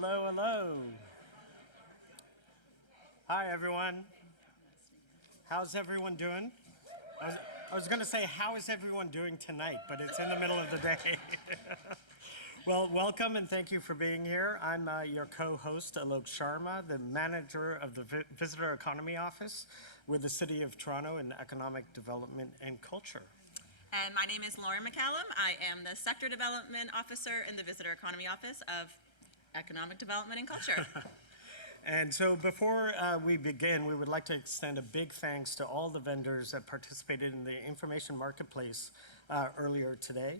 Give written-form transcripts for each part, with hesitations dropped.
Hello, hello. Hi, everyone. How's everyone doing? I was going to say, how is everyone doing tonight? But it's in the middle of the day. Well, welcome and thank you for being here. I'm your co-host, Alok Sharma, the manager of the Visitor Economy Office with the City of Toronto in Economic Development and Culture. And my name is Lauren McCallum. I am the Sector Development Officer in the Visitor Economy Office of Economic Development and Culture. And so before we begin, we would like to extend a big thanks to all the vendors that participated in the information marketplace earlier today.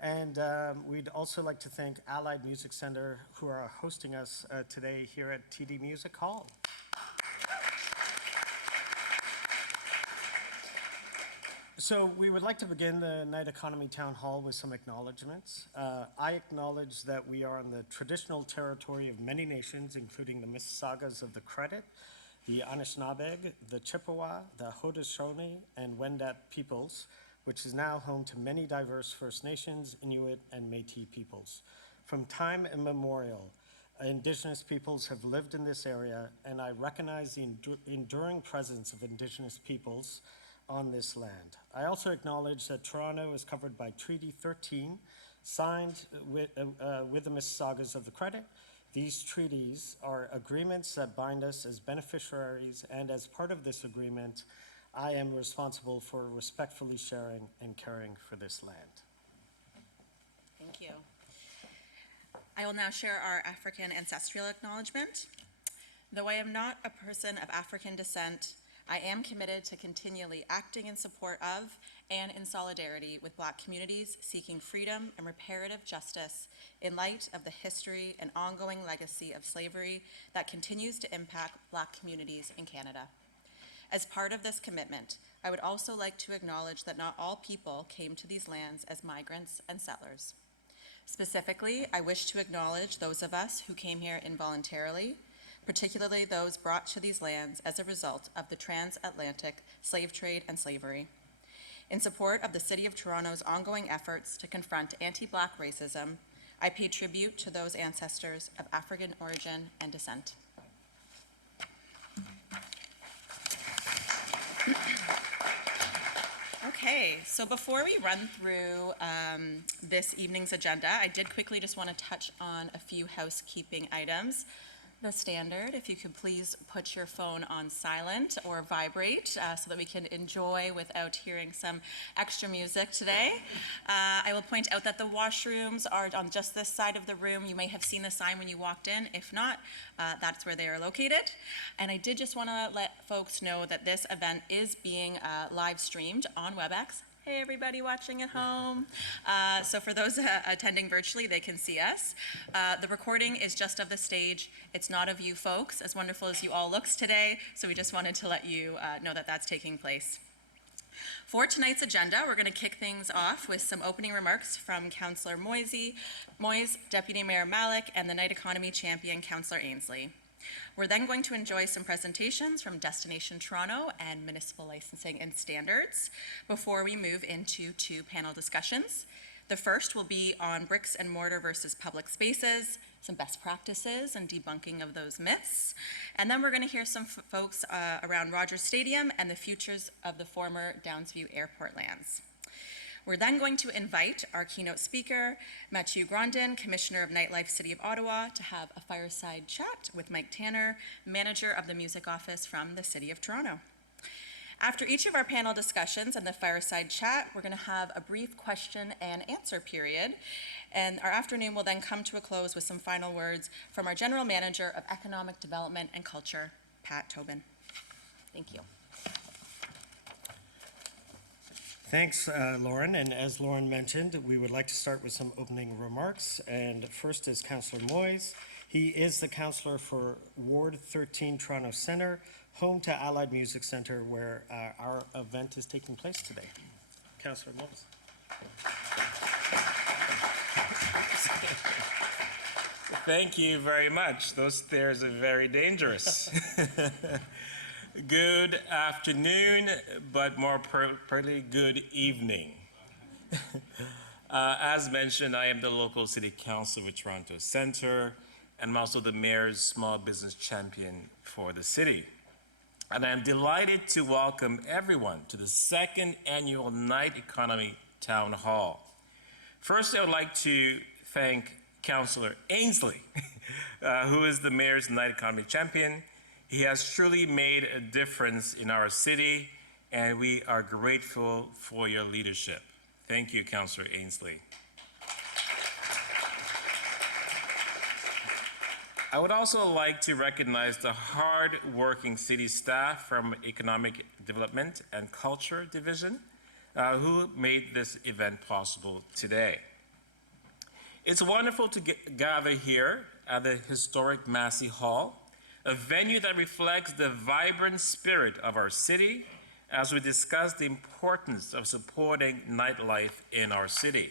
And we'd also like to thank Allied Music Center, who are hosting us today here at TD Music Hall. So we would like to begin the Night Economy Town Hall with some acknowledgements. I acknowledge that we are on the traditional territory of many nations, including the Mississaugas of the Credit, the Anishinaabe, the Chippewa, the Haudenosaunee, and Wendat peoples, which is now home to many diverse First Nations, Inuit, and Métis peoples. From time immemorial, Indigenous peoples have lived in this area, and I recognize the enduring presence of Indigenous peoples on this land. I also acknowledge that Toronto is covered by Treaty 13, signed with the Mississaugas of the Credit. These treaties are agreements that bind us as beneficiaries, and as part of this agreement, I am responsible for respectfully sharing and caring for this land. Thank you. I will now share our African ancestral acknowledgement. Though I am not a person of African descent, I am committed to continually acting in support of and in solidarity with Black communities seeking freedom and reparative justice in light of the history and ongoing legacy of slavery that continues to impact Black communities in Canada. As part of this commitment, I would also like to acknowledge that not all people came to these lands as migrants and settlers. Specifically, I wish to acknowledge those of us who came here involuntarily, particularly those brought to these lands as a result of the transatlantic slave trade and slavery. In support of the City of Toronto's ongoing efforts to confront anti-Black racism, I pay tribute to those ancestors of African origin and descent. Okay, so before we run through this evening's agenda, I did quickly just want to touch on a few housekeeping items. The standard, if you could please put your phone on silent or vibrate so that we can enjoy without hearing some extra music today. I will point out that the washrooms are on just this side of the room. You may have seen the sign when you walked in. If not, that's where they are located. And I did just want to let folks know that this event is being live streamed on WebEx. Hey, everybody watching at home. So for those attending virtually, they can see us. The recording is just of the stage. It's not of you folks, as wonderful as you all looks today. So we just wanted to let you know that that's taking place. For tonight's agenda, we're going to kick things off with some opening remarks from Councillor Moyes, Deputy Mayor Malik, and the Night Economy Champion, Councillor Ainsley. We're then going to enjoy some presentations from Destination Toronto and Municipal Licensing and Standards before we move into two panel discussions. The first will be on bricks and mortar versus public spaces, some best practices and debunking of those myths. And then we're going to hear some folks around Rogers Stadium and the futures of the former Downsview Airport lands. We're then going to invite our keynote speaker, Mathieu Grandin, Commissioner of Nightlife, City of Ottawa, to have a fireside chat with Mike Tanner, Manager of the Music Office from the City of Toronto. After each of our panel discussions and the fireside chat, we're going to have a brief question and answer period. And our afternoon will then come to a close with some final words from our General Manager of Economic Development and Culture, Pat Tobin. Thank you. Thanks, Lauren. And as Lauren mentioned, we would like to start with some opening remarks. And first is Councillor Moyes. He is the councillor for Ward 13 Toronto Centre, home to Allied Music Centre, where our event is taking place today. Councillor Moyes. Thank you very much. Those stairs are very dangerous. Good afternoon, but more appropriately, good evening. As mentioned, I am the local city councilor with Toronto Centre. and I'm also the mayor's small business champion for the city. And I'm delighted to welcome everyone to the second annual Night Economy Town Hall. First, I would like to thank Councillor Ainsley, who is the mayor's Night Economy champion. He has truly made a difference in our city, and we are grateful for your leadership. Thank you, Councillor Ainsley. I would also like to recognize the hard-working city staff from Economic Development and Culture Division who made this event possible today. It's wonderful to gather here at the historic Massey Hall, a venue that reflects the vibrant spirit of our city as we discuss the importance of supporting nightlife in our city.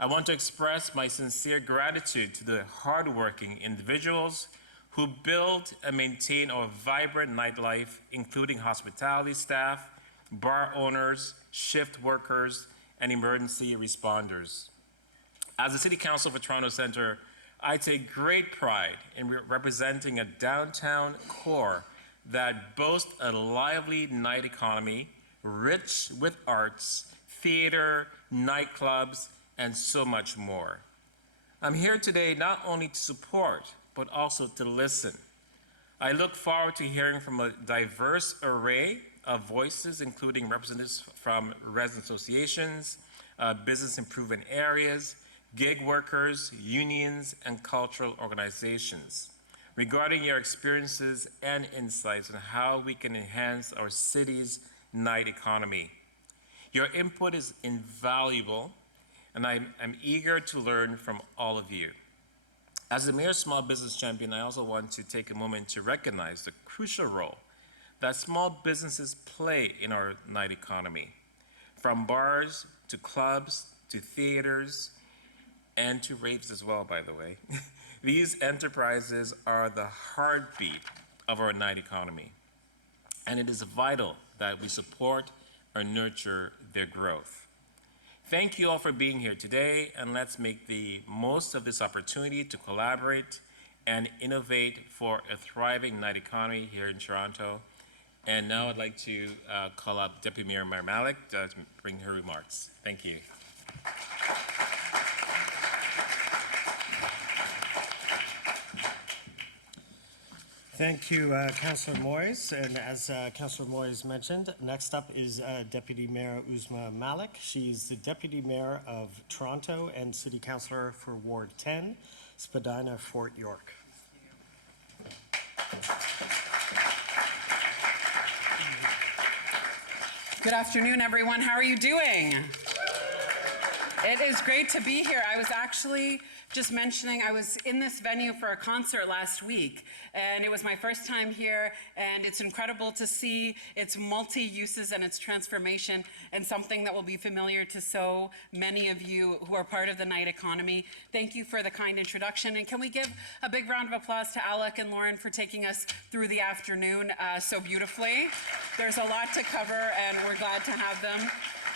I want to express my sincere gratitude to the hardworking individuals who build and maintain our vibrant nightlife, including hospitality staff, bar owners, shift workers, and emergency responders. As the City Council for Toronto Centre, I take great pride in representing a downtown core that boasts a lively night economy, rich with arts, theater, nightclubs, and so much more. I'm here today not only to support, but also to listen. I look forward to hearing from a diverse array of voices, including representatives from resident associations, business improvement areas, gig workers, unions, and cultural organizations, regarding your experiences and insights on how we can enhance our city's night economy. Your input is invaluable, and I'm eager to learn from all of you. As the Mayor's Small Business Champion, I also want to take a moment to recognize the crucial role that small businesses play in our night economy, from bars to clubs to theaters and to raves as well, by the way. These enterprises are the heartbeat of our night economy, and it is vital that we support or nurture their growth. Thank you all for being here today, and let's make the most of this opportunity to collaborate and innovate for a thriving night economy here in Toronto. And now I'd like to call up Deputy Mayor Myra Malek to bring her remarks. Thank you. Thank you, Councillor Moyes. And as Councillor Moyes mentioned, next up is Deputy Mayor Uzma Malik. She's the Deputy Mayor of Toronto and City Councillor for Ward 10, Spadina, Fort York. Good afternoon, everyone. How are you doing? It is great to be here. I was actually just mentioning I was in this venue for a concert last week, and it was my first time here, and it's incredible to see its multi-uses and its transformation, and something that will be familiar to so many of you who are part of the night economy. Thank you for the kind introduction, and can we give a big round of applause to Alec and Lauren for taking us through the afternoon so beautifully. There's a lot to cover, and we're glad to have them.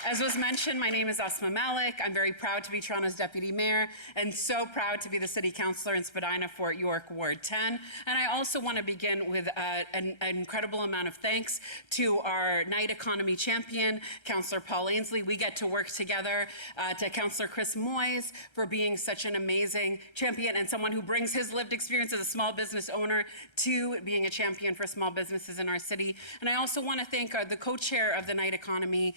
As was mentioned, my name is Uzma Malik. I'm very proud to be Toronto's Deputy Mayor and so proud to be the City Councillor in Spadina, Fort York, Ward 10. And I also want to begin with an incredible amount of thanks to our Night Economy Champion, Councillor Paul Ainsley. We get to work together, to Councillor Chris Moyes for being such an amazing champion and someone who brings his lived experience as a small business owner to being a champion for small businesses in our city. And I also want to thank the co-chair of the Night Economy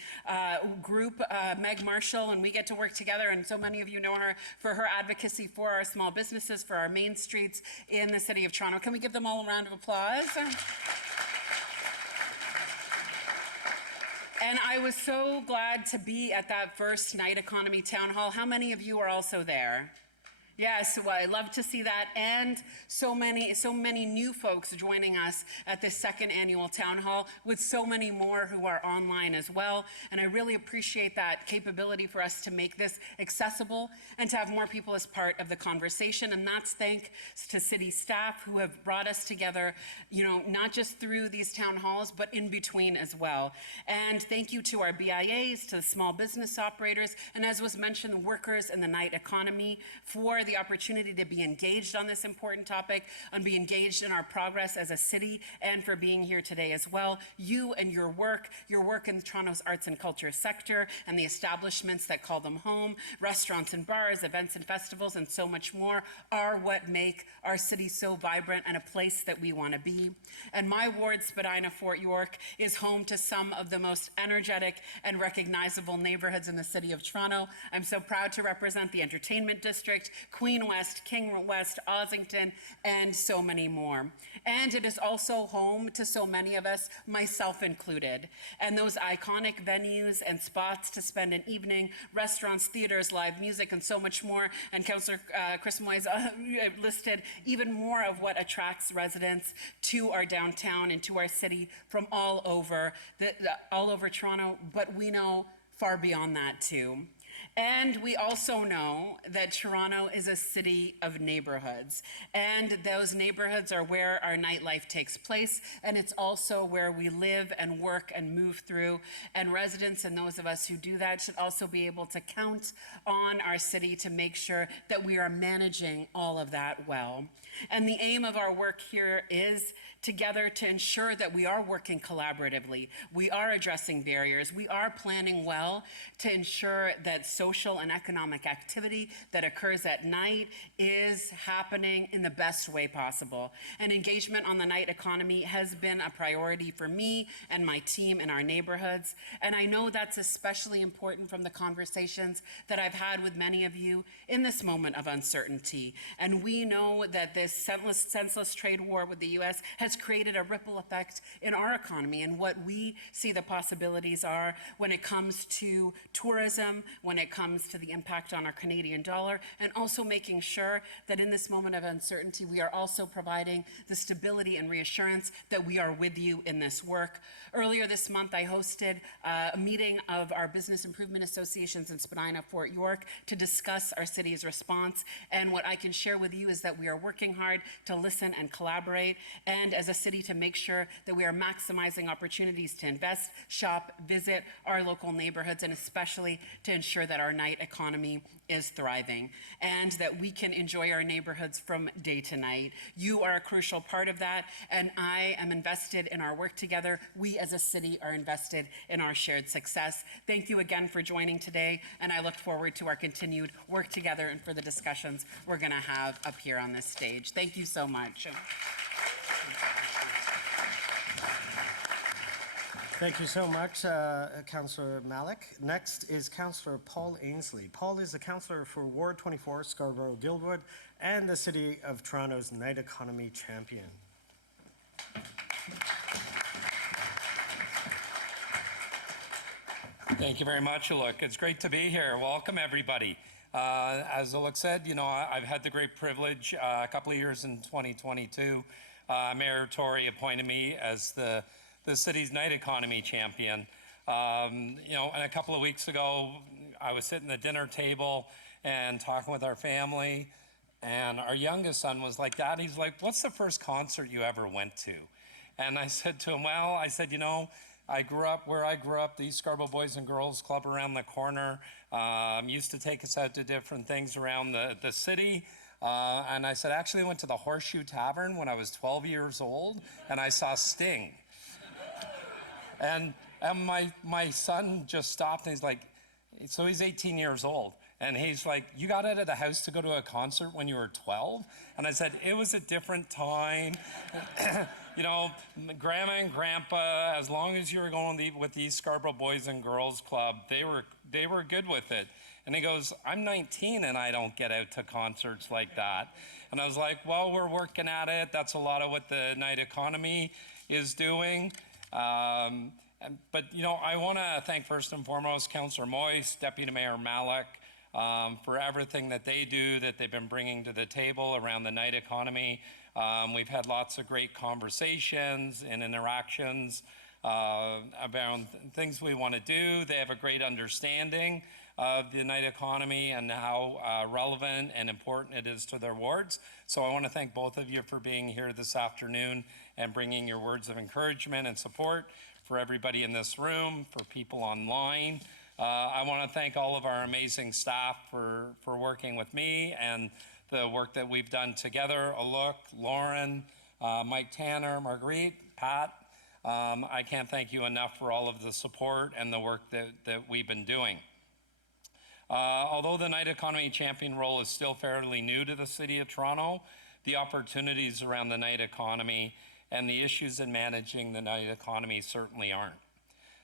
group, Meg Marshall, and we get to work together, and so many of you know her for her advocacy for our small businesses, for our main streets in the City of Toronto. Can we give them all a round of applause? And I was so glad to be at that first Night Economy Town Hall. How many of you are also there? Yes, well, I love to see that, and so many new folks joining us at this second annual town hall, with so many more who are online as well. And I really appreciate that capability for us to make this accessible and to have more people as part of the conversation. And that's thanks to city staff who have brought us together, you know, not just through these town halls, but in between as well. And thank you to our BIAs, to the small business operators, and as was mentioned, the workers in the night economy for the opportunity to be engaged on this important topic, and be engaged in our progress as a city, and for being here today as well. You and your work in Toronto's arts and culture sector, and the establishments that call them home, restaurants and bars, events and festivals, and so much more, are what make our city so vibrant and a place that we want to be. And my ward, Spadina Fort York, is home to some of the most energetic and recognizable neighborhoods in the city of Toronto. I'm so proud to represent the Entertainment District, Queen West, King West, Ossington, and so many more. And it is also home to so many of us, myself included. And those iconic venues and spots to spend an evening, restaurants, theaters, live music, and so much more. And Councillor Chris Moyes listed even more of what attracts residents to our downtown and to our city from all over Toronto, but we know far beyond that too. And we also know that Toronto is a city of neighborhoods, and those neighborhoods are where our nightlife takes place, and it's also where we live and work and move through, and residents and those of us who do that should also be able to count on our city to make sure that we are managing all of that well. And the aim of our work here is together to ensure that we are working collaboratively, we are addressing barriers, we are planning well to ensure that social and economic activity that occurs at night is happening in the best way possible. And engagement on the night economy has been a priority for me and my team in our neighborhoods. And I know that's especially important from the conversations that I've had with many of you in this moment of uncertainty. And we know that this senseless trade war with the US has created a ripple effect in our economy, and what we see the possibilities are when it comes to tourism, when it comes to the impact on our Canadian dollar, and also making sure that in this moment of uncertainty, we are also providing the stability and reassurance that we are with you in this work. Earlier this month, I hosted a meeting of our business improvement associations in Spadina, Fort York, to discuss our city's response. And what I can share with you is that we are working hard to listen and collaborate, and as a city to make sure that we are maximizing opportunities to invest, shop, visit our local neighborhoods, and especially to ensure that our night economy is thriving and that we can enjoy our neighborhoods from day to night. You are a crucial part of that, and I am invested in our work together. We as a city are invested in our shared success. Thank you again for joining today, and I look forward to our continued work together and for the discussions we're going to have up here on this stage. Thank you so much. Thank you so much, Councillor Malik. Next is Councillor Paul Ainsley. Paul is a councillor for Ward 24, Scarborough-Guildwood, and the City of Toronto's Night Economy Champion. Thank you very much, Uluk. It's great to be here. Welcome, everybody. As Uluk said, I've had the great privilege a couple of years in 2022. Mayor Tory appointed me as the city's night economy champion. And a couple of weeks ago, I was sitting at the dinner table and talking with our family, and our youngest son was like, Dad, he's like, what's the first concert you ever went to? And I said to him, well, I grew up where I grew up, the East Scarborough Boys and Girls Club around the corner, used to take us out to different things around the city. And I said, actually, I went to the Horseshoe Tavern when I was 12 years old, and I saw Sting. And my son just stopped, and he's like, so he's 18 years old. And he's like, you got out of the house to go to a concert when you were 12? And I said, it was a different time. Grandma and Grandpa, as long as you were going with the East Scarborough Boys and Girls Club, they were good with it. And he goes, I'm 19 and I don't get out to concerts like that. And I was like, well, we're working at it. That's a lot of what the night economy is doing. But I want to thank first and foremost Councillor Moyes, Deputy Mayor Malik, for everything that they do, that they've been bringing to the table around the night economy. We've had lots of great conversations and interactions about things we want to do. They have a great understanding of the night economy and how relevant and important it is to their wards. So I want to thank both of you for being here this afternoon and bringing your words of encouragement and support for everybody in this room, for people online. I want to thank all of our amazing staff for working with me and the work that we've done together. Alok, Lauren, Mike Tanner, Marguerite, Pat. I can't thank you enough for all of the support and the work that we've been doing. Although the Night Economy Champion role is still fairly new to the City of Toronto, the opportunities around the night economy and the issues in managing the night economy certainly aren't.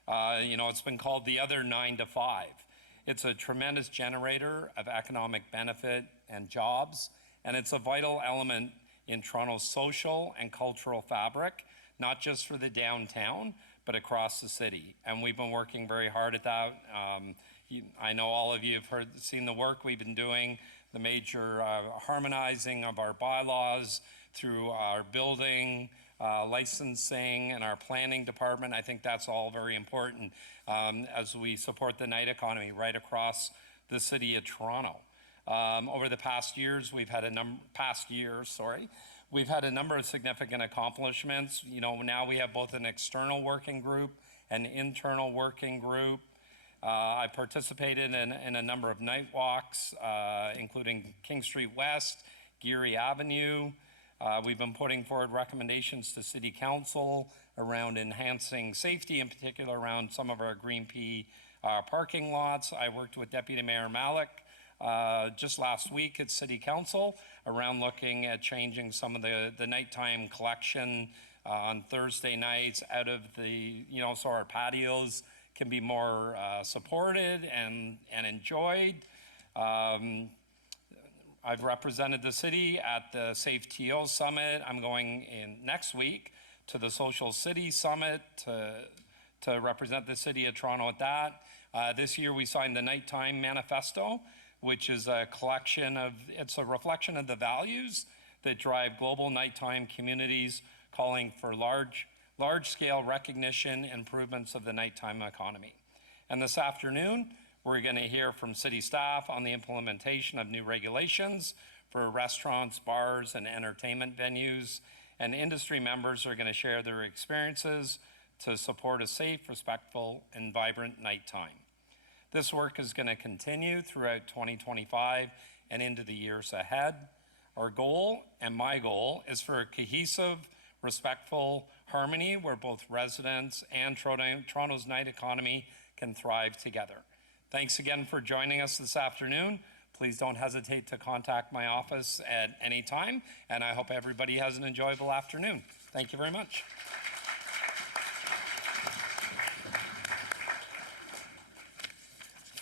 It's been called the other 9 to 5. It's a tremendous generator of economic benefit and jobs, and it's a vital element in Toronto's social and cultural fabric, not just for the downtown, but across the city. And we've been working very hard at that. I know all of you have seen the work we've been doing, the major harmonizing of our bylaws through our building, licensing, and our planning department. I think that's all very important as we support the night economy right across the City of Toronto. Over the past years, we've had a number of significant accomplishments. Now we have both an external working group and internal working group. I participated in a number of night walks, including King Street West, Geary Avenue. We've been putting forward recommendations to City Council around enhancing safety, in particular around some of our Green Pea parking lots. I worked with Deputy Mayor Malik just last week at City Council around looking at changing some of the nighttime collection on Thursday nights out of so our patios can be more supported and enjoyed. I've represented the city at the Safe TO Summit. I'm going in next week to the Social City Summit to represent the City of Toronto at that. This year we signed the Nighttime Manifesto, which is it's a reflection of the values that drive global nighttime communities, calling for large-scale recognition improvements of the nighttime economy. And this afternoon, we're going to hear from city staff on the implementation of new regulations for restaurants, bars, and entertainment venues. And industry members are going to share their experiences to support a safe, respectful, and vibrant nighttime. This work is going to continue throughout 2025 and into the years ahead. Our goal, and my goal, is for a cohesive, respectful harmony where both residents and Toronto's night economy can thrive together. Thanks again for joining us this afternoon. Please don't hesitate to contact my office at any time, and I hope everybody has an enjoyable afternoon. Thank you very much.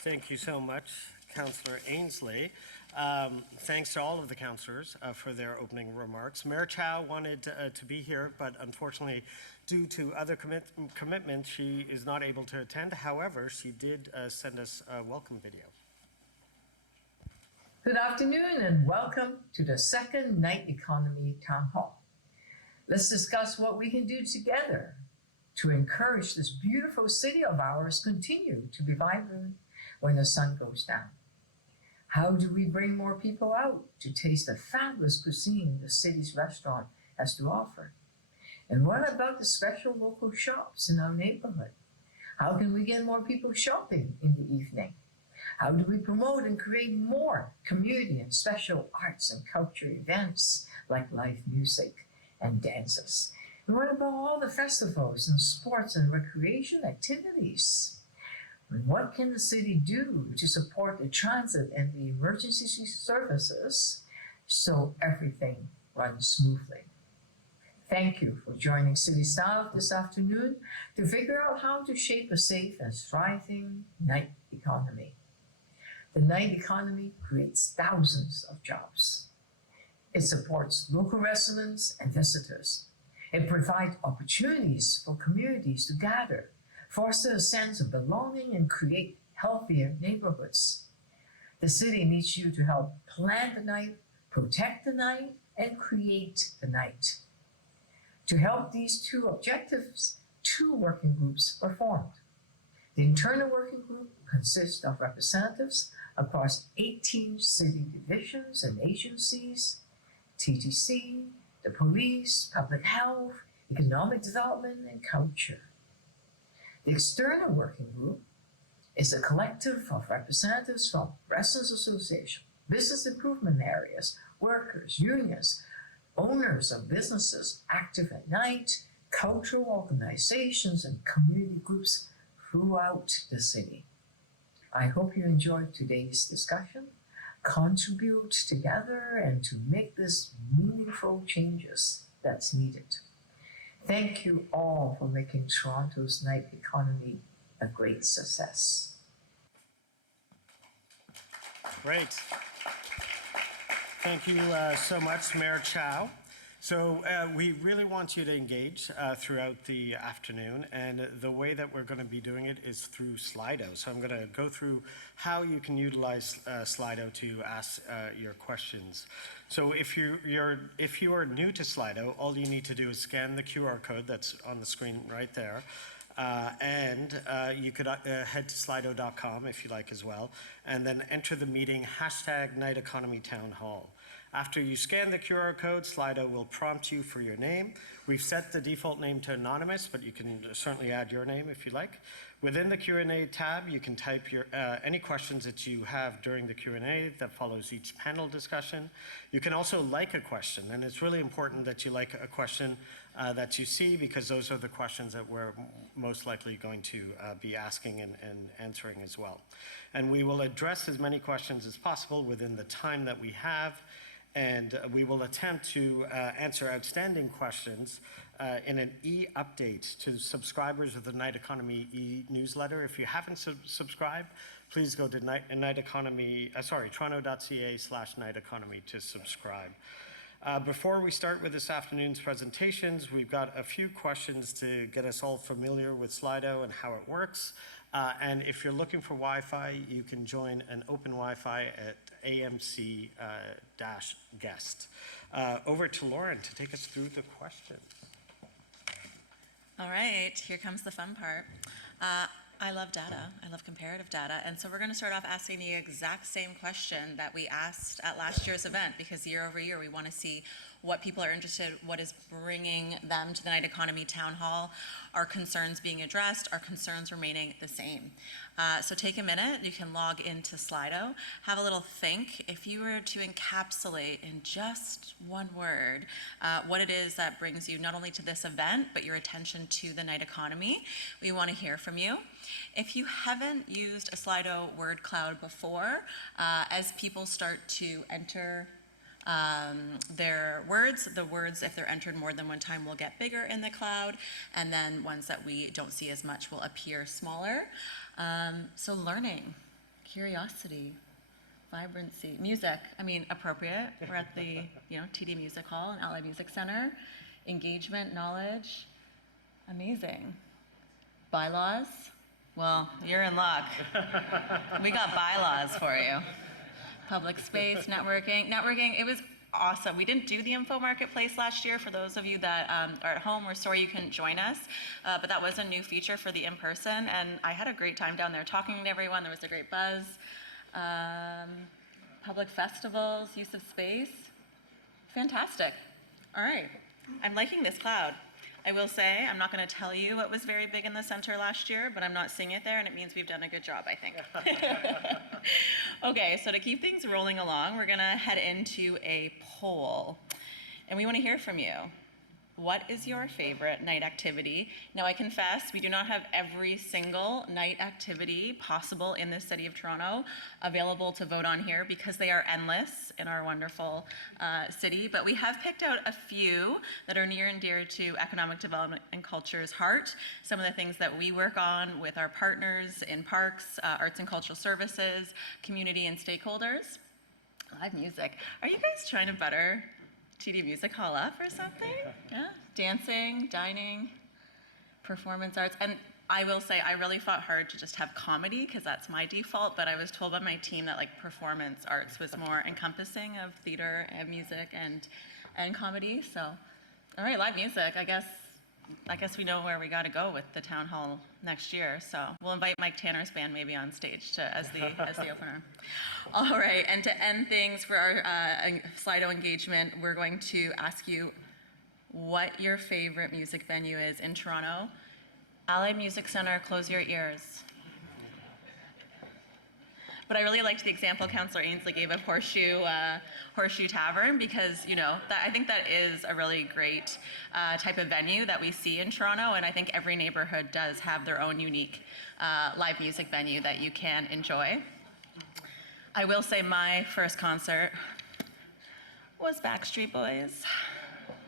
Thank you so much, Councillor Ainsley. Thanks to all of the councillors for their opening remarks. Mayor Chow wanted to be here, but unfortunately, due to other commitments, she is not able to attend. However, she did send us a welcome video. Good afternoon and welcome to the second Night Economy Town Hall. Let's discuss what we can do together to encourage this beautiful city of ours continue to be vibrant when the sun goes down. How do we bring more people out to taste the fabulous cuisine the city's restaurant has to offer? And what about the special local shops in our neighborhood? How can we get more people shopping in the evening? How do we promote and create more community and special arts and culture events like live music and dances? And what about all the festivals and sports and recreation activities? And what can the city do to support the transit and the emergency services so everything runs smoothly? Thank you for joining City Staff this afternoon to figure out how to shape a safe and thriving night economy. The night economy creates thousands of jobs. It supports local residents and visitors. It provides opportunities for communities to gather, foster a sense of belonging, and create healthier neighborhoods. The city needs you to help plan the night, protect the night, and create the night. To help these two objectives, 2 working groups were formed. The internal working group consists of representatives across 18 city divisions and agencies, TTC, the police, public health, economic development, and culture. The external working group is a collective of representatives from residents associations, business improvement areas, workers, unions, owners of businesses active at night, cultural organizations, and community groups throughout the city. I hope you enjoyed today's discussion, contribute together, and to make this meaningful changes that's needed. Thank you all for making Toronto's night economy a great success. Great. Thank you so much, Mayor Chow. So we really want you to engage throughout the afternoon, and the way that we're going to be doing it is through Slido. So I'm going to go through how you can utilize Slido to ask your questions. So if you are new to Slido, all you need to do is scan the QR code that's on the screen right there. And you could head to slido.com if you like as well, and then enter the meeting #NightEconomyTownHall. After you scan the QR code, Slido will prompt you for your name. We've set the default name to anonymous, but you can certainly add your name if you like. Within the Q&A tab, you can type any questions that you have during the Q&A that follows each panel discussion. You can also like a question, and it's really important that you like a question that you see, because those are the questions that we're most likely going to be asking and answering as well. And we will address as many questions as possible within the time that we have, and we will attempt to answer outstanding questions in an e-update to subscribers of the Night Economy e-newsletter. If you haven't subscribed, please go to toronto.ca/Night Economy to subscribe. Before we start with this afternoon's presentations, we've got a few questions to get us all familiar with Slido and how it works. And if you're looking for Wi-Fi, you can join an open Wi-Fi at AMC-guest. Over to Lauren to take us through the questions. All right, here comes the fun part. I love data. I love comparative data. And so we're going to start off asking the exact same question that we asked at last year's event, because year over year we want to see what people are interested, what is bringing them to the Night Economy Town Hall, are concerns being addressed, are concerns remaining the same. So take a minute, you can log into Slido, have a little think. If you were to encapsulate in just one word what it is that brings you not only to this event, but your attention to the night economy, we want to hear from you. If you haven't used a Slido word cloud before, as people start to enter their words, the words, if they're entered more than one time, will get bigger in the cloud, and then ones that we don't see as much will appear smaller. So learning, curiosity, vibrancy, music, I mean, appropriate. We're at the TD Music Hall and Allied Music Center. Engagement, knowledge, amazing. Bylaws, well, you're in luck. We got bylaws for you. Public space, networking, it was awesome. We didn't do the info marketplace last year. For those of you that are at home, we're sorry you couldn't join us, but that was a new feature for the in-person, and I had a great time down there talking to everyone. There was a great buzz. Public festivals, use of space, fantastic. All right, I'm liking this cloud. I will say, I'm not going to tell you what was very big in the center last year, but I'm not seeing it there, and it means we've done a good job, I think. Okay, so to keep things rolling along, we're going to head into a poll, and we want to hear from you. What is your favorite night activity? Now, I confess, we do not have every single night activity possible in the city of Toronto available to vote on here, because they are endless in our wonderful city. But we have picked out a few that are near and dear to economic development and culture's heart. Some of the things that we work on with our partners in parks, arts and cultural services, community and stakeholders. Live music. Are you guys trying to butter TD Music Hall up or something? Yeah, dancing, dining, performance arts. And I will say, I really fought hard to just have comedy, because that's my default, but I was told by my team that performance arts was more encompassing of theater and music and comedy. So, all right, live music, I guess we know where we got to go with the town hall next year. So we'll invite Mike Tanner's band maybe on stage as the opener. All right, and to end things for our Slido engagement, we're going to ask you what your favorite music venue is in Toronto. Allied Music Center, close your ears. But I really liked the example Councillor Ainsley gave of Horseshoe Tavern, because, you know, I think that is a really great type of venue that we see in Toronto, and I think every neighborhood does have their own unique live music venue that you can enjoy. I will say my first concert was Backstreet Boys.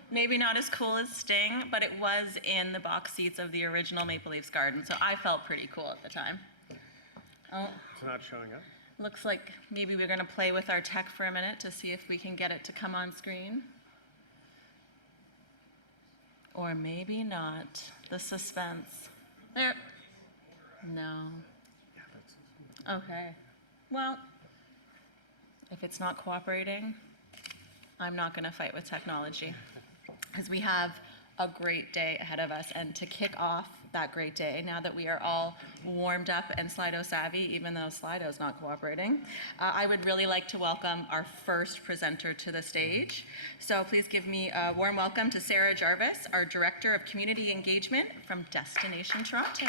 Maybe not as cool as Sting, but it was in the box seats of the original Maple Leafs Garden, so I felt pretty cool at the time. Oh, It's not showing up. looks like maybe we're gonna play with our tech for a minute to see if we can get it to come on screen. Or maybe not. The suspense. There. No. Okay. Well, if it's not cooperating, I'm not going to fight with technology, because we have a great day ahead of us. And to kick off that great day, now that we are all warmed up and Slido savvy, even though Slido's not cooperating, I would really like to welcome our first presenter to the stage. So please give me a warm welcome to Sarah Jarvis, our Director of Community Engagement from Destination Toronto.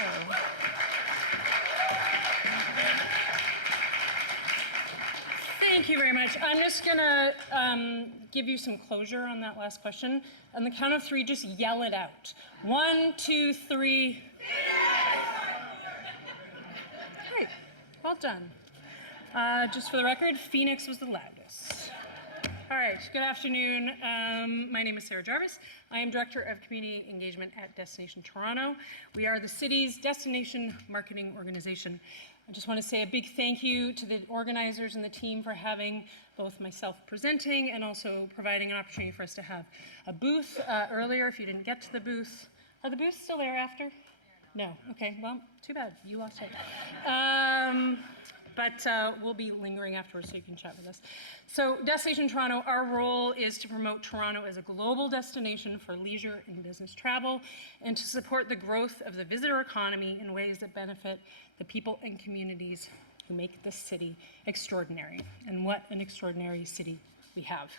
Thank you very much. I'm just gonna give you some closure on that last question. On the count of three, just yell it out. 1, 2, 3. Great, well done. Just for the record, Phoenix was the loudest. All right, good afternoon. My name is Sarah Jarvis. I am Director of Community Engagement at Destination Toronto. We are the city's destination marketing organization. I just want to say a big thank you to the organizers and the team for having both myself presenting and also providing an opportunity for us to have a booth earlier. If you didn't get to the booth, are the booths still there after? No, okay, well, too bad, you lost it. But we'll be lingering afterwards so you can chat with us. So Destination Toronto, our role is to promote Toronto as a global destination for leisure and business travel, and to support the growth of the visitor economy in ways that benefit the people and communities who make this city extraordinary. And what an extraordinary city we have.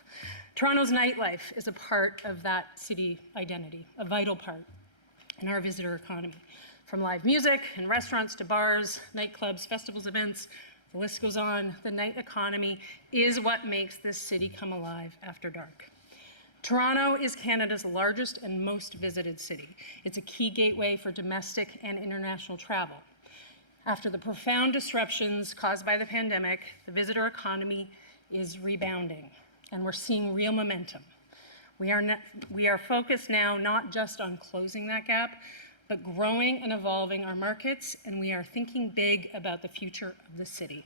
Toronto's nightlife is a part of that city identity, a vital part in our visitor economy. From live music and restaurants to bars, nightclubs, festivals, events, the list goes on. The night economy is what makes this city come alive after dark. Toronto is Canada's largest and most visited city. It's a key gateway for domestic and international travel. After the profound disruptions caused by the pandemic, the visitor economy is rebounding, and we're seeing real momentum. We are focused now not just on closing that gap, but growing and evolving our markets, and we are thinking big about the future of the city.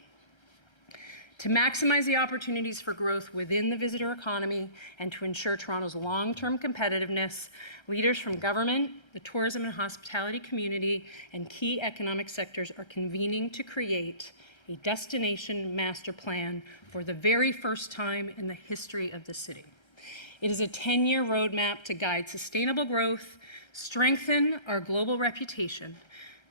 To maximize the opportunities for growth within the visitor economy and to ensure Toronto's long-term competitiveness, leaders from government, the tourism and hospitality community, and key economic sectors are convening to create a destination master plan for the very first time in the history of the city. It is a 10-year roadmap to guide sustainable growth, strengthen our global reputation.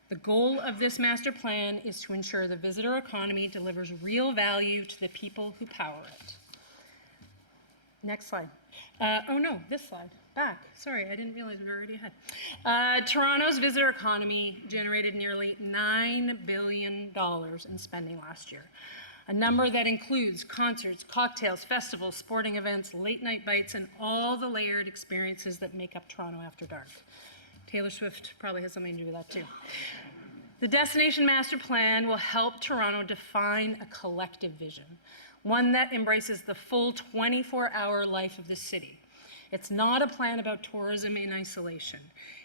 The goal of this master plan is to ensure the visitor economy delivers real value to the people who power it. Next slide. Oh no, this slide. Back. Sorry, I didn't realize we were already ahead. Toronto's visitor economy generated nearly $9 billion in spending last year. A number that includes concerts, cocktails, festivals, sporting events, late night bites, and all the layered experiences that make up Toronto after dark. Taylor Swift probably has something to do with that too. The Destination Master Plan will help Toronto define a collective vision, one that embraces the full 24-hour life of the city. It's not a plan about tourism in isolation.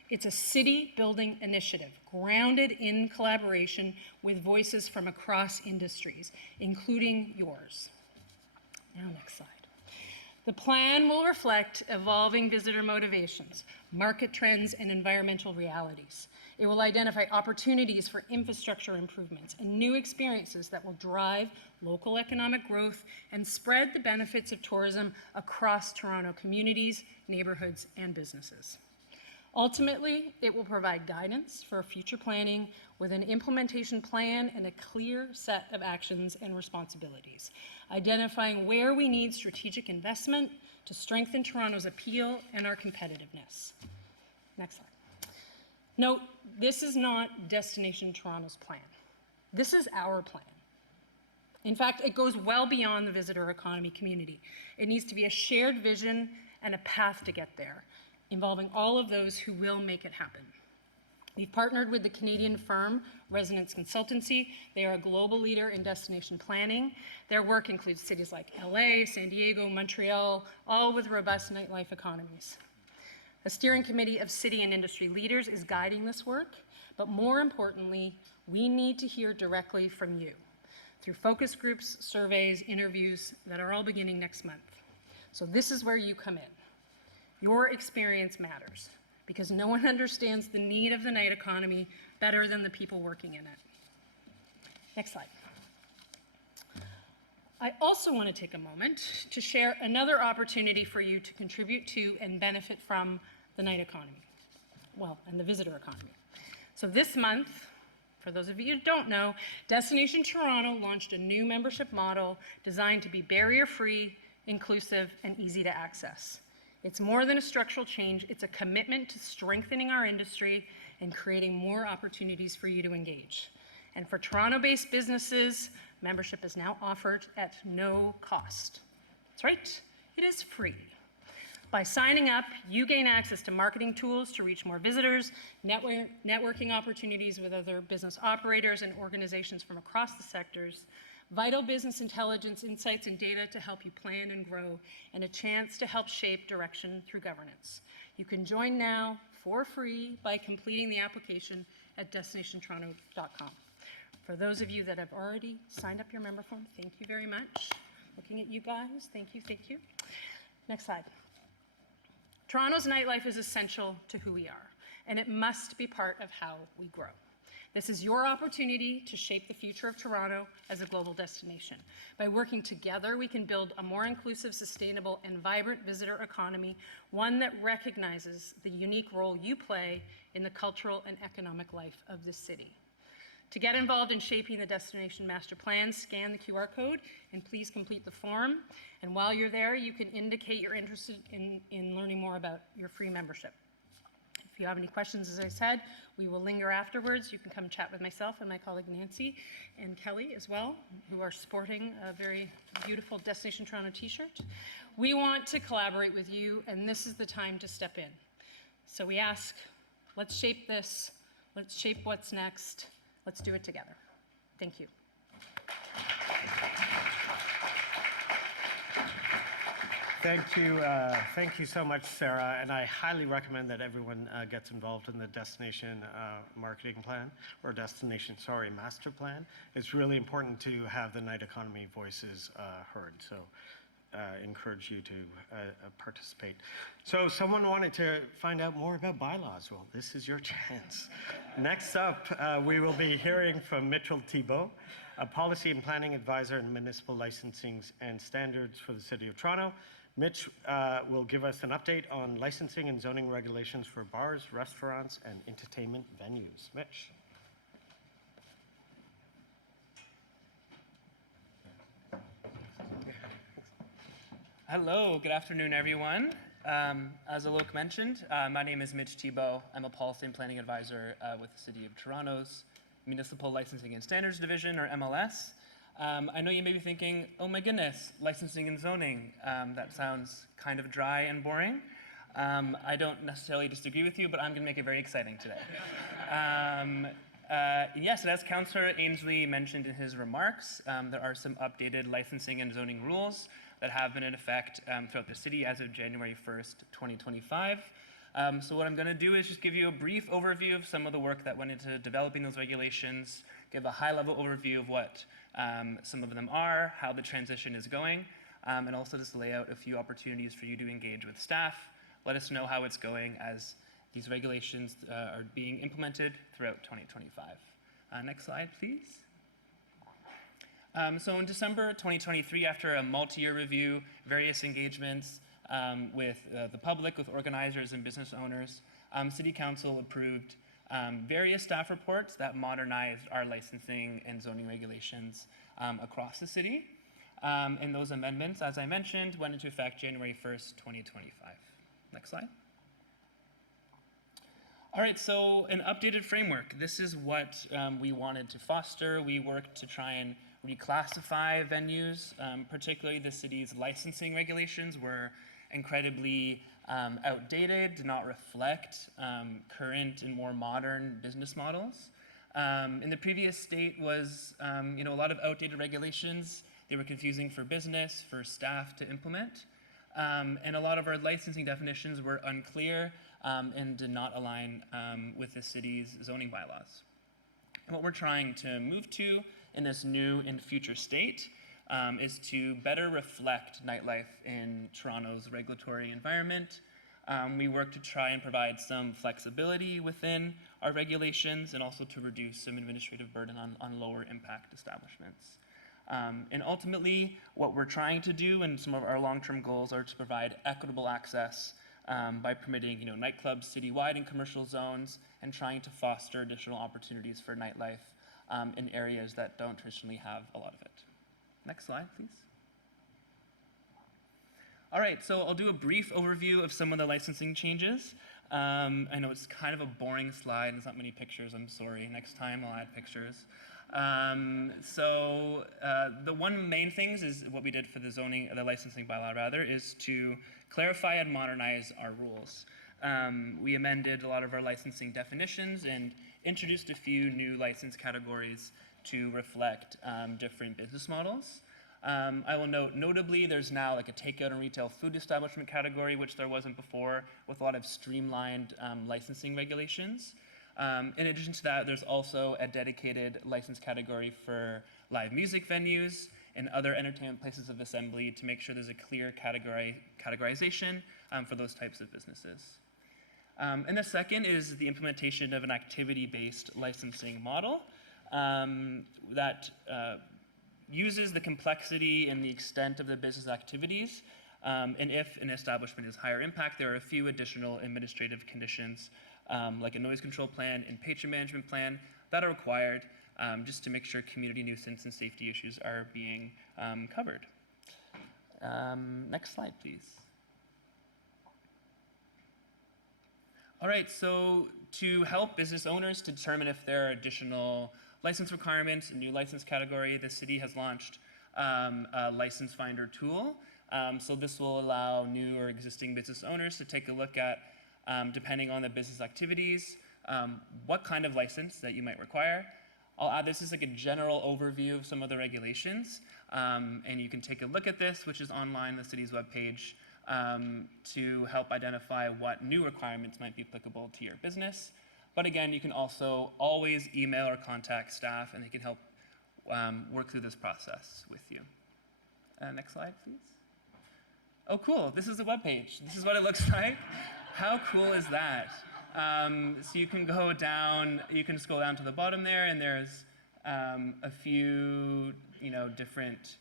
It's a city-building initiative grounded in collaboration with voices from across industries, including yours. Now, next slide. The plan will reflect evolving visitor motivations, market trends, and environmental realities. It will identify opportunities for infrastructure improvements and new experiences that will drive local economic growth and spread the benefits of tourism across Toronto communities, neighborhoods, and businesses. Ultimately, it will provide guidance for future planning with an implementation plan and a clear set of actions and responsibilities, identifying where we need strategic investment to strengthen Toronto's appeal and our competitiveness. Next slide. Note, this is not Destination Toronto's plan. This is our plan. In fact, it goes well beyond the visitor economy community. It needs to be a shared vision and a path to get there, involving all of those who will make it happen. We've partnered with the Canadian firm Resonance Consultancy. They are a global leader in destination planning. Their work includes cities like LA, San Diego, Montreal, all with robust nightlife economies. A steering committee of city and industry leaders is guiding this work, but more importantly, we need to hear directly from you through focus groups, surveys, interviews that are all beginning next month. So this is where you come in. Your experience matters because no one understands the need of the night economy better than the people working in it. Next slide. I also want to take a moment to share another opportunity for you to contribute to and benefit from the night economy, well, and the visitor economy. So this month, for those of you who don't know, Destination Toronto launched a new membership model designed to be barrier-free, inclusive, and easy to access. It's more than a structural change, it's a commitment to strengthening our industry and creating more opportunities for you to engage. And for Toronto-based businesses, membership is now offered at no cost. That's right, it is free. By signing up, you gain access to marketing tools to reach more visitors, networking opportunities with other business operators and organizations from across the sectors, vital business intelligence, insights, and data to help you plan and grow, and a chance to help shape direction through governance. You can join now for free by completing the application at destinationtoronto.com. For those of you that have already signed up your member form, thank you very much. Looking at you guys, thank you, thank you. Next slide. Toronto's nightlife is essential to who we are, and it must be part of how we grow. This is your opportunity to shape the future of Toronto as a global destination. By working together, we can build a more inclusive, sustainable, and vibrant visitor economy, one that recognizes the unique role you play in the cultural and economic life of the city. To get involved in shaping the destination master plan, scan the QR code and please complete the form. And while you're there, you can indicate you're interested in learning more about your free membership. If you have any questions, as I said, we will linger afterwards. You can come chat with myself and my colleague Nancy and Kelly as well, who are sporting a very beautiful Destination Toronto t-shirt. We want to collaborate with you, and this is the time to step in. So we ask, let's shape this, let's shape what's next, let's do it together. Thank you. Thank you so much, Sarah. And I highly recommend that everyone gets involved in the destination marketing plan, or master plan. It's really important to have the night economy voices heard. So encourage you to participate. So someone wanted to find out more about bylaws. Well, this is your chance. Next up, we will be hearing from Mitchell Thibault, a policy and planning advisor in municipal licensing and standards for the City of Toronto. Mitch will give us an update on licensing and zoning regulations for bars, restaurants, and entertainment venues. Mitch. Hello, good afternoon, everyone. As Alok mentioned, my name is Mitch Thibault. I'm a policy and planning advisor with the City of Toronto's Municipal Licensing and Standards Division, or MLS. I know you may be thinking, oh my goodness, licensing and zoning, that sounds kind of dry and boring. I don't necessarily disagree with you, but I'm going to make it very exciting today. Yes, and as Councillor Ainsley mentioned in his remarks, there are some updated licensing and zoning rules that have been in effect throughout the city as of January 1st, 2025. So what I'm going to do is just give you a brief overview of some of the work that went into developing those regulations, give a high-level overview of what some of them are, how the transition is going, and also just lay out a few opportunities for you to engage with staff. Let us know how it's going as these regulations are being implemented throughout 2025. Next slide, please. So in December 2023, after a multi-year review, various engagements with the public, with organizers and business owners, City Council approved various staff reports that modernized our licensing and zoning regulations across the city. And those amendments, as I mentioned, went into effect January 1st, 2025. Next slide. All right, so an updated framework. This is what we wanted to foster. We worked to try and reclassify venues, particularly the city's licensing regulations were incredibly outdated, did not reflect current and more modern business models. In the previous state was, a lot of outdated regulations. They were confusing for business, for staff to implement. And a lot of our licensing definitions were unclear and did not align with the city's zoning bylaws. And what we're trying to move to in this new and future state is to better reflect nightlife in Toronto's regulatory environment. We work to try and provide some flexibility within our regulations and also to reduce some administrative burden on lower impact establishments. And ultimately, what we're trying to do and some of our long-term goals are to provide equitable access by permitting nightclubs citywide in commercial zones and trying to foster additional opportunities for nightlife in areas that don't traditionally have a lot of it. Next slide, please. All right, so I'll do a brief overview of some of the licensing changes. I know it's kind of a boring slide, there's not many pictures, I'm sorry. Next time I'll add pictures. The one main things is what we did for the licensing bylaw rather, is to clarify and modernize our rules. We amended a lot of our licensing definitions and introduced a few new license categories to reflect different business models. I will note, notably, there's now like a takeout and retail food establishment category, which there wasn't before, with a lot of streamlined licensing regulations. In addition to that, there's also a dedicated license category for live music venues and other entertainment places of assembly to make sure there's a clear categorization for those types of businesses. And the second is the implementation of an activity-based licensing model that uses the complexity and the extent of the business activities. And if an establishment is higher impact, there are a few additional administrative conditions like a noise control plan and patron management plan that are required just to make sure community nuisance and safety issues are being covered. Next slide, please. All right, so to help business owners to determine if there are additional license requirements, a new license category, the city has launched a license finder tool. So this will allow new or existing business owners to take a look at, depending on the business activities, what kind of license that you might require. I'll add this as like a general overview of some of the regulations, and you can take a look at this, which is online on the city's webpage, to help identify what new requirements might be applicable to your business. But again, you can also always email or contact staff, and they can help work through this process with you. Next slide, please. Oh, cool. This is the webpage. This is what it looks like. How cool is that? So you can go down, you can scroll down to the bottom there, and there's a few, different,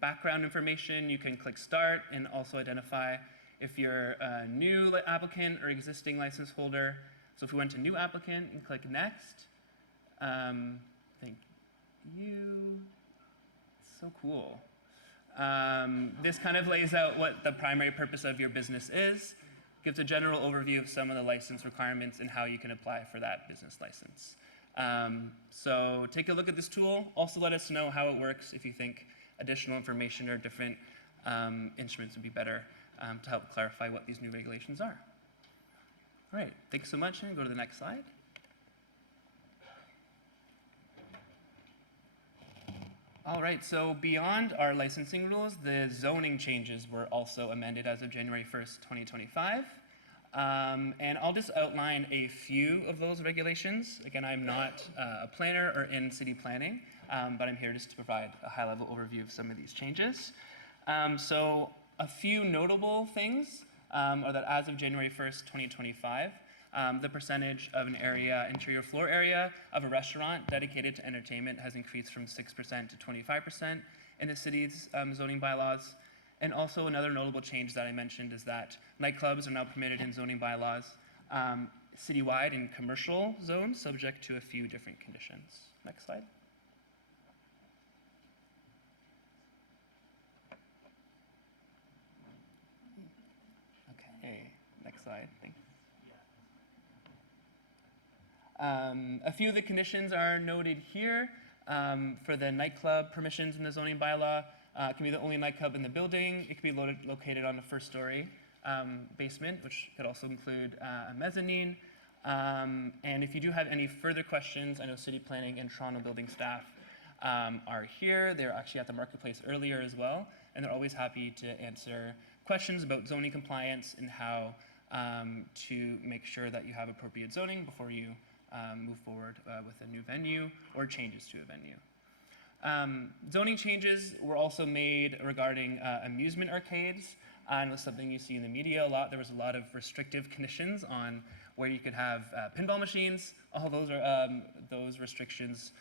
background information. You can click Start and also identify if you're a new applicant or existing license holder. So if we went to New Applicant and click Next, thank you. It's so cool. This kind of lays out what the primary purpose of your business is, gives a general overview of some of the license requirements and how you can apply for that business license. So take a look at this tool. Also let us know how it works if you think additional information or different instruments would be better to help clarify what these new regulations are. All right, thanks so much, and go to the next slide. All right, so beyond our licensing rules, the zoning changes were also amended as of January 1st, 2025. And I'll just outline a few of those regulations. Again, I'm not a planner or in city planning, but I'm here just to provide a high-level overview of some of these changes. So a few notable things are that as of January 1st, 2025, the percentage of an interior floor area of a restaurant dedicated to entertainment has increased from 6% to 25% in the city's zoning bylaws. And also another notable change that I mentioned is that nightclubs are now permitted in zoning bylaws citywide in commercial zones, subject to a few different conditions. Next slide. Okay, next slide, thanks. A few of the conditions are noted here. For the nightclub permissions in the zoning bylaw, it can be the only nightclub in the building. It can be located on the first story basement, which could also include a mezzanine. And if you do have any further questions, I know city planning and Toronto building staff are here. They're actually at the marketplace earlier as well, and they're always happy to answer questions about zoning compliance and how to make sure that you have appropriate zoning before you move forward with a new venue or changes to a venue. Zoning changes were also made regarding amusement arcades, and was something you see in the media a lot. There was a lot of restrictive conditions on where you could have pinball machines. All those restrictions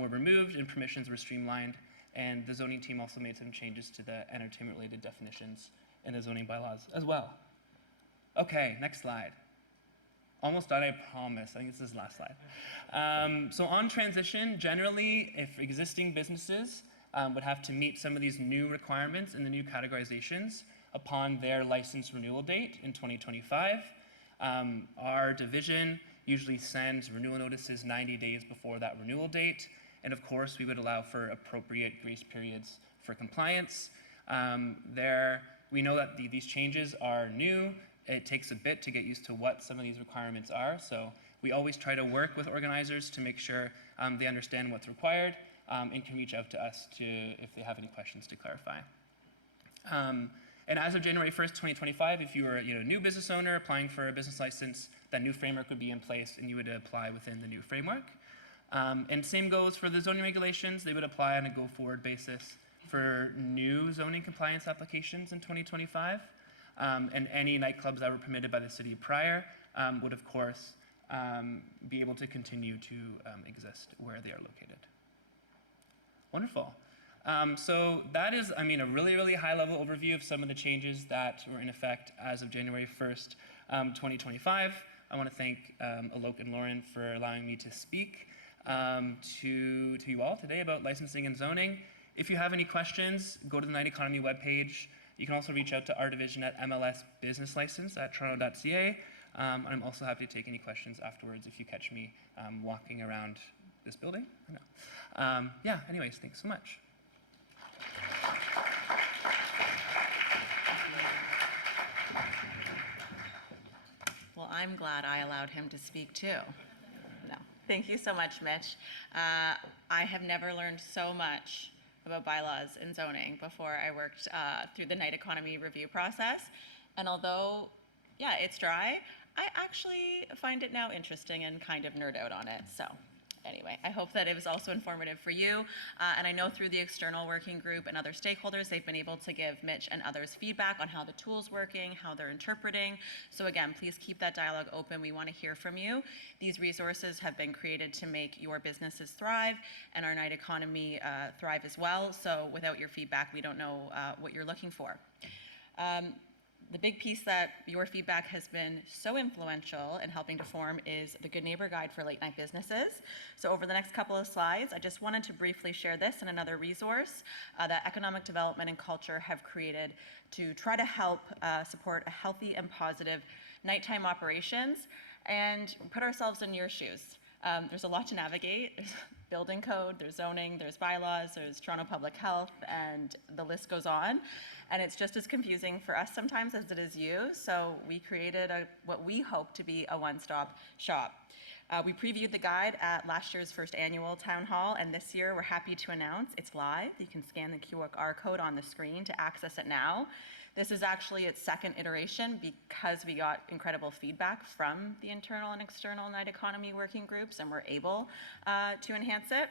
were removed and permissions were streamlined. And the zoning team also made some changes to the entertainment-related definitions in the zoning bylaws as well. Okay, next slide. Almost done, I promise. I think this is the last slide. So on transition, generally, if existing businesses would have to meet some of these new requirements and the new categorizations upon their license renewal date in 2025, our division usually sends renewal notices 90 days before that renewal date. And of course, we would allow for appropriate grace periods for compliance. We know that these changes are new. It takes a bit to get used to what some of these requirements are. So we always try to work with organizers to make sure they understand what's required and can reach out to us if they have any questions to clarify. And as of January 1st, 2025, if you were a new business owner applying for a business license, that new framework would be in place and you would apply within the new framework. And same goes for the zoning regulations. They would apply on a go-forward basis for new zoning compliance applications in 2025. And any nightclubs that were permitted by the city prior would, of course, be able to continue to exist where they are located. Wonderful. So that is, a really, really high-level overview of some of the changes that were in effect as of January 1st, 2025. I want to thank Alok and Lauren for allowing me to speak to you all today about licensing and zoning. If you have any questions, go to the Knight Economy webpage. You can also reach out to our division at mlsbusinesslicense@toronto.ca. And I'm also happy to take any questions afterwards if you catch me walking around this building. Yeah, anyways, thanks so much. Well, I'm glad I allowed him to speak too. No, thank you so much, Mitch. I have never learned so much about bylaws and zoning before I worked through the Knight Economy review process. And although, yeah, it's dry, I actually find it now interesting and kind of nerd out on it. So anyway, I hope that it was also informative for you. And I know through the external working group and other stakeholders, they've been able to give Mitch and others feedback on how the tool's working, how they're interpreting. So again, please keep that dialogue open. We want to hear from you. These resources have been created to make your businesses thrive and our Knight Economy thrive as well. So without your feedback, we don't know what you're looking for. The big piece that your feedback has been so influential in helping to form is the Good Neighbor Guide for Late Night Businesses. So over the next couple of slides, I just wanted to briefly share this and another resource that Economic Development and Culture have created to try to help support a healthy and positive nighttime operations and put ourselves in your shoes. There's a lot to navigate. There's building code, there's zoning, there's bylaws, there's Toronto Public Health, and the list goes on. And it's just as confusing for us sometimes as it is you. So we created what we hope to be a one-stop shop. We previewed the guide at last year's first annual town hall, and this year we're happy to announce it's live. You can scan the QR code on the screen to access it now. This is actually its second iteration because we got incredible feedback from the internal and external Knight Economy working groups, and we're able to enhance it,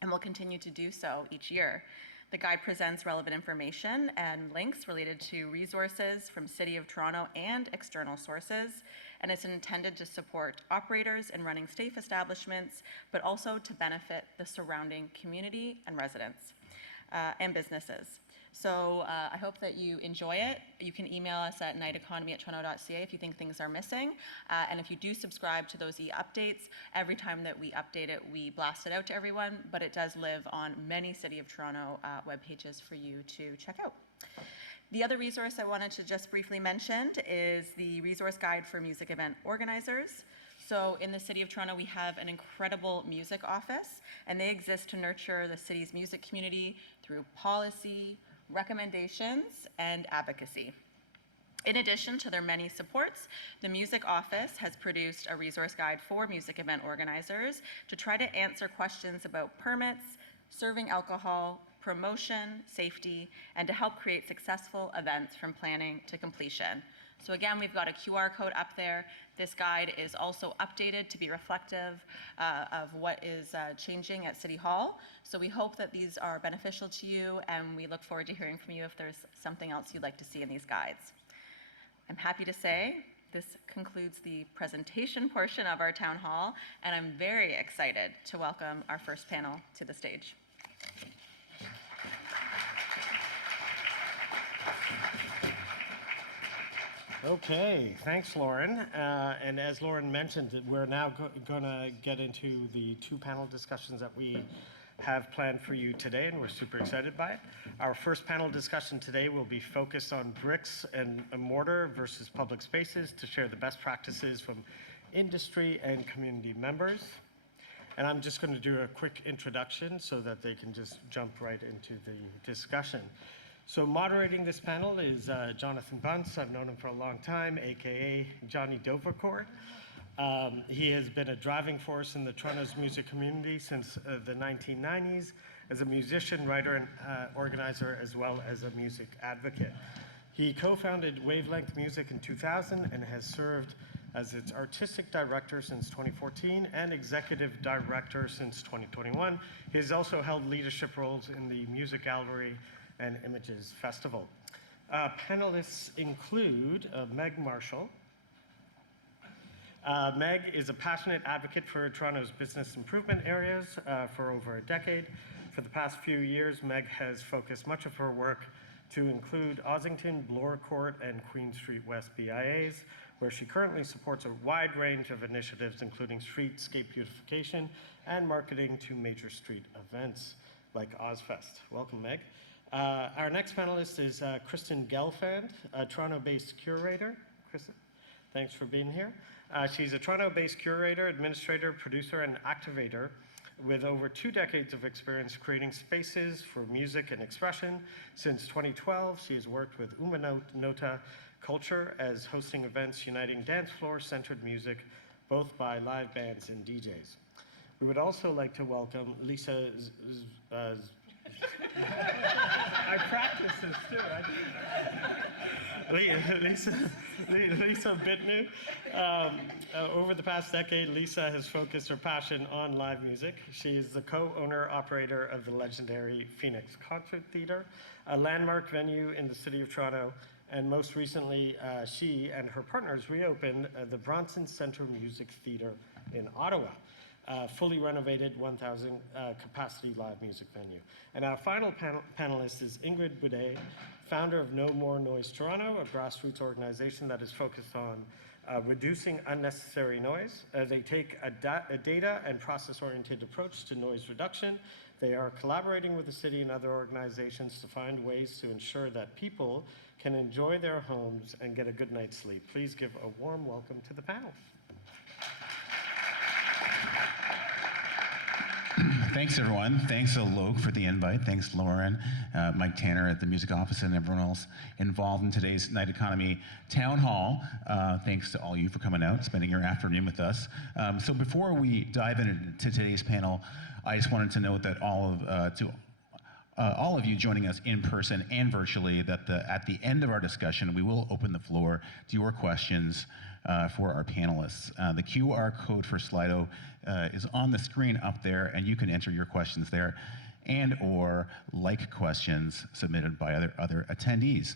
and we'll continue to do so each year. The guide presents relevant information and links related to resources from City of Toronto and external sources, and it's intended to support operators in running safe establishments, but also to benefit the surrounding community and residents and businesses. So I hope that you enjoy it. You can email us at knighteconomy@toronto.ca if you think things are missing. And if you do subscribe to those e-updates, every time that we update it, we blast it out to everyone, but it does live on many City of Toronto web pages for you to check out. The other resource I wanted to just briefly mention is the resource guide for music event organizers. So in the City of Toronto, we have an incredible music office, and they exist to nurture the city's music community through policy, recommendations, and advocacy. In addition to their many supports, the Music Office has produced a resource guide for music event organizers to try to answer questions about permits, serving alcohol, promotion, safety, and to help create successful events from planning to completion. So again, we've got a QR code up there. This guide is also updated to be reflective of what is changing at City Hall. So we hope that these are beneficial to you, and we look forward to hearing from you if there's something else you'd like to see in these guides. I'm happy to say this concludes the presentation portion of our town hall, and I'm very excited to welcome our first panel to the stage. Okay, thanks, Lauren. And as Lauren mentioned, we're now going to get into the two panel discussions that we have planned for you today, and we're super excited by it. Our first panel discussion today will be focused on bricks and mortar versus public spaces to share the best practices from industry and community members. And I'm just going to do a quick introduction so that they can just jump right into the discussion. So moderating this panel is Jonathan Bunce. I've known him for a long time, AKA Johnny Dovercourt. He has been a driving force in the Toronto's music community since the 1990s as a musician, writer, and organizer, as well as a music advocate. He co-founded Wavelength Music in 2000 and has served as its artistic director since 2014 and executive director since 2021. He has also held leadership roles in the Music Gallery and Images Festival. Panelists include Meg Marshall. Meg is a passionate advocate for Toronto's business improvement areas for over a decade. For the past few years, Meg has focused much of her work to include Ossington, Bloor Court, and Queen Street West BIAs, where she currently supports a wide range of initiatives, including streetscape beautification and marketing to major street events like Ozfest. Welcome, Meg. Our next panelist is Kristen Gelfand, a Toronto-based curator. Kristen, thanks for being here. She's a Toronto-based curator, administrator, producer, and activator with over 2 decades of experience creating spaces for music and expression. Since 2012, she has worked with Umanota Culture as hosting events uniting dance floor-centered music, both by live bands and DJs. We would also like to welcome Lisa I practice this too. Lisa Bitnu. Over the past decade, Lisa has focused her passion on live music. She is the co-owner-operator of the legendary Phoenix Concert Theatre, a landmark venue in the City of Toronto, and most recently, she and her partners reopened the Bronson Centre Music Theatre in Ottawa. Fully renovated 1,000 capacity live music venue. And our final panelist is Ingrid Boudet, founder of No More Noise Toronto, a grassroots organization that is focused on reducing unnecessary noise. They take a data and process-oriented approach to noise reduction. They are collaborating with the city and other organizations to find ways to ensure that people can enjoy their homes and get a good night's sleep. Please give a warm welcome to the panel. Thanks, everyone. Thanks, Alok, for the invite. Thanks, Lauren, Mike Tanner at the Music Office, and everyone else involved in today's Night Economy Town Hall. Thanks to all you for coming out, spending your afternoon with us. So before we dive into today's panel, I just wanted to note that all of you joining us in person and virtually, that at the end of our discussion, we will open the floor to your questions for our panelists. The QR code for Slido is on the screen up there, and you can enter your questions there and or like questions submitted by other attendees.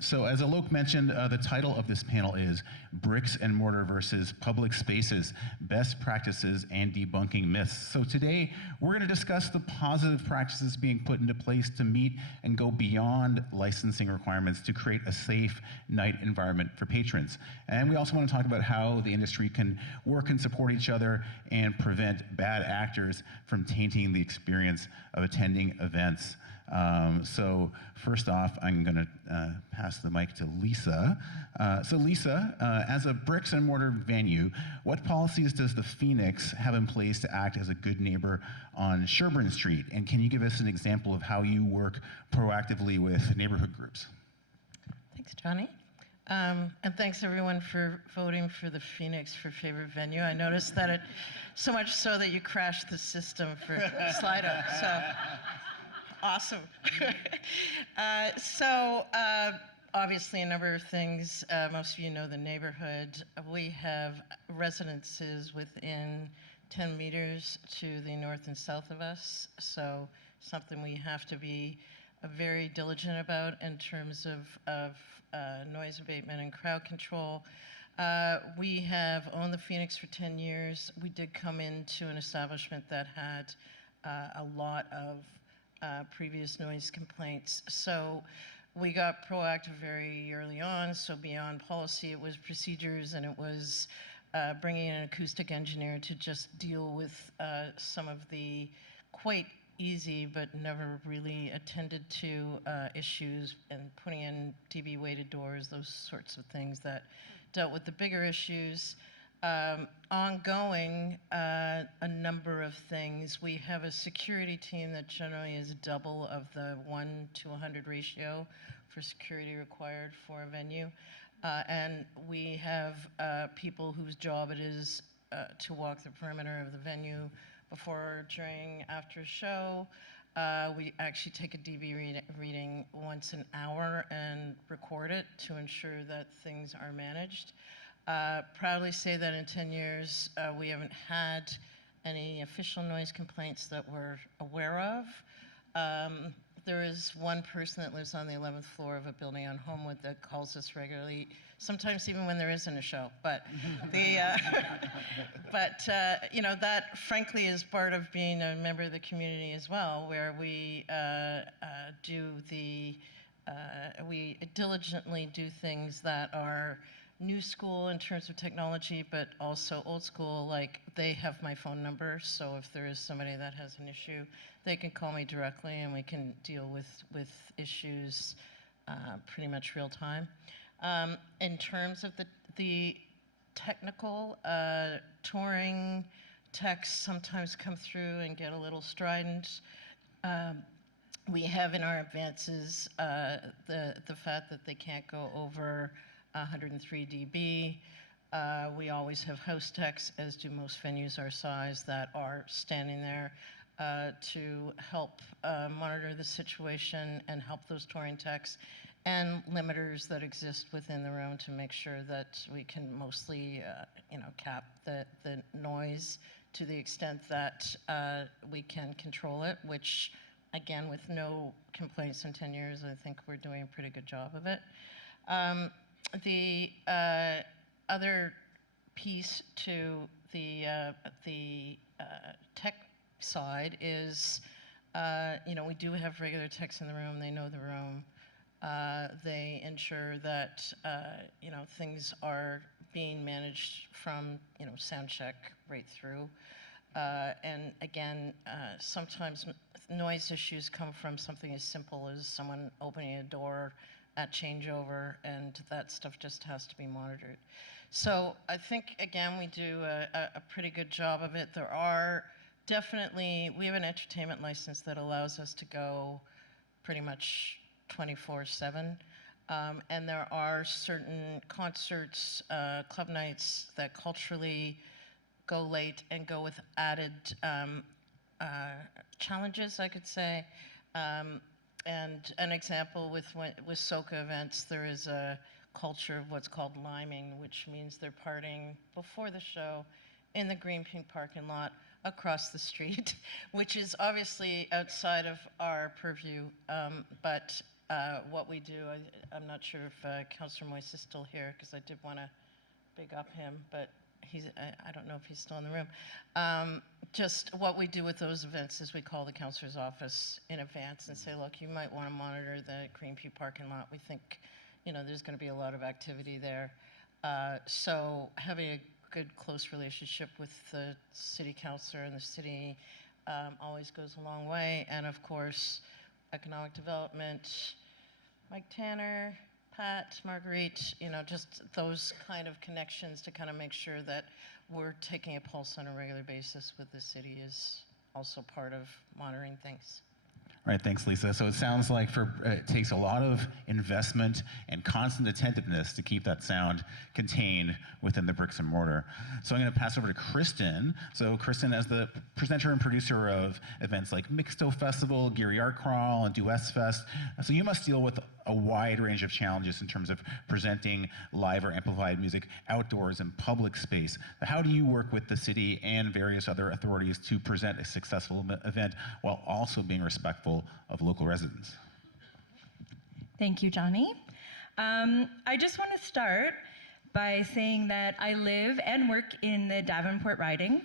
So as Alok mentioned, the title of this panel is Bricks and Mortar versus Public Spaces, Best Practices and Debunking Myths. So today, we're gonna discuss the positive practices being put into place to meet and go beyond licensing requirements to create a safe night environment for patrons. And we also wanna talk about how the industry can work and support each other and prevent bad actors from tainting the experience of attending events. So first off, I'm going to pass the mic to Lisa. So Lisa, as a bricks and mortar venue, what policies does the Phoenix have in place to act as a good neighbor on Sherbourne Street? And can you give us an example of how you work proactively with neighborhood groups? Thanks, Johnny. And thanks everyone for voting for the Phoenix for favorite venue. I noticed that it, so much so that you crashed the system for Slido, so awesome. Obviously a number of things. Most of you know the neighborhood. We have residences within 10 meters to the north and south of us, so something we have to be very diligent about in terms of noise abatement and crowd control. We have owned the Phoenix for 10 years. We did come into an establishment that had a lot of previous noise complaints. So we got proactive very early on. So beyond policy, it was procedures, and it was bringing in an acoustic engineer to just deal with some of the quite easy but never really attended to issues, and putting in DB weighted doors, those sorts of things that dealt with the bigger issues. Ongoing, a number of things. We have a security team that generally is double of the 1 to 100 ratio for security required for a venue. And we have people whose job it is to walk the perimeter of the venue before, during, after show. We actually take a DB reading once an hour and record it to ensure that things are managed. Proudly say that in 10 years, we haven't had any official noise complaints that we're aware of. There is one person that lives on the 11th floor of a building on Homewood that calls us regularly, sometimes even when there isn't a show. But you know, that frankly is part of being a member of the community as well, where we we diligently do things that are new school in terms of technology, but also old school, like they have my phone number, so if there is somebody that has an issue, they can call me directly and we can deal with issues pretty much real time. In terms of the technical, touring texts sometimes come through and get a little strident. We have in our advances the fact that they can't go over 103 dB. We always have host techs, as do most venues our size, that are standing there to help monitor the situation and help those touring techs, and limiters that exist within the room to make sure that we can mostly cap the noise to the extent that we can control it, which again, with no complaints in 10 years, I think we're doing a pretty good job of it. The other piece to the tech side is, we do have regular techs in the room. They know the room. They ensure that, things are being managed from, sound check right through. And again, sometimes noise issues come from something as simple as someone opening a door at changeover, and that stuff just has to be monitored. So I think, again, we do a pretty good job of it. There are definitely, we have an entertainment license that allows us to go pretty much 24/7. And there are certain concerts, club nights that culturally go late and go with added challenges, I could say. And an example with soca events, there is a culture of what's called liming, which means they're partying before the show in the Green Pink parking lot across the street, which is obviously outside of our purview. But what we do, I'm not sure if Councillor Moyse is still here, because I did want to big up him, but I don't know if he's still in the room. Just what we do with those events is we call the councillor's office in advance and say, look, you might want to monitor the Greenpew parking lot. We think, there's going to be a lot of activity there. So having a good, close relationship with the city councillor and the city always goes a long way. And of course, economic development, Mike Tanner, Pat, Marguerite, you know, just those kind of connections to kind of make sure that we're taking a pulse on a regular basis with the city is also part of monitoring things. All right, thanks, Lisa. So it sounds like it takes a lot of investment and constant attentiveness to keep that sound contained within the bricks and mortar. So I'm going to pass over to Kristen. So Kristen, as the presenter and producer of events like Mixto Festival, Geary Art Crawl, and Duets Fest, so you must deal with a wide range of challenges in terms of presenting live or amplified music outdoors in public space. How do you work with the city and various other authorities to present a successful event while also being respectful of local residents? Thank you, Johnny. I just want to start by saying that I live and work in the Davenport riding.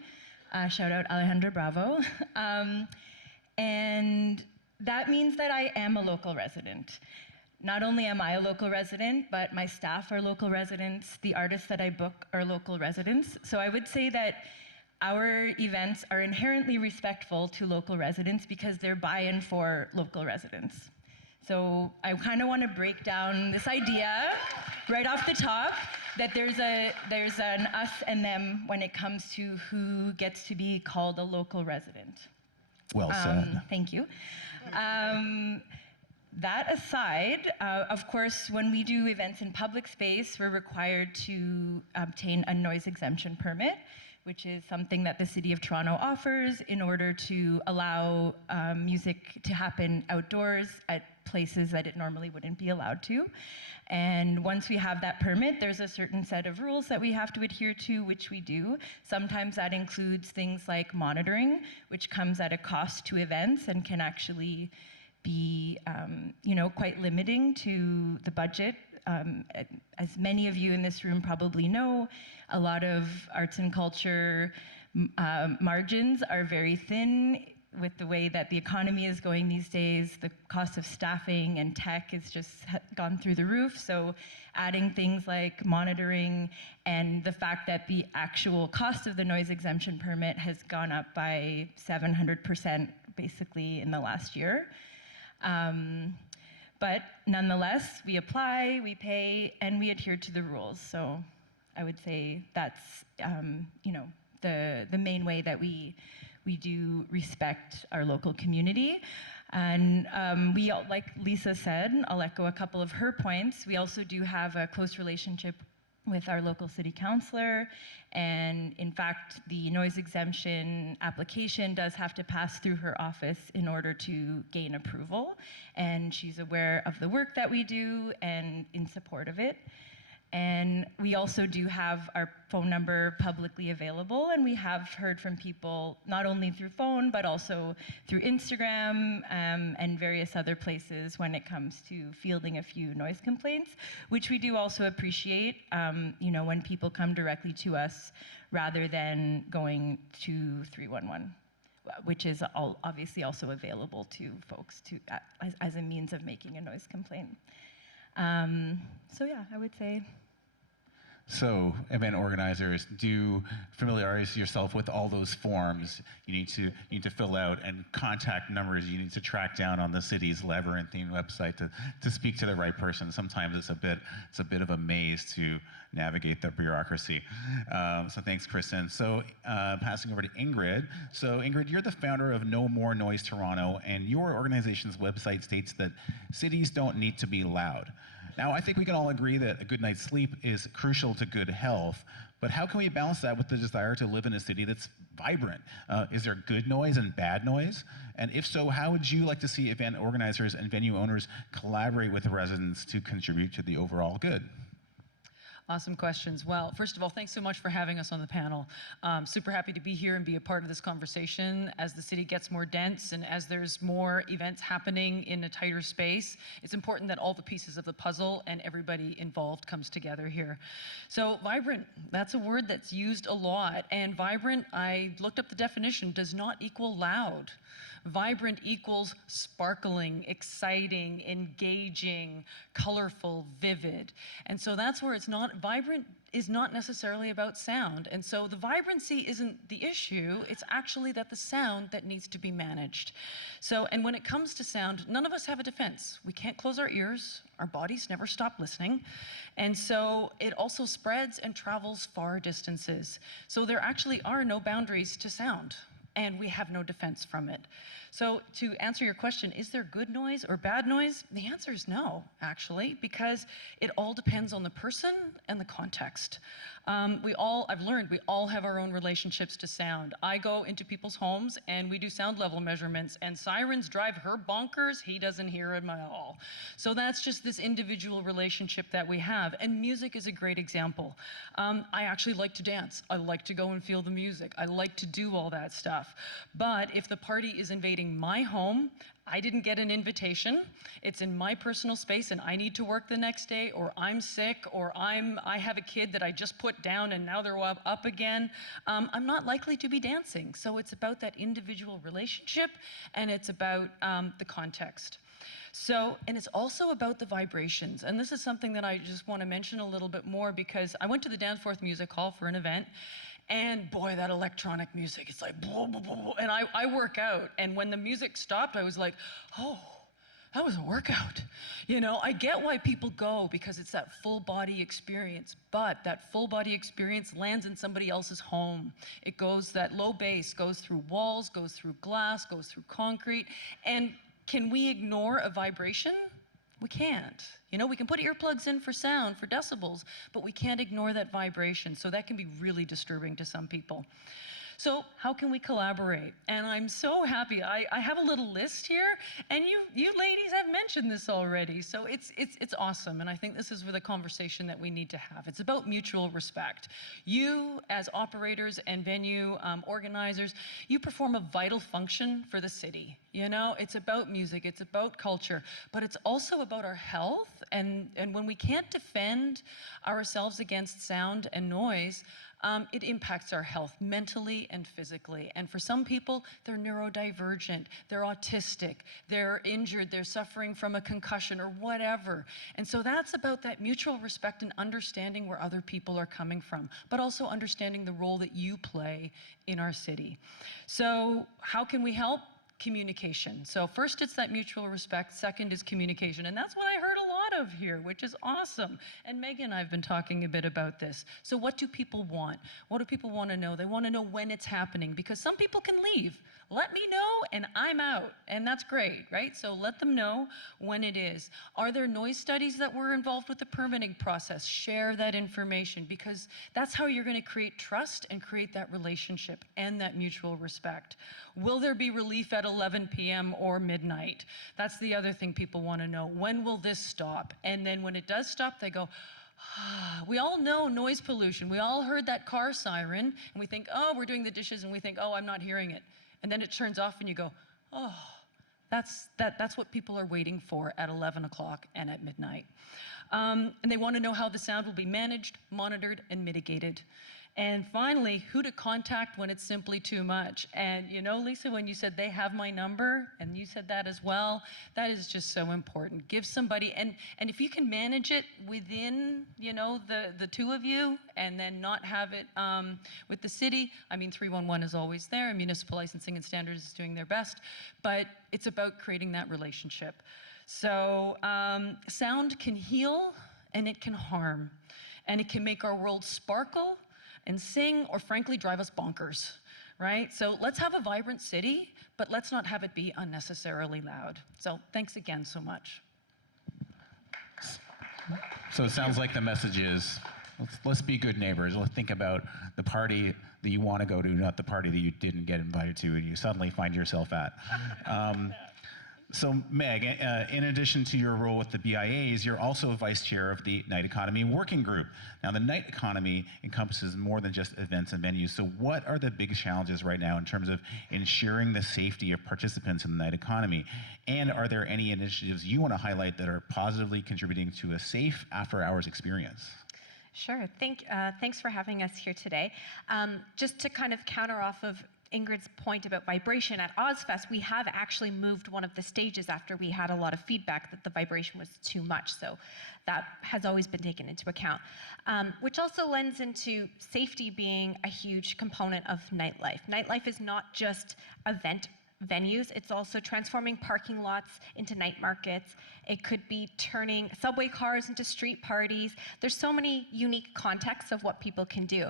Shout out Alejandra Bravo. And that means that I am a local resident. Not only am I a local resident, but my staff are local residents. The artists that I book are local residents. So I would say that our events are inherently respectful to local residents because they're by and for local residents. So I kind of want to break down this idea right off the top that there's an us and them when it comes to who gets to be called a local resident. Well said. Thank you. That aside, of course, when we do events in public space, we're required to obtain a noise exemption permit, which is something that the City of Toronto offers in order to allow music to happen outdoors at places that it normally wouldn't be allowed to. And once we have that permit, there's a certain set of rules that we have to adhere to, which we do. Sometimes that includes things like monitoring, which comes at a cost to events and can actually be quite limiting to the budget. As many of you in this room probably know, a lot of arts and culture margins are very thin with the way that the economy is going these days. The cost of staffing and tech has just gone through the roof. So adding things like monitoring and the fact that the actual cost of the noise exemption permit has gone up by 700% basically in the last year. But nonetheless, we apply, we pay, and we adhere to the rules. So I would say that's the main way that we do respect our local community. And we, like Lisa said, I'll echo a couple of her points. We also do have a close relationship with our local city councillor. And in fact, the noise exemption application does have to pass through her office in order to gain approval. And she's aware of the work that we do and in support of it. And we also do have our phone number publicly available, and we have heard from people not only through phone, but also through Instagram and various other places when it comes to fielding a few noise complaints, which we do also appreciate, when people come directly to us rather than going to 311, which is obviously also available to folks as a means of making a noise complaint. So yeah, I would say. So, event organizers, do familiarize yourself with all those forms you need to fill out and contact numbers you need to track down on the city's labyrinthine website to speak to the right person. Sometimes it's a bit of a maze to navigate the bureaucracy. So thanks, Kristen. So passing over to Ingrid. So Ingrid, you're the founder of No More Noise Toronto, and your organization's website states that cities don't need to be loud. Now, I think we can all agree that a good night's sleep is crucial to good health, but how can we balance that with the desire to live in a city that's vibrant? Is there good noise and bad noise? And if so, how would you like to see event organizers and venue owners collaborate with the residents to contribute to the overall good? Awesome questions. Well, first of all, thanks so much for having us on the panel. Super happy to be here and be a part of this conversation. As the city gets more dense and as there's more events happening in a tighter space, it's important that all the pieces of the puzzle and everybody involved comes together here. So vibrant, that's a word that's used a lot. And vibrant, I looked up the definition, does not equal loud. Vibrant equals sparkling, exciting, engaging, colorful, vivid. And so that's where it's not vibrant is not necessarily about sound. And so the vibrancy isn't the issue, it's actually that the sound that needs to be managed. So, and when it comes to sound, none of us have a defense. We can't close our ears, our bodies never stop listening. And so it also spreads and travels far distances. So there actually are no boundaries to sound, and we have no defense from it. So to answer your question, is there good noise or bad noise? The answer is no, actually, because it all depends on the person and the context. I've learned we all have our own relationships to sound. I go into people's homes and we do sound level measurements, and sirens drive her bonkers, he doesn't hear them at all. So that's just this individual relationship that we have, and music is a great example. I actually like to dance. I like to go and feel the music. I like to do all that stuff. But if the party is invading my home, I didn't get an invitation, it's in my personal space and I need to work the next day, or I'm sick, or I have a kid that I just put down and now they're up again, I'm not likely to be dancing. So it's about that individual relationship, and it's about the context. So, and it's also about the vibrations. And this is something that I just want to mention a little bit more, because I went to the Danforth Music Hall for an event, and boy, that electronic music, it's like, blah, blah, blah, blah. And I work out, and when the music stopped, I was like, oh, that was a workout. You know, I get why people go, because it's that full body experience, but that full body experience lands in somebody else's home. It goes, that low bass goes through walls, goes through glass, goes through concrete, and can we ignore a vibration? We can't. You know, we can put earplugs in for sound, for decibels, but we can't ignore that vibration. So that can be really disturbing to some people. So how can we collaborate? And I'm so happy. I have a little list here, and you ladies have mentioned this already. So it's awesome, and I think this is the conversation that we need to have. It's about mutual respect. You, as operators and venue organizers, you perform a vital function for the city. You know, it's about music, it's about culture, but it's also about our health. And when we can't defend ourselves against sound and noise, it impacts our health mentally and physically. And for some people, they're neurodivergent, they're autistic, they're injured, they're suffering from a concussion or whatever. And so that's about that mutual respect and understanding where other people are coming from, but also understanding the role that you play in our city. So how can we help? Communication. So first, it's that mutual respect. Second is communication. And that's what I heard a lot of here, which is awesome. And Megan and I have been talking a bit about this. So what do people want? What do people want to know? They want to know when it's happening, because some people can leave. Let me know and I'm out. And that's great, right? So let them know when it is. Are there noise studies that were involved with the permitting process? Share that information, because that's how you're going to create trust and create that relationship and that mutual respect. Will there be relief at 11 p.m. or midnight? That's the other thing people want to know. When will this stop? And then when it does stop, they go, we all know noise pollution. We all heard that car siren, and we think, oh, we're doing the dishes, and we think, oh, I'm not hearing it. And then it turns off, and you go, oh, that's what people are waiting for at 11 o'clock and at midnight. And they want to know how the sound will be managed, monitored, and mitigated. And finally, who to contact when it's simply too much. And you know, Lisa, when you said they have my number, and you said that as well, that is just so important. Give somebody, and if you can manage it within, you know, the two of you, and then not have it with the city. I mean, 311 is always there, Municipal Licensing and Standards is doing their best, but it's about creating that relationship. So sound can heal, and it can harm, and it can make our world sparkle and sing, or frankly drive us bonkers, right? So let's have a vibrant city, but let's not have it be unnecessarily loud. So thanks again so much. So it sounds like the message is, let's be good neighbors. Let's think about the party that you want to go to, not the party that you didn't get invited to and you suddenly find yourself at. So Meg, in addition to your role with the BIAs, you're also a vice chair of the Night Economy Working Group. Now, the night economy encompasses more than just events and venues. So what are the big challenges right now in terms of ensuring the safety of participants in the night economy? And are there any initiatives you want to highlight that are positively contributing to a safe after-hours experience? Sure. Thanks for having us here today. Just to kind of counter off of Ingrid's point about vibration at Ozfest, we have actually moved one of the stages after we had a lot of feedback that the vibration was too much. So that has always been taken into account, which also lends into safety being a huge component of nightlife. Nightlife is not just event venues, it's also transforming parking lots into night markets. It could be turning subway cars into street parties. There's so many unique contexts of what people can do.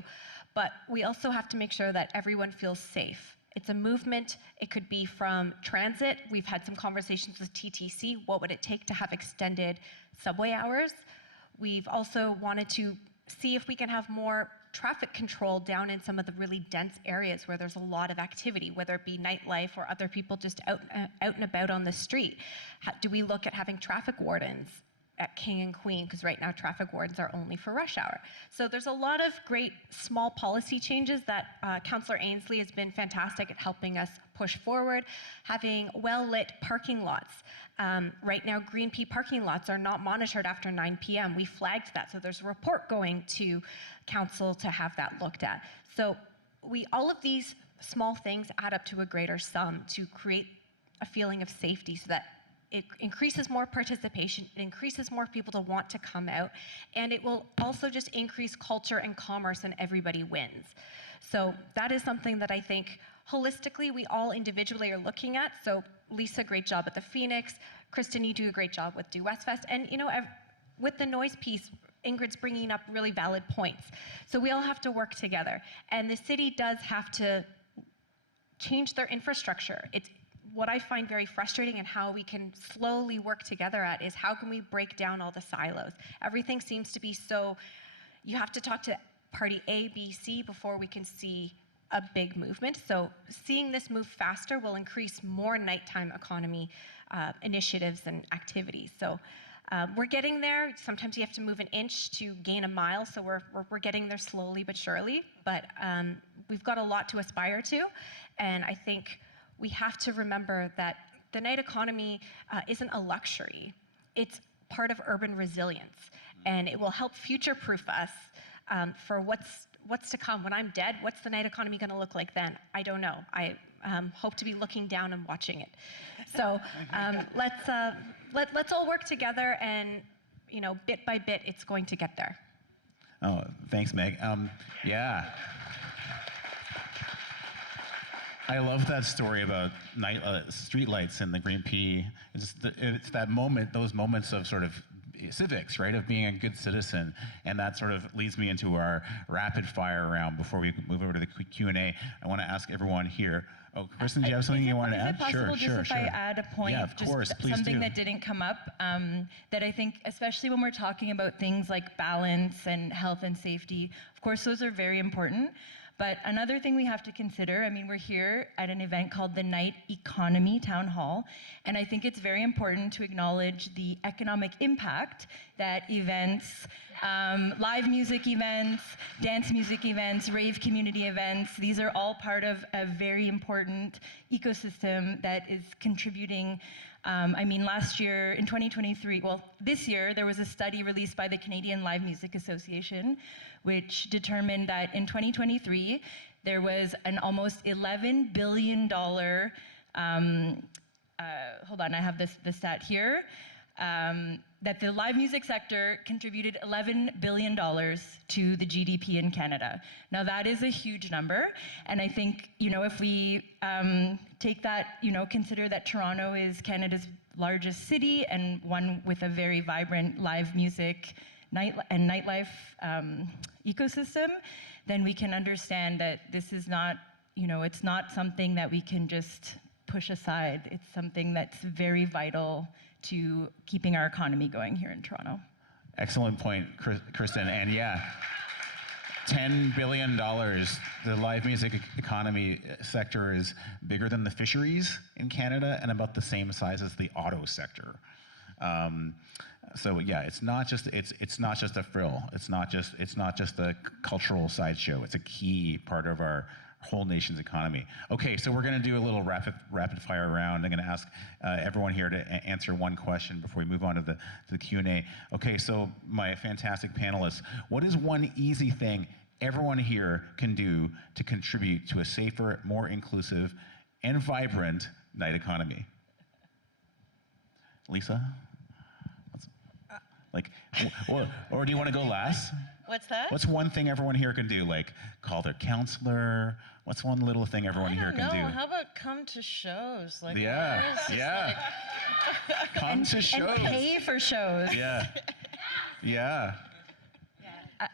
But we also have to make sure that everyone feels safe. It's a movement. It could be from transit. We've had some conversations with TTC. What would it take to have extended subway hours? We've also wanted to see if we can have more traffic control down in some of the really dense areas where there's a lot of activity, whether it be nightlife or other people just out and about on the street. Do we look at having traffic wardens at King and Queen? Because right now traffic wardens are only for rush hour. So there's a lot of great small policy changes that Councillor Ainsley has been fantastic at helping us push forward. Having well-lit parking lots. Right now, Green P parking lots are not monitored after 9 p.m. We flagged that, so there's a report going to council to have that looked at. So all of these small things add up to a greater sum to create a feeling of safety so that it increases more participation, it increases more people to want to come out, and it will also just increase culture and commerce and everybody wins. So that is something that I think holistically we all individually are looking at. So Lisa, great job at the Phoenix. Kristen, you do a great job with Do West Fest. And you know, with the noise piece, Ingrid's bringing up really valid points. So we all have to work together. And the city does have to change their infrastructure. It's what I find very frustrating, and how we can slowly work together at is how can we break down all the silos? Everything seems to be so, you have to talk to party A, B, C before we can see a big movement. So seeing this move faster will increase more nighttime economy initiatives and activities. So we're getting there. Sometimes you have to move an inch to gain a mile. So we're getting there slowly but surely. But we've got a lot to aspire to. And I think we have to remember that the night economy isn't a luxury. It's part of urban resilience. And it will help future-proof us for what's to come. When I'm dead, what's the night economy going to look like then? I don't know. I hope to be looking down and watching it. So let's all work together, and you know, bit by bit, it's going to get there. Oh, thanks, Meg. Yeah. I love that story about street lights and the Green P. It's that moment, those moments of sort of civics, right, of being a good citizen, and that sort of leads me into our rapid fire round. Before we move over to the Q&A, I want to ask everyone here. Oh, Kristen, do you have something you want to add? Is it possible if I add a point? Yeah, of course, please something do. that didn't come up, that I think, especially when we're talking about things like balance and health and safety, of course, those are very important. But another thing we have to consider, I mean, we're here at an event called the Night Economy Town Hall, and I think it's very important to acknowledge the economic impact that events, live music events, dance music events, rave community events, these are all part of a very important ecosystem that is contributing. I mean, last year, in 2023, well, this year, there was a study released by the Canadian Live Music Association, which determined that in 2023, there was an almost $11 billion, hold on, I have the stat here, that the live music sector contributed $11 billion to the GDP in Canada. Now that is a huge number, and I think, you know, if we take that, you know, consider that Toronto is Canada's largest city and one with a very vibrant live music nightlife ecosystem, then we can understand that this is not, you know, it's not something that we can just push aside. It's something that's very vital to keeping our economy going here in Toronto. Excellent point, Kristen. And yeah, $10 billion. The live music economy sector is bigger than the fisheries in Canada and about the same size as the auto sector. So yeah, it's not just a frill. It's not just a cultural sideshow. It's a key part of our whole nation's economy. Okay, so we're going to do a little rapid fire round. I'm going to ask everyone here to answer one question before we move on to the Q&A. Okay, so my fantastic panelists, what is one easy thing everyone here can do to contribute to a safer, more inclusive, and vibrant night economy? Lisa? Or do you want to go last? What's that? What's one thing everyone here can do? Like call their counselor? What's one little thing everyone here can do? How about come to shows? Like, Yeah, where is this, yeah. Come to shows. And pay for shows. Yeah, yeah.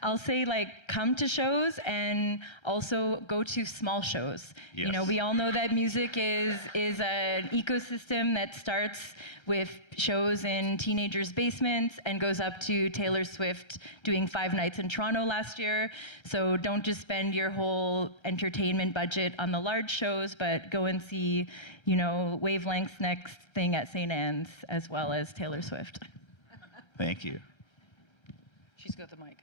I'll say like come to shows and also go to small shows. You know, Yes. we all know that music is an ecosystem that starts with shows in teenagers' basements and goes up to Taylor Swift doing 5 nights in Toronto last year. So don't just spend your whole entertainment budget on the large shows, but go and see, you know, Wavelength's next thing at St. Anne's as well as Taylor Swift. Thank you. She's got the mic.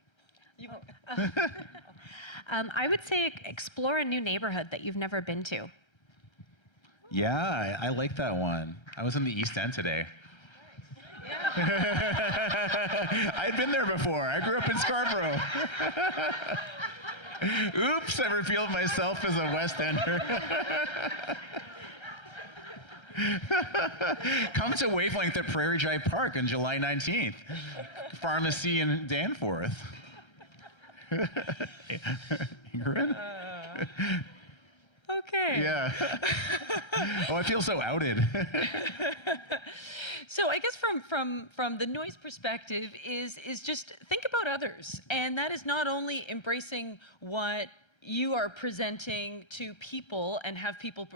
I would say explore a new neighborhood that you've never been to. Yeah, I like that one. I was in the East End today. I'd been there before. I grew up in Scarborough. Oops, I revealed myself as a West Ender. Come to Wavelength at Prairie Drive Park on July 19th. Pharmacy in Danforth. Ingrid? Okay. Yeah. Oh, I feel so outed. So I guess from the noise perspective is just think about others, and that is not only embracing what you are presenting to people and have people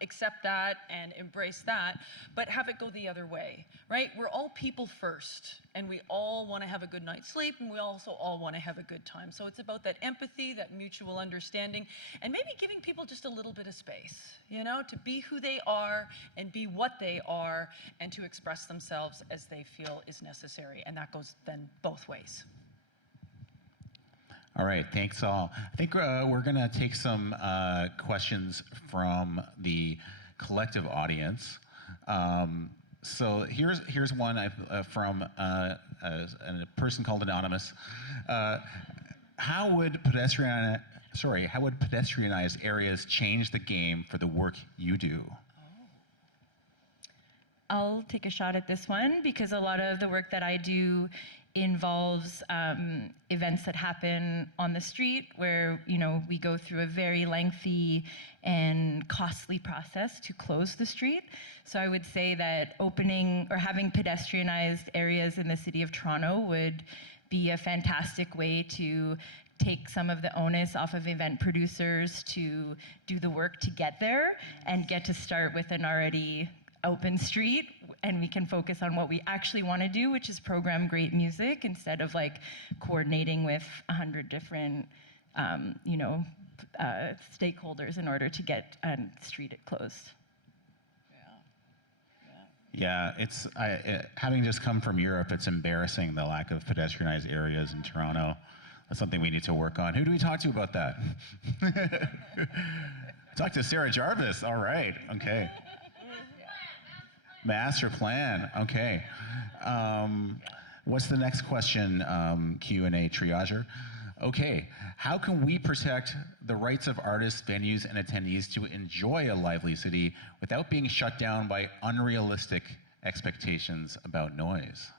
accept that and embrace that, but have it go the other way, right? We're all people first, and we all want to have a good night's sleep, and we also all want to have a good time. So it's about that empathy, that mutual understanding, and maybe giving people just a little bit of space, you know, to be who they are and be what they are and to express themselves as they feel is necessary. And that goes then both ways. All right, thanks all. I think we're gonna take some questions from the collective audience. So here's one from a person called Anonymous. How would pedestrianized areas change the game for the work you do? I'll take a shot at this one because a lot of the work that I do involves events that happen on the street where, you know, we go through a very lengthy and costly process to close the street. So I would say that opening or having pedestrianized areas in the city of Toronto would be a fantastic way to take some of the onus off of event producers to do the work to get there and get to start with an already open street, and we can focus on what we actually want to do, which is program great music instead of like coordinating with 100 different stakeholders in order to get a street closed. Yeah, it's having just come from Europe, it's embarrassing the lack of pedestrianized areas in Toronto. That's something we need to work on. Who do we talk to about that? Talk to Sarah Jarvis. All right. Okay. Master plan. Okay. What's the next question? Q&A triager. Okay. How can we protect the rights of artists, venues, and attendees to enjoy a lively city without being shut down by unrealistic expectations about noise?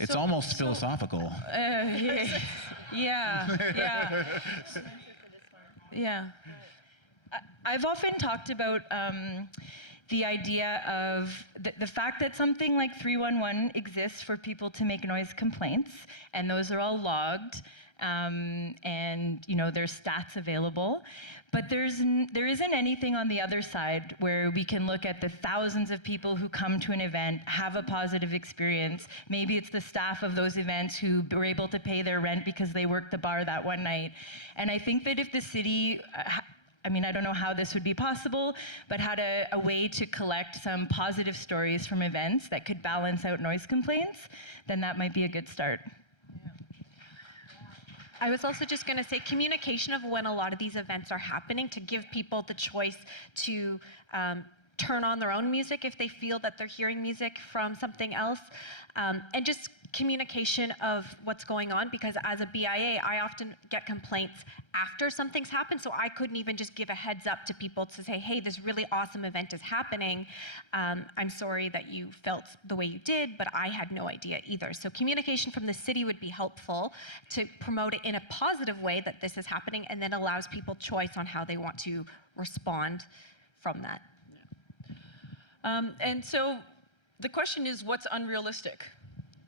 It's almost philosophical. Yeah. I've often talked about the idea of the fact that something like 311 exists for people to make noise complaints, and those are all logged, and you know there's stats available. But there isn't anything on the other side where we can look at the thousands of people who come to an event, have a positive experience. Maybe it's the staff of those events who were able to pay their rent because they worked the bar that one night. And I think that if the city, I mean, I don't know how this would be possible, but had a way to collect some positive stories from events that could balance out noise complaints, then that might be a good start. I was also just going to say communication of when a lot of these events are happening to give people the choice to turn on their own music if they feel that they're hearing music from something else, and just communication of what's going on, because as a BIA, I often get complaints after something's happened, so I couldn't even just give a heads up to people to say, hey, this really awesome event is happening. I'm sorry that you felt the way you did, but I had no idea either. So communication from the city would be helpful to promote it in a positive way that this is happening, and then allows people choice on how they want to respond from that. And so the question is, what's unrealistic,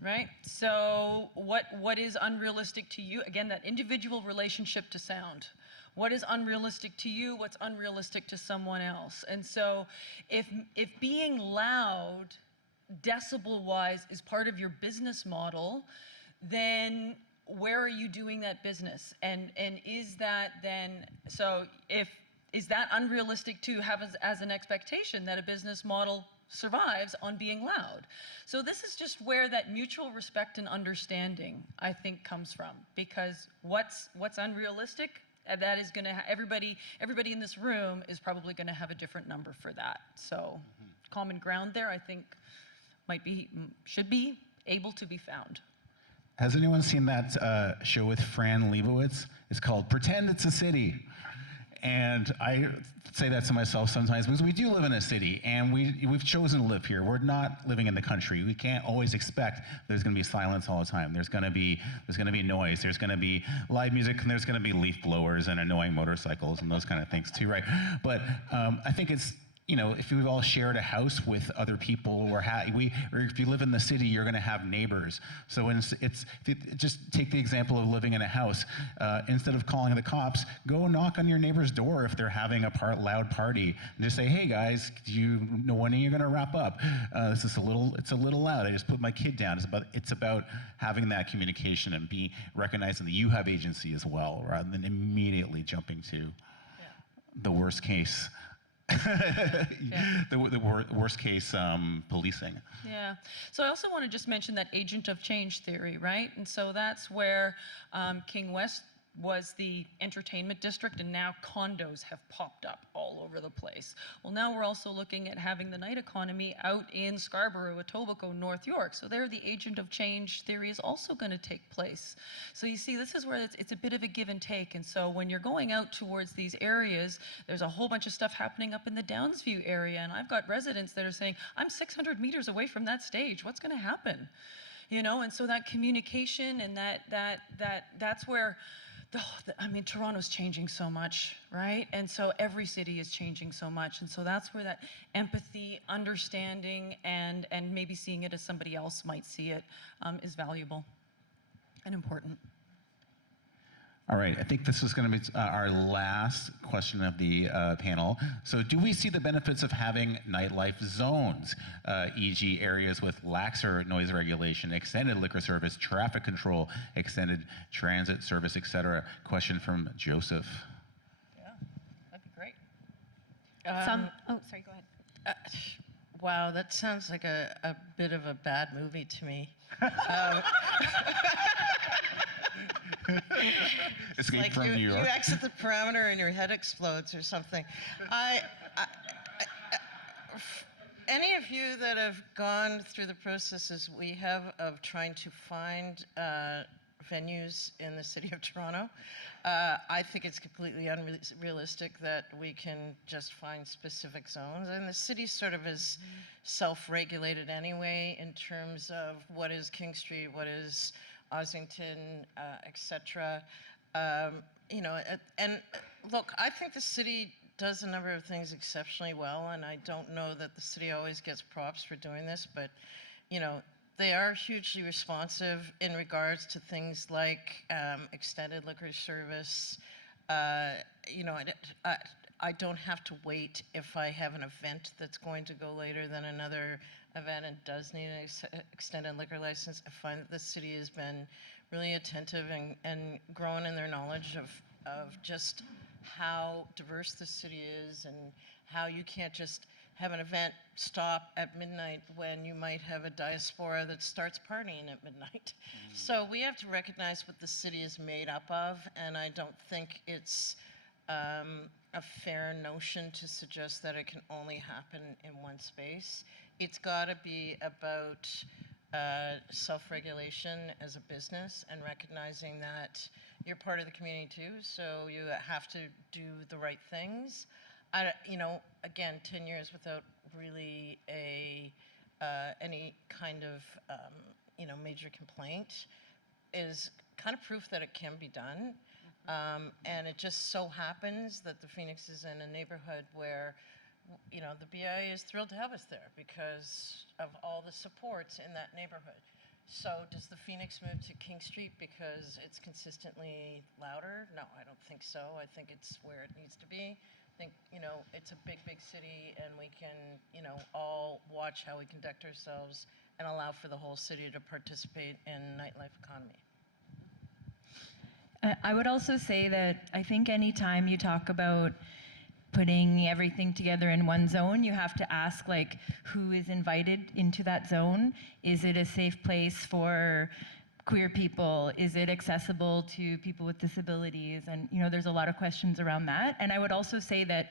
right? So what is unrealistic to you? Again, that individual relationship to sound. What is unrealistic to you? What's unrealistic to someone else? And so if being loud, decibel-wise, is part of your business model, then where are you doing that business? And is that then, so is that unrealistic to have as an expectation that a business model survives on being loud? So this is just where that mutual respect and understanding, I think, comes from. Because what's unrealistic, that is going to, everybody in this room is probably going to have a different number for that. So common ground there, I think, should be able to be found. Has anyone seen that show with Fran Lebowitz? It's called Pretend It's a City. And I say that to myself sometimes because we do live in a city, and we've chosen to live here. We're not living in the country. We can't always expect there's going to be silence all the time. There's going to be noise. There's going to be live music, and there's going to be leaf blowers and annoying motorcycles and those kind of things too, right? But I think it's, if we've all shared a house with other people, or if you live in the city, you're going to have neighbors. So just take the example of living in a house. Instead of calling the cops, go knock on your neighbor's door if they're having a loud party, and just say, "Hey guys, do you know when are you going to wrap up? It's a little loud. I just put my kid down." It's about having that communication and recognizing that you have agency as well, rather than immediately jumping to the worst case. The worst case policing. Yeah. So I also want to just mention that agent of change theory, right? And so that's where King West was the entertainment district, and now condos have popped up all over the place. Well, now we're also looking at having the night economy out in Scarborough, Etobicoke, North York. So there, the agent of change theory is also going to take place. So you see, this is where it's a bit of a give and take. And so when you're going out towards these areas, there's a whole bunch of stuff happening up in the Downsview area. And I've got residents that are saying, I'm 600 meters away from that stage. What's going to happen? And so that communication and that's where, Toronto's changing so much, right? And so every city is changing so much. And so that's where that empathy, understanding, and maybe seeing it as somebody else might see it is valuable and important. All right, I think this is going to be our last question of the panel. So do we see the benefits of having nightlife zones, e.g. areas with laxer noise regulation, extended liquor service, traffic control, extended transit service, etc.? Question from Joseph. Yeah, that'd be great. Oh, sorry, go ahead. Wow, that sounds like a bit of a bad movie to me. Escape like from New York. You exit the perimeter and your head explodes or something. Any of you that have gone through the processes we have of trying to find venues in the city of Toronto, I think it's completely unrealistic that we can just find specific zones. And the city sort of is self-regulated anyway in terms of what is King Street, what is Ossington, etc. And look, I think the city does a number of things exceptionally well, and I don't know that the city always gets props for doing this, but they are hugely responsive in regards to things like extended liquor service. I don't have to wait if I have an event that's going to go later than another event and does need an extended liquor license. I find that the city has been really attentive and grown in their knowledge of just how diverse the city is, and how you can't just have an event stop at midnight when you might have a diaspora that starts partying at midnight. So we have to recognize what the city is made up of, and I don't think it's a fair notion to suggest that it can only happen in one space. It's got to be about self-regulation as a business and recognizing that you're part of the community too, so you have to do the right things. Again, 10 years without really any kind of major complaint is kind of proof that it can be done. And it just so happens that the Phoenix is in a neighborhood where, the BIA is thrilled to have us there because of all the supports in that neighborhood. So does the Phoenix move to King Street because it's consistently louder? No, I don't think so. I think it's where it needs to be. I think, it's a big, big city and we can, all watch how we conduct ourselves and allow for the whole city to participate in nightlife economy. I would also say that I think anytime you talk about putting everything together in one zone, you have to ask who is invited into that zone. Is it a safe place for queer people? Is it accessible to people with disabilities? And there's a lot of questions around that. And I would also say that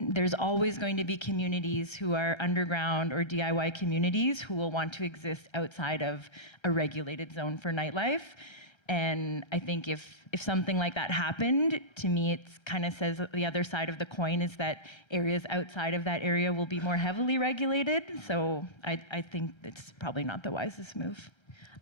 there's always going to be communities who are underground or DIY communities who will want to exist outside of a regulated zone for nightlife. And I think if something like that happened, to me, it kind of says that the other side of the coin is that areas outside of that area will be more heavily regulated. So I think it's probably not the wisest move.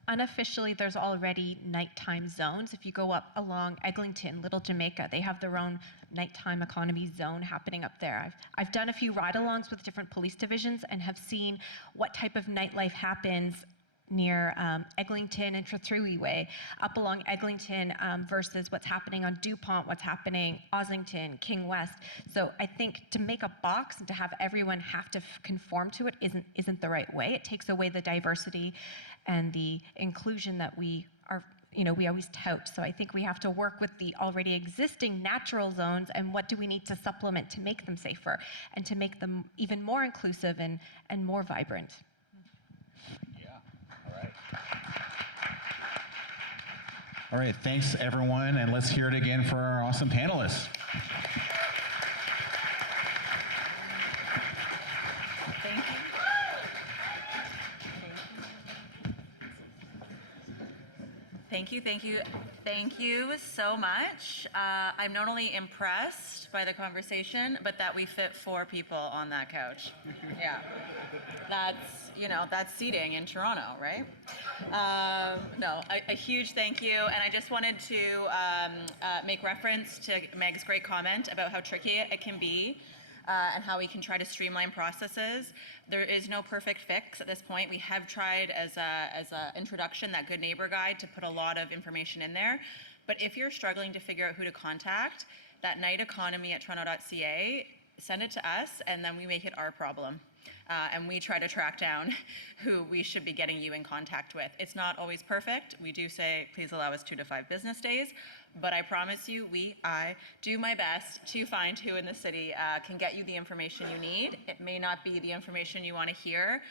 Unofficially, there's already nighttime zones. If you go up along Eglinton, Little Jamaica, they have their own nighttime economy zone happening up there. I've done a few ride-alongs with different police divisions and have seen what type of nightlife happens near Eglinton and Trethewey Way, up along Eglinton versus what's happening on DuPont, what's happening Ossington, King West. So I think to make a box and to have everyone have to conform to it isn't the right way. It takes away the diversity and the inclusion that we are, we always tout. So I think we have to work with the already existing natural zones and what do we need to supplement to make them safer and to make them even more inclusive and more vibrant. All right, thanks everyone, and let's hear it again for our awesome panelists. Thank you so much. I'm not only impressed by the conversation, but that we fit 4 people on that couch. Yeah, that's seating in Toronto, right? A huge thank you, and I just wanted to make reference to Meg's great comment about how tricky it can be and how we can try to streamline processes. There is no perfect fix at this point. We have tried as a introduction that Good Neighbor Guide to put a lot of information in there. But if you're struggling to figure out who to contact, that nighteconomy@toronto.ca, send it to us and then we make it our problem. And we try to track down who we should be getting you in contact with. It's not always perfect. We do say, please allow us 2 to 5 business days. But I promise you, I do my best to find who in the city can get you the information you need. It may not be the information you want to hear,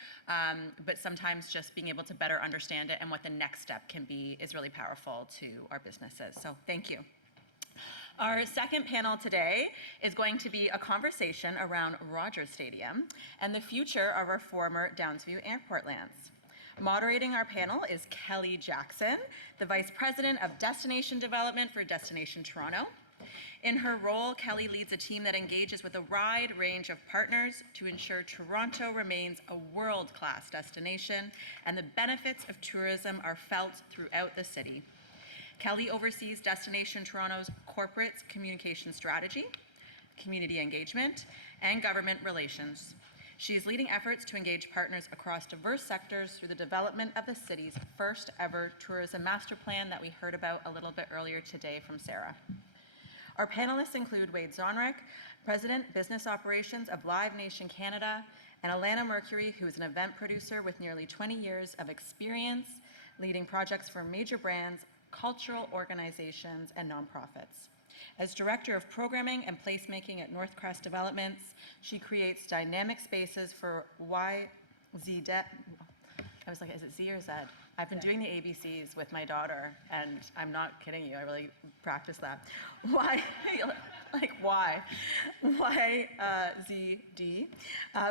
but sometimes just being able to better understand it and what the next step can be is really powerful to our businesses. So thank you. Our second panel today is going to be a conversation around Rogers Stadium and the future of our former Downsview Airport lands. Moderating our panel is Kelly Jackson, the Vice President of Destination Development for Destination Toronto. In her role, Kelly leads a team that engages with a wide range of partners to ensure Toronto remains a world-class destination and the benefits of tourism are felt throughout the city. Kelly oversees Destination Toronto's corporate communication strategy, community engagement, and government relations. She is leading efforts to engage partners across diverse sectors through the development of the city's first ever tourism master plan that we heard about a little bit earlier today from Sarah. Our panelists include Wade Zonrich, President, Business Operations of Live Nation Canada, and Alana Mercury, who is an event producer with nearly 20 years of experience leading projects for major brands, cultural organizations, and nonprofits. As Director of Programming and Placemaking at Northcrest Developments, she creates dynamic spaces for YZ. I was like, is it Z or Z? I've been doing the ABCs with my daughter, and I'm not kidding you. I really practiced that. Why? Like why? YZD,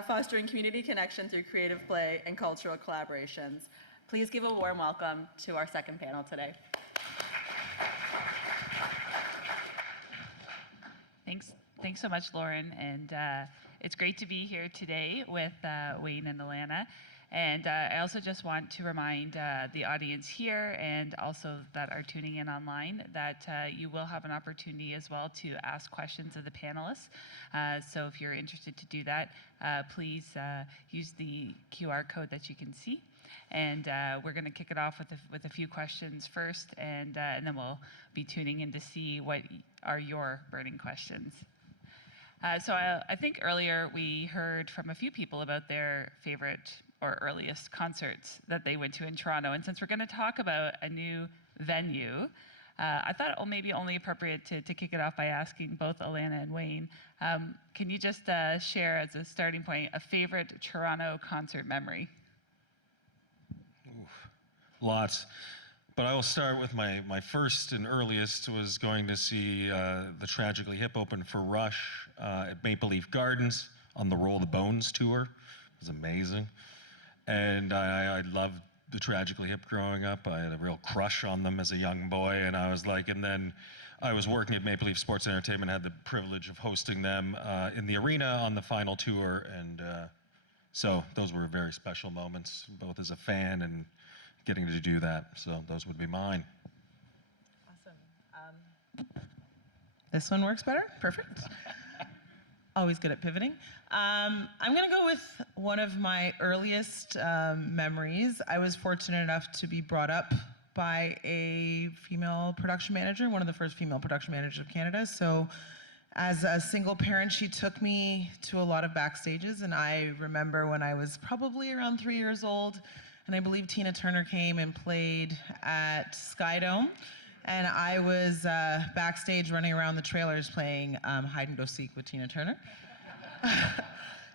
fostering community connection through creative play and cultural collaborations. Please give a warm welcome to our second panel today. Thanks so much, Lauren, and it's great to be here today with Wayne and Alana. And I also just want to remind the audience here and also that are tuning in online that you will have an opportunity as well to ask questions of the panelists. So if you're interested to do that, please use the QR code that you can see. And we're going to kick it off with a few questions first, and then we'll be tuning in to see what are your burning questions. So I think earlier we heard from a few people about their favorite or earliest concerts that they went to in Toronto. And since we're going to talk about a new venue, I thought it maybe only appropriate to kick it off by asking both Alana and Wayne, can you just share as a starting point a favorite Toronto concert memory? Lots. But I will start with my first and earliest was going to see the Tragically Hip open for Rush at Maple Leaf Gardens on the Roll the Bones tour. It was amazing. And I loved the Tragically Hip growing up. I had a real crush on them as a young boy, and I was like, and then I was working at Maple Leaf Sports Entertainment, had the privilege of hosting them in the arena on the final tour, and so those were very special moments, both as a fan and getting to do that. So those would be mine. Awesome. This one works better? Perfect. Always good at pivoting. I'm going to go with one of my earliest memories. I was fortunate enough to be brought up by a female production manager, one of the first female production managers of Canada. So as a single parent, she took me to a lot of backstages, and I remember when I was probably around 3 years old, and I believe Tina Turner came and played at Skydome, and I was backstage running around the trailers playing hide and go seek with Tina Turner.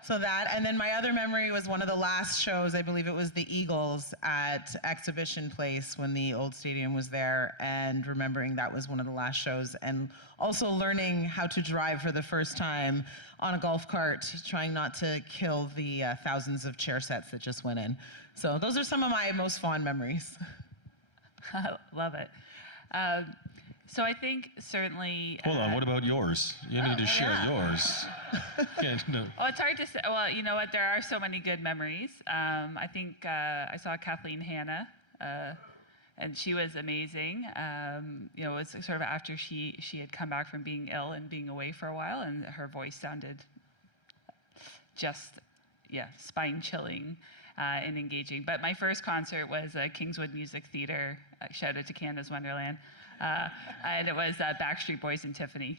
So that, and then my other memory was one of the last shows, I believe it was the Eagles at Exhibition Place when the old stadium was there, and remembering that was one of the last shows, and also learning how to drive for the first time on a golf cart, trying not to kill the thousands of chair sets that just went in. So those are some of my most fond memories. Love it. So I think certainly... Hold on, what about yours? You need to share yours. No. Oh, it's hard to say. Well, you know what? There are so many good memories. I think I saw Kathleen Hanna, and she was amazing. You know, it was sort of after she had come back from being ill and being away for a while, and her voice sounded just, yeah, spine-chilling and engaging. But my first concert was Kingswood Music Theatre. Shout out to Canada's Wonderland. And it was Backstreet Boys and Tiffany.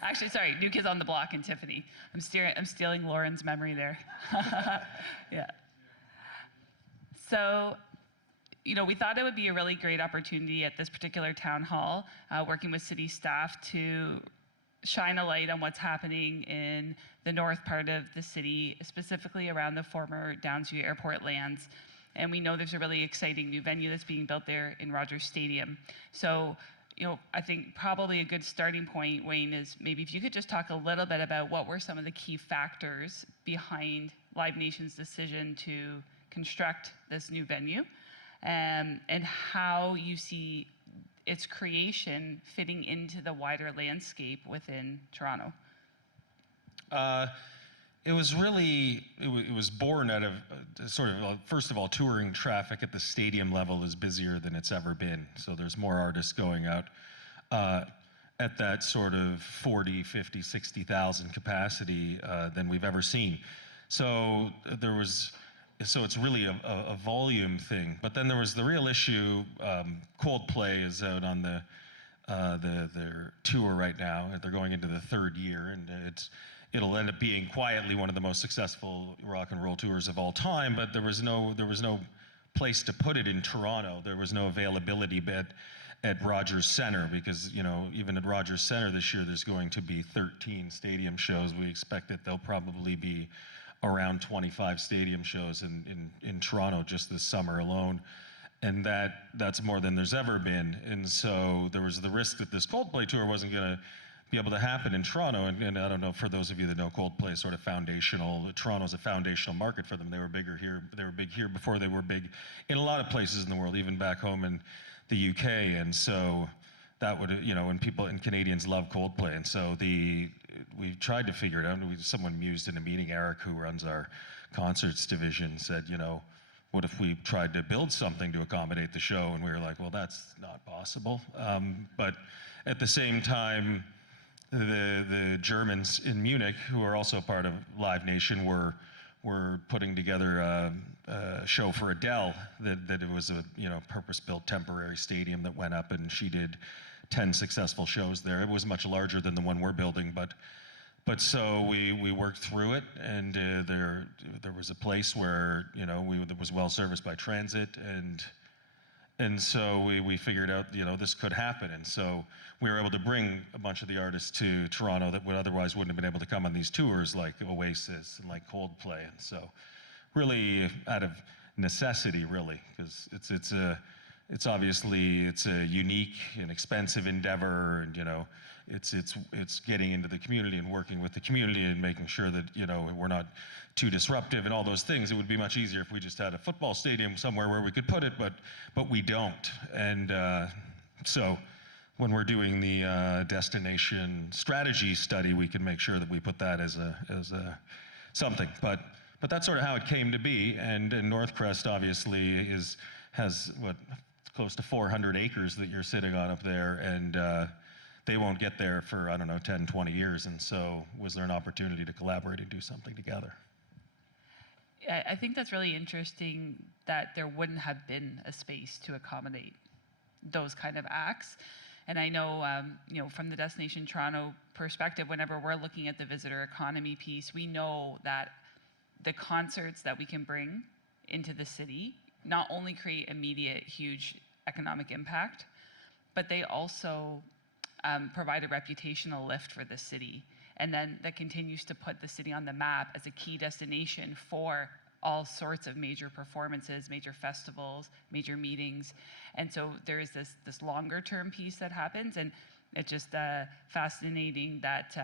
Actually, sorry, New Kids on the Block and Tiffany. I'm stealing Lauren's memory there. Yeah. So, you know, we thought it would be a really great opportunity at this particular town hall, working with city staff to shine a light on what's happening in the north part of the city, specifically around the former Downsview Airport lands. And we know there's a really exciting new venue that's being built there in Rogers Stadium. So, you know, I think probably a good starting point, Wayne, is maybe if you could just talk a little bit about what were some of the key factors behind Live Nation's decision to construct this new venue, and how you see its creation fitting into the wider landscape within Toronto. It was really, it was born out of sort of, first of all, touring traffic at the stadium level is busier than it's ever been. So there's more artists going out at that sort of 40, 50, 60,000 capacity than we've ever seen. So there was, so it's really a volume thing. But then there was the real issue. Coldplay is out on their tour right now. They're going into the third year, and it'll end up being quietly one of the most successful rock and roll tours of all time, but there was no place to put it in Toronto. There was no availability bid. at Rogers Center, because, you know, even at Rogers Center this year, there's going to be 13 stadium shows. We expect that there'll probably be around 25 stadium shows in Toronto just this summer alone. And that's more than there's ever been. And so there was the risk that this Coldplay tour wasn't going to be able to happen in Toronto. And I don't know, for those of you that know Coldplay, sort of foundational, Toronto's a foundational market for them. They were bigger here. They were big here before they were big in a lot of places in the world, even back home in the UK. And so that would, you know, and people and Canadians love Coldplay. And so we tried to figure it out. Someone mused in a meeting, Eric, who runs our concerts division, said, you know, what if we tried to build something to accommodate the show? And we were like, well, that's not possible. But at the same time, the Germans in Munich, who are also part of Live Nation, were putting together a show for Adele, that it was a, you know, purpose-built temporary stadium that went up, and she did 10 successful shows there. It was much larger than the one we're building, but so we worked through it, and there was a place where, you know, that was well serviced by transit, and so we figured out, you know, this could happen. And so we were able to bring a bunch of the artists to Toronto that would otherwise wouldn't have been able to come on these tours, like Oasis and like Coldplay. And so really out of necessity, really, because it's obviously a unique and expensive endeavor, and, you know, it's getting into the community and working with the community and making sure that, you know, we're not too disruptive and all those things. It would be much easier if we just had a football stadium somewhere where we could put it, but we don't. And so when we're doing the destination strategy study, we can make sure that we put that as a something. But that's sort of how it came to be. And Northcrest obviously has what, close to 400 acres that you're sitting on up there, and they won't get there for, I don't know, 10, 20 years. And so was there an opportunity to collaborate and do something together? Yeah, I think that's really interesting that there wouldn't have been a space to accommodate those kind of acts. And I know, you know, from the Destination Toronto perspective, whenever we're looking at the visitor economy piece, we know that the concerts that we can bring into the city not only create immediate, huge economic impact, but they also provide a reputational lift for the city. And then that continues to put the city on the map as a key destination for all sorts of major performances, major festivals, major meetings. And so there is this longer term piece that happens, and it's just fascinating that,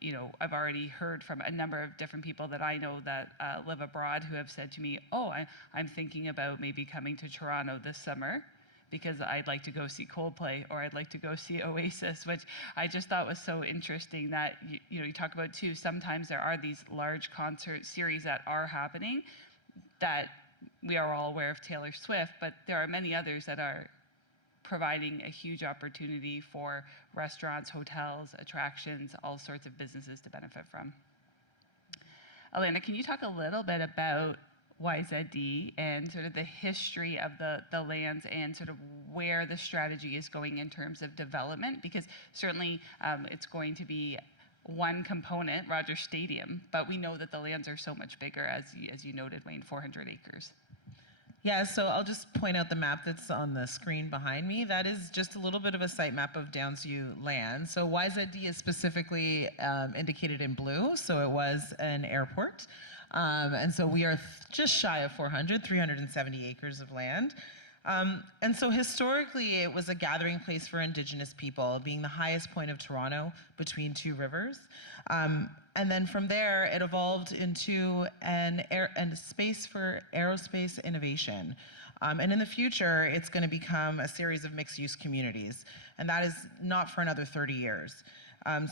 you know, I've already heard from a number of different people that I know that live abroad who have said to me, oh, I'm thinking about maybe coming to Toronto this summer because I'd like to go see Coldplay, or I'd like to go see Oasis, which I just thought was so interesting that, you know, you talk about too, sometimes there are these large concert series that are happening that we are all aware of Taylor Swift, but there are many others that are providing a huge opportunity for restaurants, hotels, attractions, all sorts of businesses to benefit from. Elena, can you talk a little bit about YZD and sort of the history of the lands and sort of where the strategy is going in terms of development? Because certainly it's going to be one component, Rogers Stadium, but we know that the lands are so much bigger, as you noted, Wayne, 400 acres. Yeah, so I'll just point out the map that's on the screen behind me. That is just a little bit of a site map of Downsview land. So YZD is specifically indicated in blue, so it was an airport. And so we are just shy of 370 acres of land. And so historically, it was a gathering place for Indigenous people, being the highest point of Toronto between two rivers. And then from there, it evolved into a space for aerospace innovation. And in the future, it's going to become a series of mixed-use communities. And that is not for another 30 years.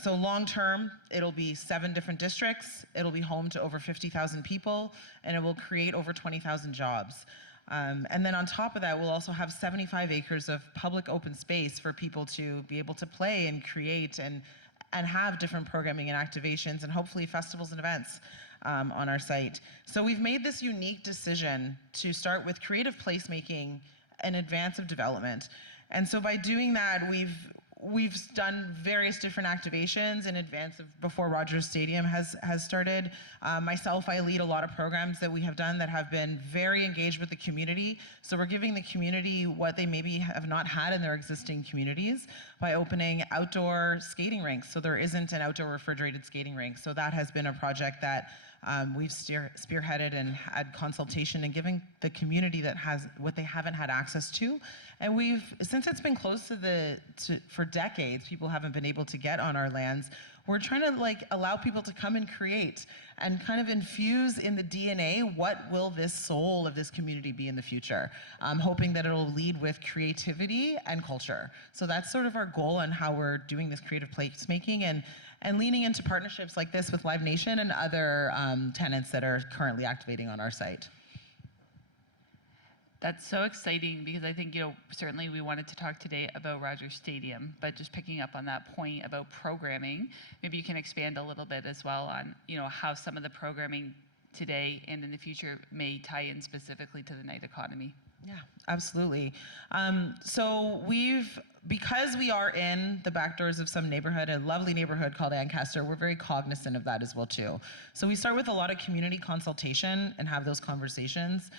So long term, it'll be 7 different districts, it'll be home to over 50,000 people, and it will create over 20,000 jobs. And then on top of that, we'll also have 75 acres of public open space for people to be able to play and create and have different programming and activations and hopefully festivals and events on our site. So we've made this unique decision to start with creative placemaking in advance of development. And so by doing that, we've done various different activations in advance of before Rogers Stadium has started. Myself, I lead a lot of programs that we have done that have been very engaged with the community. So we're giving the community what they maybe have not had in their existing communities by opening outdoor skating rinks. So there isn't an outdoor refrigerated skating rink. So that has been a project that we've spearheaded and had consultation and giving the community that has what they haven't had access to. And since it's been closed for decades, people haven't been able to get on our lands. We're trying to like allow people to come and create and kind of infuse in the DNA, what will this soul of this community be in the future? Hoping that it'll lead with creativity and culture. So that's sort of our goal on how we're doing this creative placemaking and leaning into partnerships like this with Live Nation and other tenants that are currently activating on our site. That's so exciting because I think, certainly we wanted to talk today about Rogers Stadium, but just picking up on that point about programming, maybe you can expand a little bit as well on, how some of the programming today and in the future may tie in specifically to the night economy. Yeah, absolutely. So because we are in the back doors of some neighborhood, a lovely neighborhood called Ancaster, we're very cognizant of that as well too. So we start with a lot of community consultation and have those conversations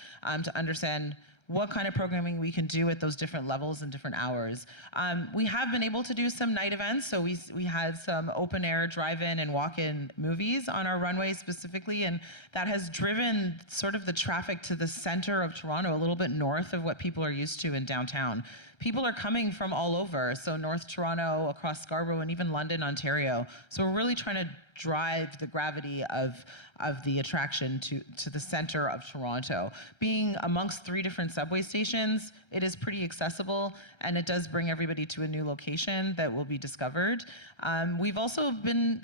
to understand what kind of programming we can do at those different levels and different hours. We have been able to do some night events, so we had some open air drive-in and walk-in movies on our runway specifically, and that has driven sort of the traffic to the center of Toronto, a little bit north of what people are used to in downtown. People are coming from all over, so North Toronto, across Scarborough, and even London, Ontario. So we're really trying to drive the gravity of the attraction to the center of Toronto. Being amongst 3 different subway stations, it is pretty accessible, and it does bring everybody to a new location that will be discovered. We've also been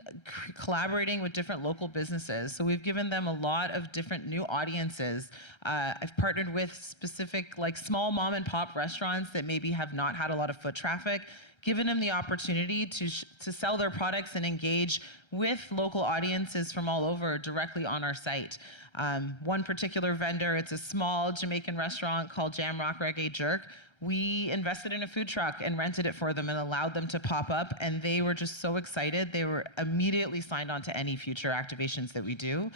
collaborating with different local businesses, so we've given them a lot of different new audiences. I've partnered with specific, like small mom and pop restaurants that maybe have not had a lot of foot traffic, given them the opportunity to sell their products and engage with local audiences from all over directly on our site. One particular vendor, it's a small Jamaican restaurant called Jam Rock Reggae Jerk. We invested in a food truck and rented it for them and allowed them to pop up, and they were just so excited. They were immediately signed on to any future activations that we do.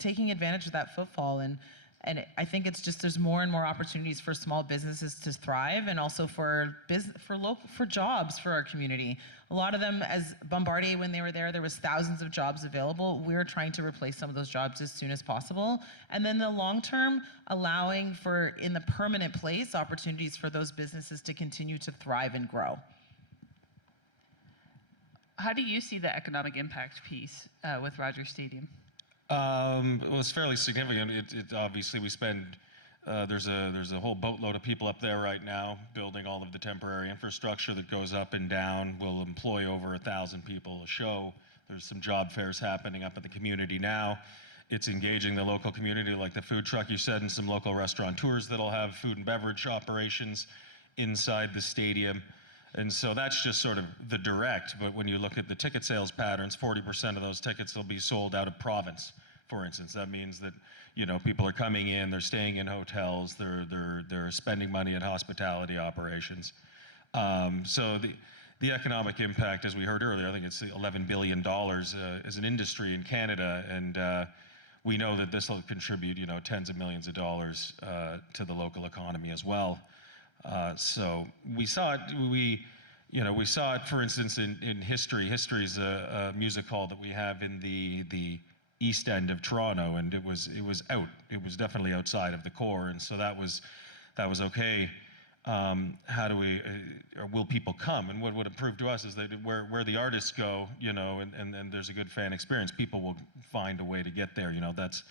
Taking advantage of that footfall, and I think it's just there's more and more opportunities for small businesses to thrive, and also for jobs for our community. A lot of them, as Bombardier, when they were there was thousands of jobs available. We're trying to replace some of those jobs as soon as possible. And then the long term, allowing for, in the permanent place, opportunities for those businesses to continue to thrive and grow. How do you see the economic impact piece with Rogers Stadium? Well, it's fairly significant. It obviously we spend there's a whole boatload of people up there right now building all of the temporary infrastructure that goes up and down. We'll employ over 1,000 people a show. There's some job fairs happening up in the community now. It's engaging the local community, like the food truck you said, and some local restaurateurs that'll have food and beverage operations inside the stadium. And so that's just sort of the direct, but when you look at the ticket sales patterns, 40% of those tickets will be sold out of province, for instance. That means that, people are coming in, they're staying in hotels, they're spending money at hospitality operations. So the economic impact, as we heard earlier, I think it's $11 billion as an industry in Canada, and we know that this will contribute, tens of millions of dollars to the local economy as well. So we saw it, for instance, in History. History is a music hall that we have in the east end of Toronto, and it was definitely outside of the core, and so that was okay. How do we, or will people come? And what would it prove to us is that where the artists go, and there's a good fan experience, people will find a way to get there. That's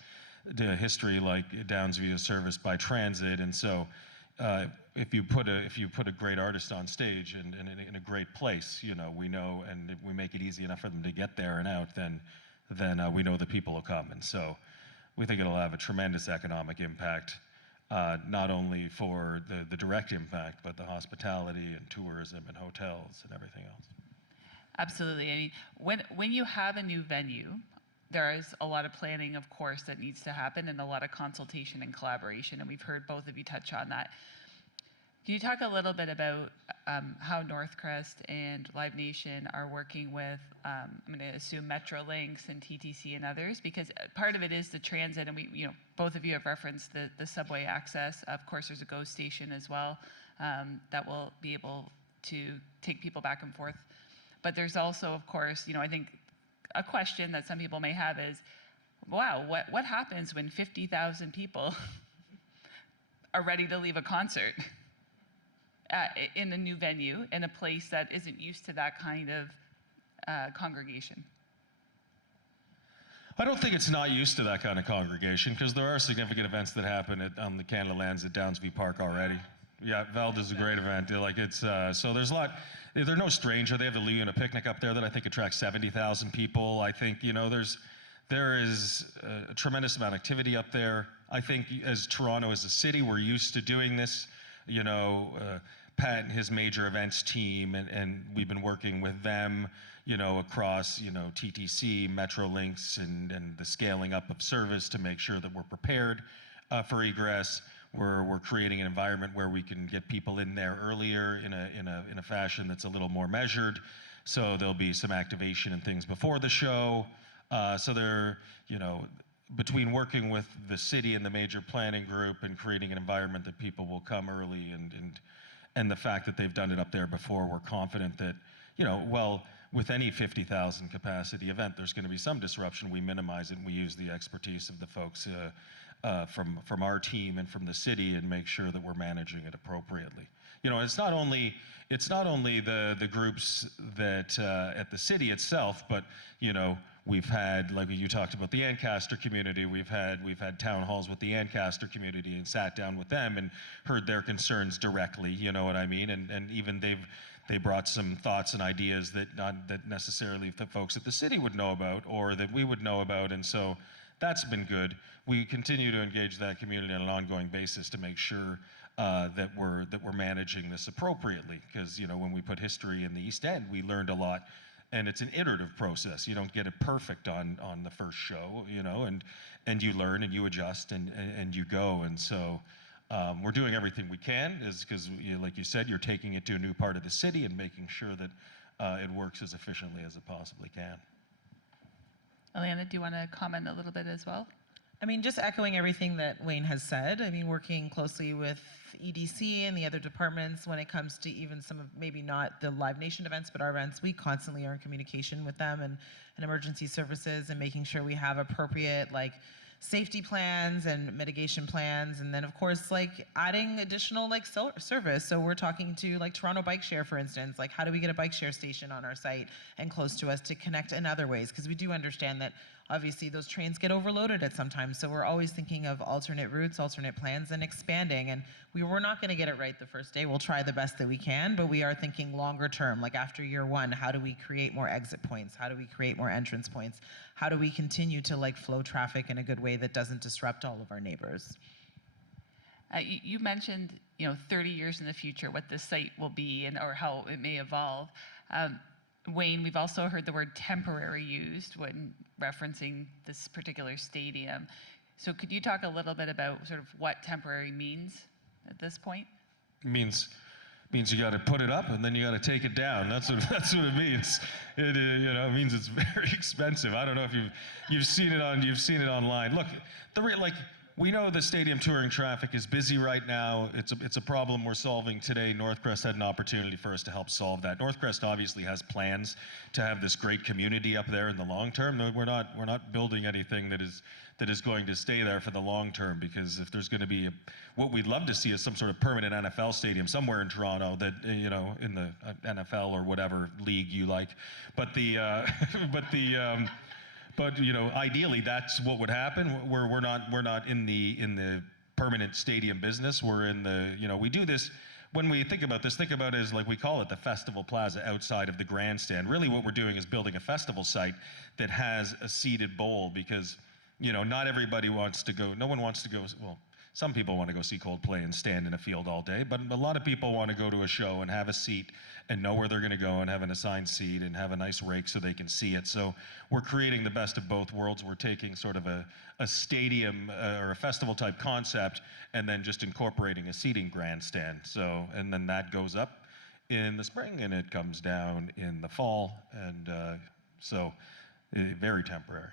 the History, like Downsview is serviced by transit, and so if you put a great artist on stage and in a great place, we know, and if we make it easy enough for them to get there and out, then we know the people will come. And so we think it'll have a tremendous economic impact, not only for the direct impact, but the hospitality and tourism and hotels and everything else. Absolutely. I mean, when you have a new venue, there is a lot of planning, of course, that needs to happen, and a lot of consultation and collaboration, and we've heard both of you touch on that. Can you talk a little bit about how Northcrest and Live Nation are working with, I'm going to assume Metrolinx and TTC and others, because part of it is the transit, and both of you have referenced the subway access. Of course, there's a GO station as well that will be able to take people back and forth. But there's also, of course, I think a question that some people may have is, wow, what happens when 50,000 people are ready to leave a concert in a new venue, in a place that isn't used to that kind of congregation? I don't think it's not used to that kind of congregation, because there are significant events that happen on the Canada Lands at Downsview Park already. Yeah, Veld is a great event. So there's a lot. They're no stranger. They have the Leuna picnic up there that I think attracts 70,000 people. I think there is a tremendous amount of activity up there. I think as Toronto as a city, we're used to doing this. Pat and his major events team, and we've been working with them, across, TTC, Metrolinx, and the scaling up of service to make sure that we're prepared for egress. We're creating an environment where we can get people in there earlier in a fashion that's a little more measured. So there'll be some activation and things before the show. So they're, between working with the city and the major planning group and creating an environment that people will come early and the fact that they've done it up there before, we're confident that, with any 50,000 capacity event, there's going to be some disruption. We minimize it, and we use the expertise of the folks from our team and from the city, and make sure that we're managing it appropriately. It's not only the groups that at the city itself, but we've had, like you talked about, the Ancaster community. We've had town halls with the Ancaster community and sat down with them and heard their concerns directly. You know what I mean? And even they brought some thoughts and ideas that necessarily the folks at the city would know about, or that we would know about. And so that's been good. We continue to engage that community on an ongoing basis to make sure that we're managing this appropriately. Because when we put history in the East End, we learned a lot, and it's an iterative process. You don't get it perfect on the first show, and you learn and you adjust and you go. And so we're doing everything we can, because like you said, you're taking it to a new part of the city and making sure that it works as efficiently as it possibly can. Alana, do you want to comment a little bit as well? Just echoing everything that Wayne has said. Working closely with EDC and the other departments when it comes to even some of, maybe not the Live Nation events, but our events, we constantly are in communication with them and emergency services, and making sure we have appropriate safety plans and mitigation plans, and then of course adding additional service. So we're talking to Toronto Bike Share, for instance, how do we get a bike share station on our site and close to us to connect in other ways, because we do understand that obviously those trains get overloaded at some time. So we're always thinking of alternate routes, alternate plans, and expanding. And we're not going to get it right the first day. We'll try the best that we can, but we are thinking longer term, after year one, how do we create more exit points? How do we create more entrance points? How do we continue to flow traffic in a good way that doesn't disrupt all of our neighbors? You mentioned, 30 years in the future, what this site will be or how it may evolve. Wayne, we've also heard the word temporary used when referencing this particular stadium. So could you talk a little bit about sort of what temporary means at this point? It means you got to put it up and then you got to take it down. That's what it means. It means it's very expensive. I don't know if you've seen it online. Look, we know the stadium touring traffic is busy right now. It's a problem we're solving today. Northcrest had an opportunity for us to help solve that. Northcrest obviously has plans to have this great community up there in the long term. No, we're not building anything that is going to stay there for the long term, because if there's going to be what we'd love to see is some sort of permanent NFL stadium somewhere in Toronto that in the NFL or whatever league you like. But ideally, that's what would happen. We're not in the permanent stadium business. We're in the, we do this. When we think about this, think about it as we call it the Festival Plaza outside of the grandstand. Really what we're doing is building a festival site that has a seated bowl, because, not everybody wants to go, no one wants to go, well, some people want to go see Coldplay and stand in a field all day, but a lot of people want to go to a show and have a seat and know where they're going to go and have an assigned seat and have a nice rake so they can see it. So we're creating the best of both worlds. We're taking sort of a stadium or a festival type concept and then just incorporating a seating grandstand. So, and then that goes up in the spring and it comes down in the fall. And very temporary.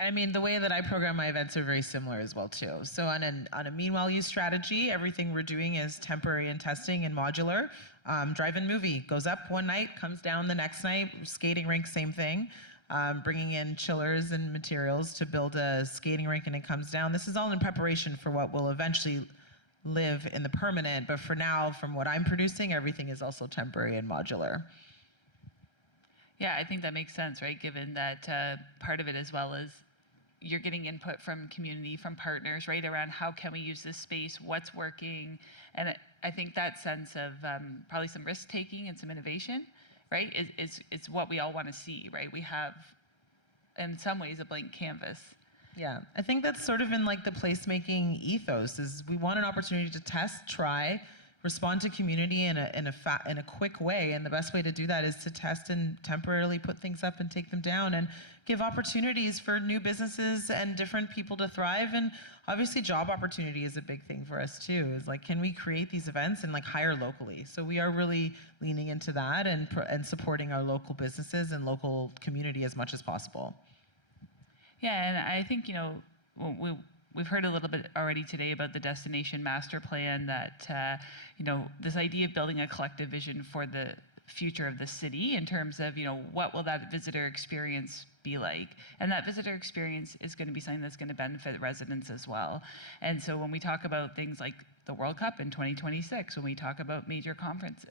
I mean, the way that I program my events are very similar as well too. So on a meanwhile use strategy, everything we're doing is temporary and testing and modular. Drive-in movie goes up one night, comes down the next night. Skating rink, same thing. Bringing in chillers and materials to build a skating rink and it comes down. This is all in preparation for what will eventually live in the permanent. But for now, from what I'm producing, everything is also temporary and modular. Yeah, I think that makes sense, right? Given that part of it as well is you're getting input from community, from partners, right, around how can we use this space, what's working, and I think that sense of probably some risk-taking and some innovation, right, is what we all want to see, right? We have, in some ways, a blank canvas. Yeah, I think that's sort of in like the placemaking ethos is we want an opportunity to test, try, respond to community in a quick way, and the best way to do that is to test and temporarily put things up and take them down and give opportunities for new businesses and different people to thrive. And obviously job opportunity is a big thing for us too, is like, can we create these events and like hire locally? So we are really leaning into that and supporting our local businesses and local community as much as possible. Yeah, and I think, you know, we've heard a little bit already today about the destination master plan that, you know, this idea of building a collective vision for the future of the city in terms of, you know, what will that visitor experience be like? And that visitor experience is going to be something that's going to benefit residents as well. And so when we talk about things like the World Cup in 2026, when we talk about major concerts,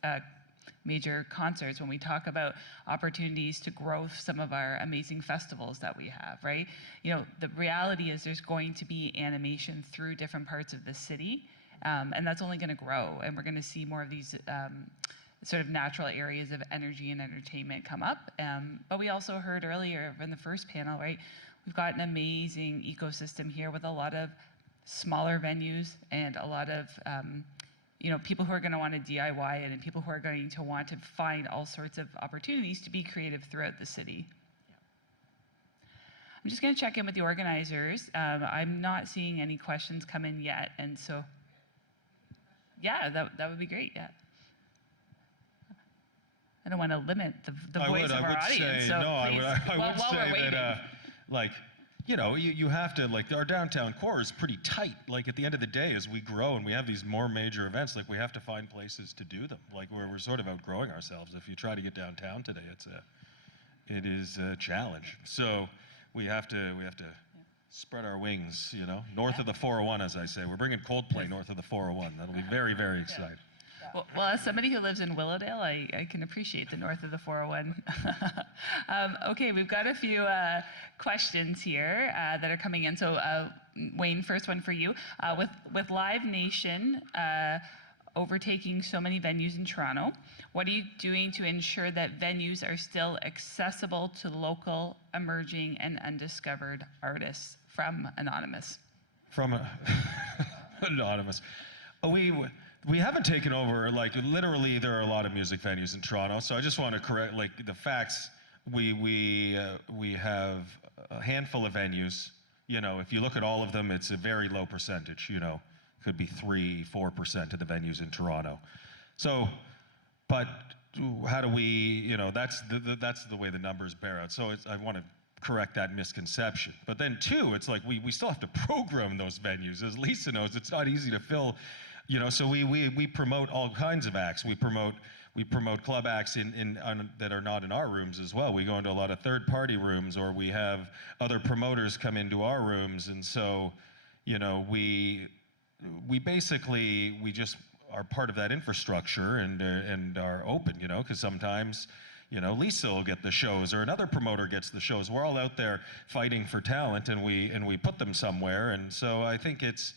when we talk about opportunities to grow some of our amazing festivals that we have, right? You know, the reality is there's going to be animation through different parts of the city, and that's only going to grow, and we're going to see more of these sort of natural areas of energy and entertainment come up. But we also heard earlier in the first panel, right? We've got an amazing ecosystem here with a lot of smaller venues and a lot of you know, people who are going to want to DIY it and people who are going to want to find all sorts of opportunities to be creative throughout the city. I'm just going to check in with the organizers. I'm not seeing any questions come in yet, and so, yeah, that would be great, yeah. I don't want to limit the voice of our audience, so please, while we're waiting. Like, you know, you have to, like, our downtown core is pretty tight. Like, at the end of the day, as we grow and we have these more major events, like, we have to find places to do them. Like, we're sort of outgrowing ourselves. If you try to get downtown today, it is a challenge. So we have to spread our wings, you know, north of the 401, as I say. We're bringing Coldplay north of the 401. That'll be very, very exciting. Well, as somebody who lives in Willowdale, I can appreciate the north of the 401. Okay, we've got a few questions here that are coming in. So, Wayne, first one for you. With Live Nation overtaking so many venues in Toronto, what are you doing to ensure that venues are still accessible to local, emerging, and undiscovered artists? From Anonymous. From Anonymous. We haven't taken over, like, literally there are a lot of music venues in Toronto, so I just want to correct, like, the facts. We have a handful of venues. You know, if you look at all of them, it's a very low percentage, you know, could be 3-4% of the venues in Toronto. So, but how do we, you know, that's the way the numbers bear out. So I want to correct that misconception. But then two, it's like we still have to program those venues. As Lisa knows, it's not easy to fill. You know, so we promote all kinds of acts. We promote club acts that are not in our rooms as well. We go into a lot of third-party rooms, or we have other promoters come into our rooms, and so, you know, we basically just are part of that infrastructure and are open. You know, because sometimes, you know, Lisa will get the shows, or another promoter gets the shows. We're all out there fighting for talent, and we put them somewhere, and so I think it's.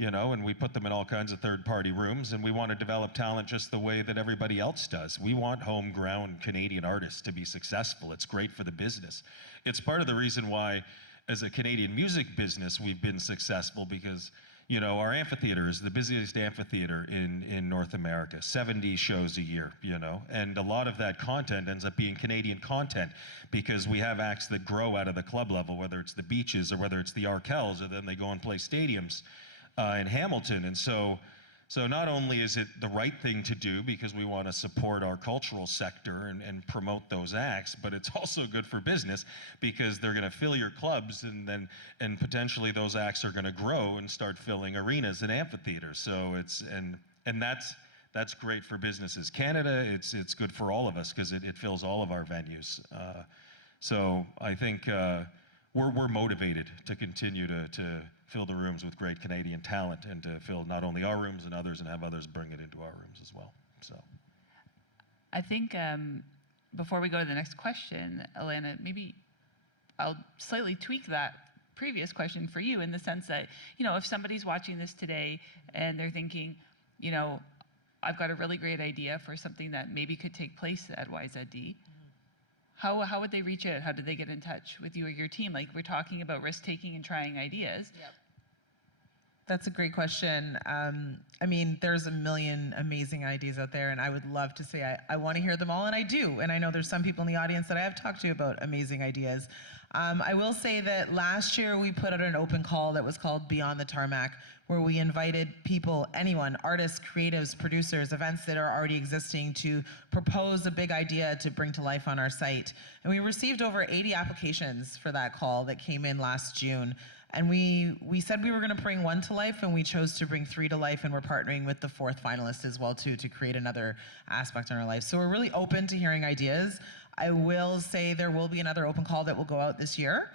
You know, and we put them in all kinds of third-party rooms, and we want to develop talent just the way that everybody else does. We want homegrown Canadian artists to be successful. It's great for the business. It's part of the reason why as a Canadian music business, we've been successful because, you know, our amphitheater is the busiest amphitheater in North America, 70 shows a year, you know, and a lot of that content ends up being Canadian content because we have acts that grow out of the club level, whether it's the Beaches or whether it's the Arkells, or then they go and play stadiums in Hamilton. And so not only is it the right thing to do because we want to support our cultural sector and promote those acts, but it's also good for business because they're going to fill your clubs, and potentially those acts are going to grow and start filling arenas and amphitheaters. So that's great for businesses. Canada, it's good for all of us because it fills all of our venues. So I think we're motivated to continue to fill the rooms with great Canadian talent and to fill not only our rooms and others and have others bring it into our rooms as well. So I think before we go to the next question, Elena, maybe I'll slightly tweak that previous question for you in the sense that, you know, if somebody's watching this today and they're thinking, you know, I've got a really great idea for something that maybe could take place at YZD, how would they reach out? How did they get in touch with you or your team? Like, we're talking about risk-taking and trying ideas. Yep. That's a great question. I mean, there's a million amazing ideas out there, and I would love to say I want to hear them all, and I do. And I know there's some people in the audience that I have talked to about amazing ideas. I will say that last year we put out an open call that was called Beyond the Tarmac, where we invited people, anyone, artists, creatives, producers, events that are already existing to propose a big idea to bring to life on our site. And we received over 80 applications for that call that came in last June. And we said we were going to bring one to life, and we chose to bring 3 to life, and we're partnering with the 4th finalist as well too to create another aspect in our life. So we're really open to hearing ideas. I will say there will be another open call that will go out this year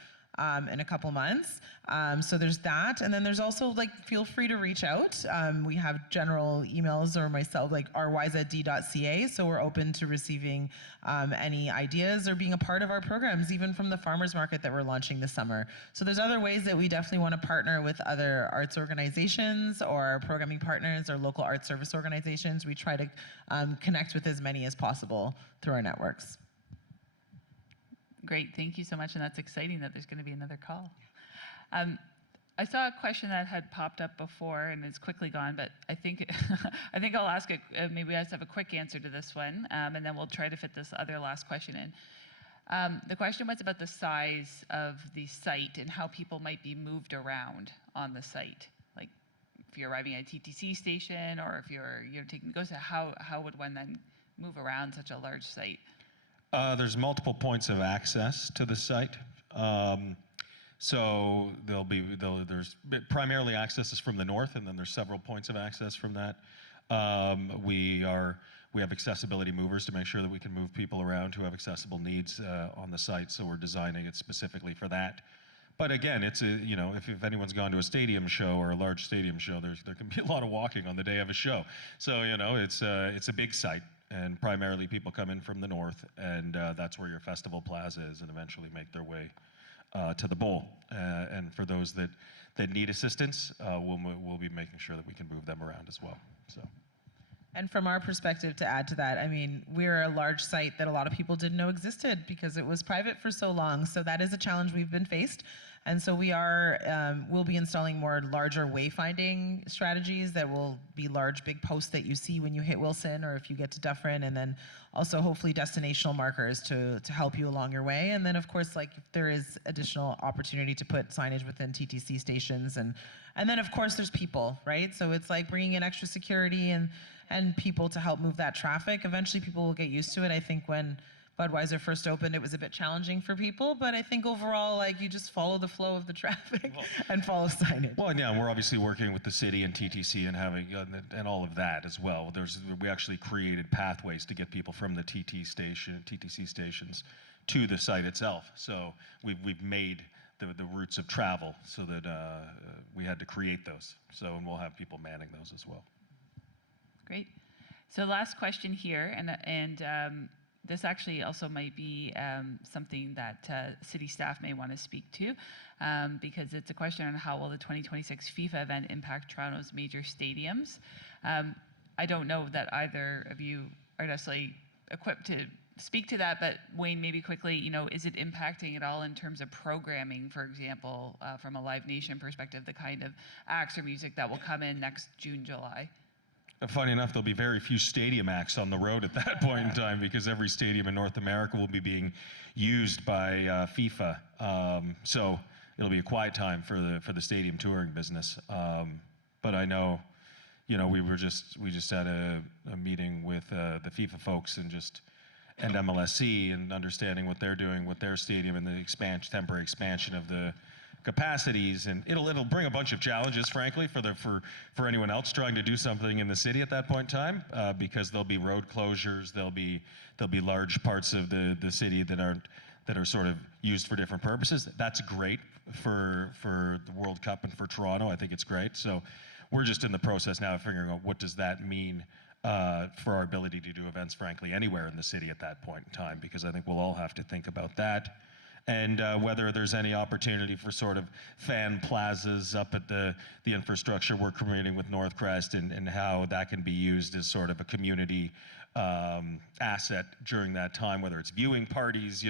in a couple months. So there's that. And then there's also, like, feel free to reach out. We have general emails, or myself, like ryzd.ca. So we're open to receiving any ideas or being a part of our programs, even from the farmers market that we're launching this summer. So there's other ways that we definitely want to partner with other arts organizations or programming partners or local art service organizations. We try to connect with as many as possible through our networks. Great, thank you so much, and that's exciting that there's going to be another call. I saw a question that had popped up before, and it's quickly gone, but I think I think I'll ask it. Maybe I just have a quick answer to this one, and then we'll try to fit this other last question in. The question was about the size of the site and how people might be moved around on the site. Like, if you're arriving at a TTC station, or if you're taking the GO, how would one then move around such a large site? There's multiple points of access to the site. So there's primarily access is from the north, and then there's several points of access from that. We have accessibility movers to make sure that we can move people around who have accessible needs on the site. So we're designing it specifically for that. But again, it's you know, if anyone's gone to a stadium show or a large stadium show, there can be a lot of walking on the day of a show. So, you know, it's a big site. And primarily people come in from the north, and that's where your festival plaza is, and eventually make their way to the bowl. And for those that need assistance, we'll be making sure that we can move them around as well. So. And from our perspective, to add to that, I mean, we're a large site that a lot of people didn't know existed because it was private for so long. So that is a challenge we've been faced. And so we'll be installing more larger wayfinding strategies that will be large, big posts that you see when you hit Wilson or if you get to Dufferin, and then also hopefully destinational markers to help you along your way. And then of course, like, if there is additional opportunity to put signage within TTC stations, and then of course there's people, right? So it's like bringing in extra security and people to help move that traffic. Eventually people will get used to it. I think when Budweiser first opened, it was a bit challenging for people, but I think overall, like, you just follow the flow of the traffic and follow signage. Well, yeah, we're obviously working with the city and TTC and having and all of that as well. We actually created pathways to get people from the TTC stations to the site itself. So we've made the routes of travel so that we had to create those. So, and we'll have people manning those as well. Great. So last question here, and this actually also might be something that city staff may want to speak to, because it's a question on how will the 2026 FIFA event impact Toronto's major stadiums. I don't know that either of you are necessarily equipped to speak to that, but Wayne, maybe quickly, is it impacting at all in terms of programming, for example, from a Live Nation perspective, the kind of acts or music that will come in next June, July? Funny enough, there'll be very few stadium acts on the road at that point in time because every stadium in North America will be being used by FIFA. So it'll be a quiet time for the stadium touring business. But I know, we just had a meeting with the FIFA folks and MLSC and understanding what they're doing with their stadium and the temporary expansion of the capacities, and it'll bring a bunch of challenges, frankly, for anyone else trying to do something in the city at that point in time, because there'll be road closures, there'll be large parts of the city that are sort of used for different purposes. That's great for the World Cup and for Toronto. I think it's great. So we're just in the process now of figuring out what does that mean for our ability to do events, frankly, anywhere in the city at that point in time, because I think we'll all have to think about that. And whether there's any opportunity for sort of fan plazas up at the infrastructure we're creating with Northcrest, and how that can be used as sort of a community asset during that time, whether it's viewing parties,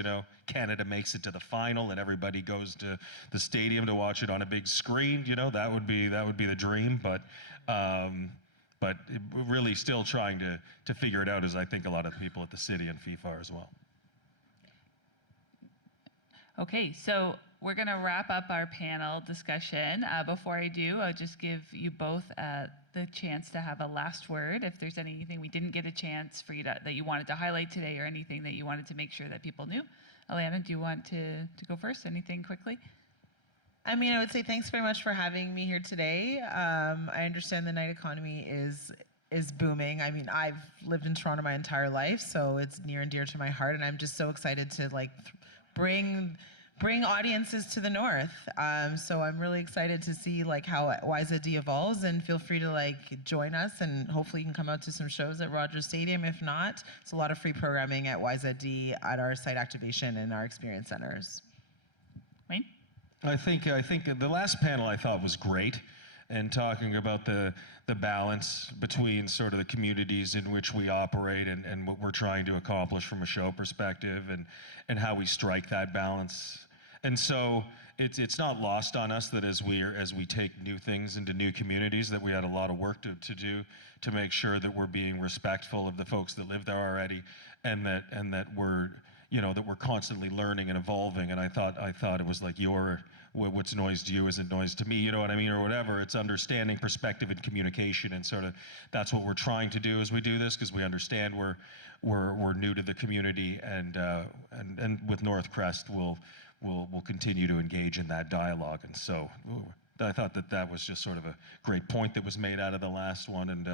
Canada makes it to the final and everybody goes to the stadium to watch it on a big screen, that would be the dream. But really still trying to figure it out, as I think a lot of people at the city and FIFA are as well. Okay, so we're going to wrap up our panel discussion. Before I do, I'll just give you both the chance to have a last word. If there's anything we didn't get a chance for you that you wanted to highlight today, or anything that you wanted to make sure that people knew. Alana, do you want to go first? Anything quickly? I mean, I would say thanks very much for having me here today. I understand the night economy is booming. I mean, I've lived in Toronto my entire life, so it's near and dear to my heart, and I'm just so excited to bring audiences to the north. So I'm really excited to see how YZD evolves, and feel free to join us, and hopefully you can come out to some shows at Rogers Stadium. If not, it's a lot of free programming at YZD at our site activation and our experience centers. Wayne? I think the last panel I thought was great, and talking about the balance between sort of the communities in which we operate and what we're trying to accomplish from a show perspective, and how we strike that balance. And so it's not lost on us that as we take new things into new communities, that we had a lot of work to do to make sure that we're being respectful of the folks that live there already, and that we're constantly learning and evolving. And I thought it was like what's noise to you isn't noise to me, you know what I mean, or whatever. It's understanding perspective and communication, and sort of that's what we're trying to do as we do this, because we understand we're new to the community, and with Northcrest we'll continue to engage in that dialogue. And so I thought that was just sort of a great point that was made out of the last one, and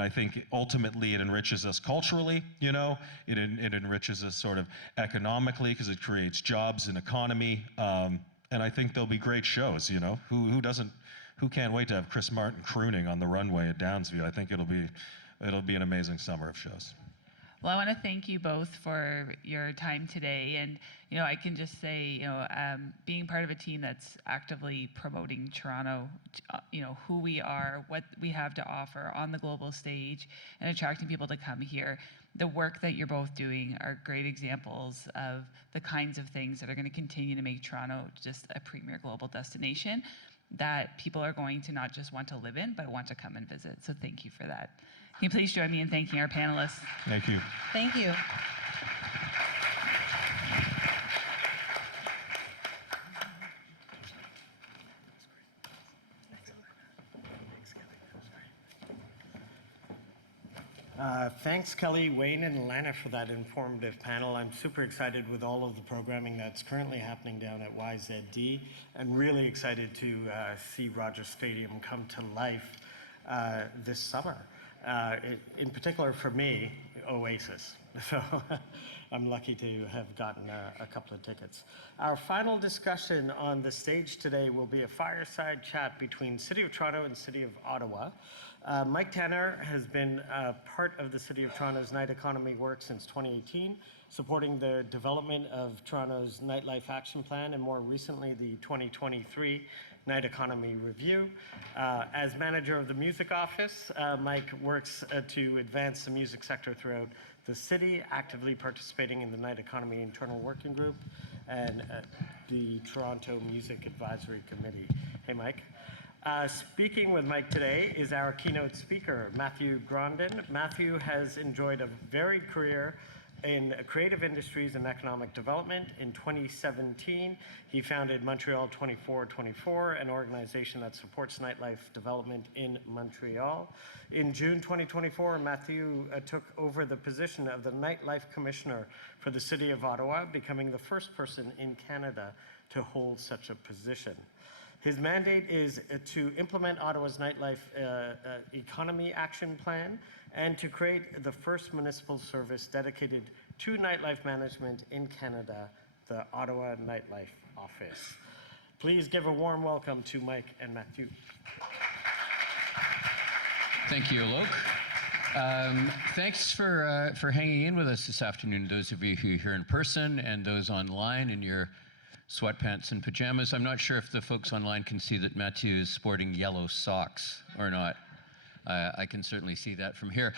I think ultimately it enriches us culturally, it enriches us sort of economically, because it creates jobs and economy. And I think there'll be great shows, who can't wait to have Chris Martin crooning on the runway at Downsview. I think it'll be an amazing summer of shows. Well, I want to thank you both for your time today. And, I can just say, being part of a team that's actively promoting Toronto, who we are, what we have to offer on the global stage, and attracting people to come here. The work that you're both doing are great examples of the kinds of things that are going to continue to make Toronto just a premier global destination that people are going to not just want to live in, but want to come and visit. So thank you for that. Can you please join me in thanking our panelists? Thank you. Thank you. Thanks, Kelly, Wayne, and Alana for that informative panel. I'm super excited with all of the programming that's currently happening down at YZD, and really excited to see Rogers Stadium come to life this summer. In particular for me, Oasis. So I'm lucky to have gotten a couple of tickets. Our final discussion on the stage today will be a fireside chat between City of Toronto and City of Ottawa. Mike Tanner has been part of the City of Toronto's Night Economy work since 2018, supporting the development of Toronto's Nightlife Action Plan, and more recently the 2023 Night Economy Review. As manager of the music office, Mike works to advance the music sector throughout the city, actively participating in the Night Economy Internal Working Group, and the Toronto Music Advisory Committee. Hey, Mike. Speaking with Mike today is our keynote speaker, Matthew Grondin. Matthew has enjoyed a varied career in creative industries and economic development. In 2017, he founded Montreal 2424, an organization that supports nightlife development in Montreal. In June 2024, Matthew took over the position of the Nightlife Commissioner for the City of Ottawa, becoming the first person in Canada to hold such a position. His mandate is to implement Ottawa's nightlife economy action plan and to create the first municipal service dedicated to nightlife management in Canada, the Ottawa Nightlife Office. Please give a warm welcome to Mike and Matthew. Thank you, Alok. Thanks for hanging in with us this afternoon, those of you who are here in person and those online in your sweatpants and pajamas. I'm not sure if the folks online can see that Matthew is sporting yellow socks or not. I can certainly see that from here.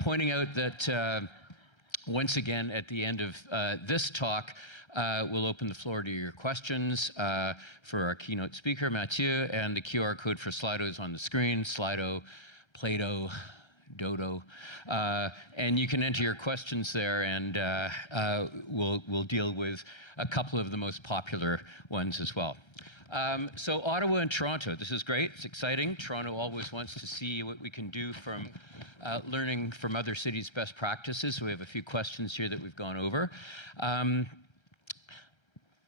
Pointing out that once again, at the end of this talk, we'll open the floor to your questions for our keynote speaker, Mathieu, and the QR code for Slido is on the screen. Slido, Play-Doh, Dodo. And you can enter your questions there, and we'll deal with a couple of the most popular ones as well. So Ottawa and Toronto, this is great, it's exciting. Toronto always wants to see what we can do from learning from other cities' best practices. We have a few questions here that we've gone over.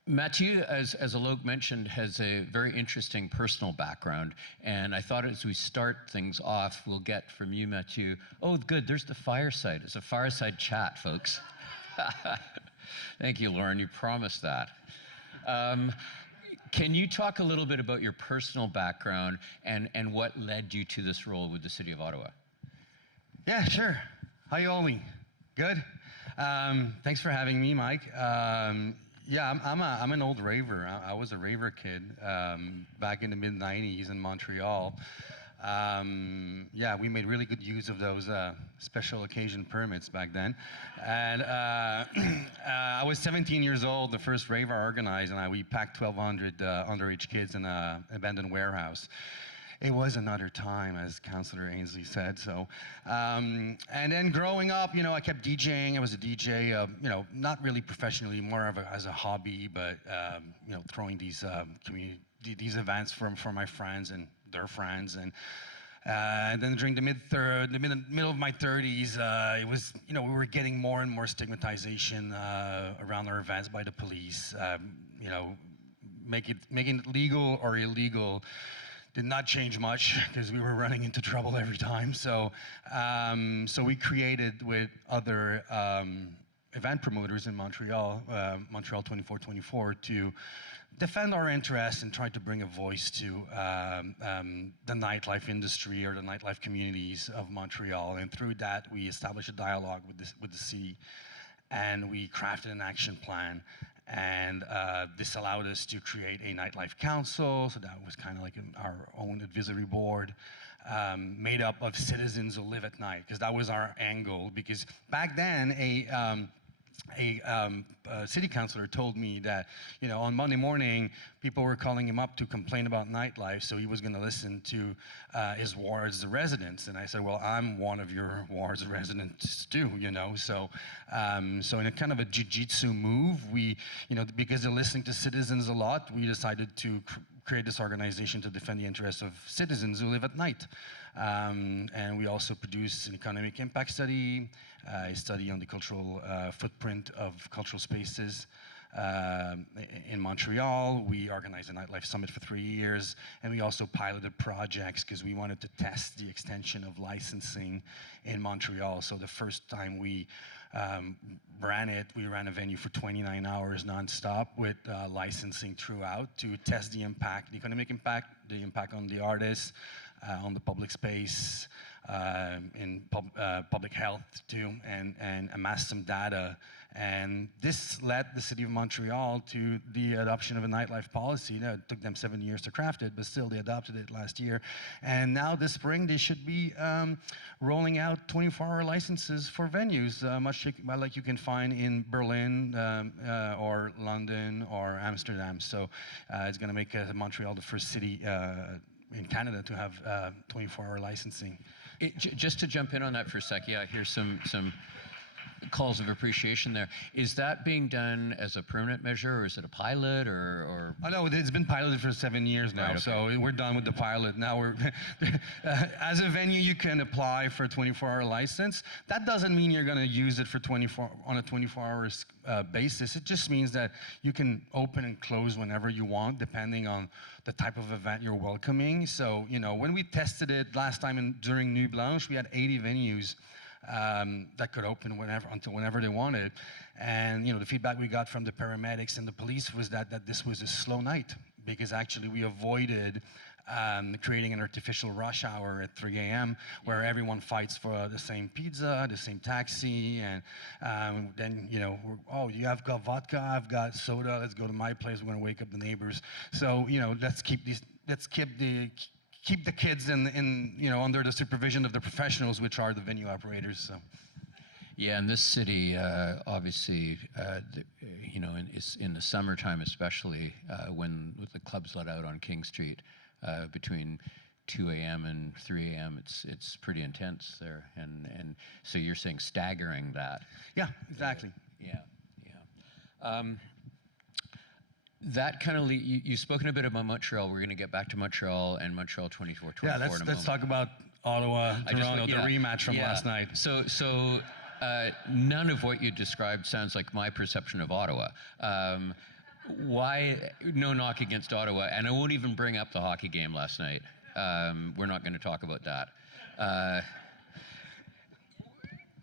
Mathieu, as Alok mentioned, has a very interesting personal background, and I thought as we start things off, we'll get from you, Mathieu. Oh, good, there's the fireside. It's a fireside chat, folks. Thank you, Lauren, you promised that. Can you talk a little bit about your personal background and what led you to this role with the City of Ottawa? Yeah, sure. How you all doing? Good? Thanks for having me, Mike. Yeah, I'm an old raver. I was a raver kid back in the mid-90s in Montreal. Yeah, we made really good use of those special occasion permits back then. And I was 17 years old, the first rave I organized, and we packed 1,200 underage kids in an abandoned warehouse. It was another time, as Councillor Ainsley said. So, and then growing up, you know, I kept DJing. I was a DJ, you know, not really professionally, more of as a hobby, but you know, throwing these these events for my friends and their friends. And then during the middle of my 30s, it was, you know, we were getting more and more stigmatization around our events by the police. You know, making it legal or illegal did not change much because we were running into trouble every time. So, so we created with other event promoters in Montreal, Montreal 2424, to defend our interests and try to bring a voice to the nightlife industry or the nightlife communities of Montreal. And through that, we established a dialogue with the city, and we crafted an action plan. And this allowed us to create a nightlife council, so that was kind of like our own advisory board, made up of citizens who live at night, because that was our angle. Because back then, a city councilor told me that, you know, on Monday morning, people were calling him up to complain about nightlife, so he was going to listen to his ward's residents. And I said, well, I'm one of your ward's residents too, you know. So, so in a kind of a jiu-jitsu move, we, you know, because they're listening to citizens a lot, we decided to create this organization to defend the interests of citizens who live at night. And we also produce an economic impact study, a study on the cultural footprint of cultural spaces in Montreal. We organized a nightlife summit for 3 years, and we also piloted projects because we wanted to test the extension of licensing in Montreal. So the first time we we ran a venue for 29 hours nonstop with licensing throughout to test the impact, the economic impact, the impact on the artists, on the public space, in public health too, and amassed some data. And this led the City of Montreal to the adoption of a nightlife policy. Now, it took them 7 years to craft it, but still they adopted it last year. And now this spring they should be rolling out 24-hour licenses for venues, much like you can find in Berlin or London or Amsterdam. So it's going to make Montreal the first city in Canada to have 24-hour licensing. Just to jump in on that for a sec, yeah, here's some calls of appreciation there. Is that being done as a permanent measure, or is it a pilot, or? Oh no, it's been piloted for 7 years now, right, okay. So we're done with the pilot. Now we're, as a venue, you can apply for a 24-hour license. That doesn't mean you're going to use it for on a 24-hour basis. It just means that you can open and close whenever you want, depending on the type of event you're welcoming. So, you know, when we tested it last time during Nuit Blanche, we had 80 venues that could open until whenever they wanted. And you know, the feedback we got from the paramedics and the police was that this was a slow night, because actually we avoided creating an artificial rush hour at 3 a.m. where everyone fights for the same pizza, the same taxi, and then, you know, you have got vodka, I've got soda, let's go to my place, we're gonna wake up the neighbors. So, you know, let's keep the kids in you know, under the supervision of the professionals, which are the venue operators. So. Yeah, in this city, obviously, you know, in the summertime especially, when the clubs let out on King Street between 2 a.m. and 3 a.m., it's pretty intense there. And so you're saying staggering that. Yeah, exactly. Yeah. That kind of, you've spoken a bit about Montreal. We're going to get back to Montreal and Montreal 24 Yeah, let's talk about Ottawa, Toronto, the rematch from last night. So none of what you described sounds like my perception of Ottawa. Why, no knock against Ottawa, and I won't even bring up the hockey game last night. We're not going to talk about that.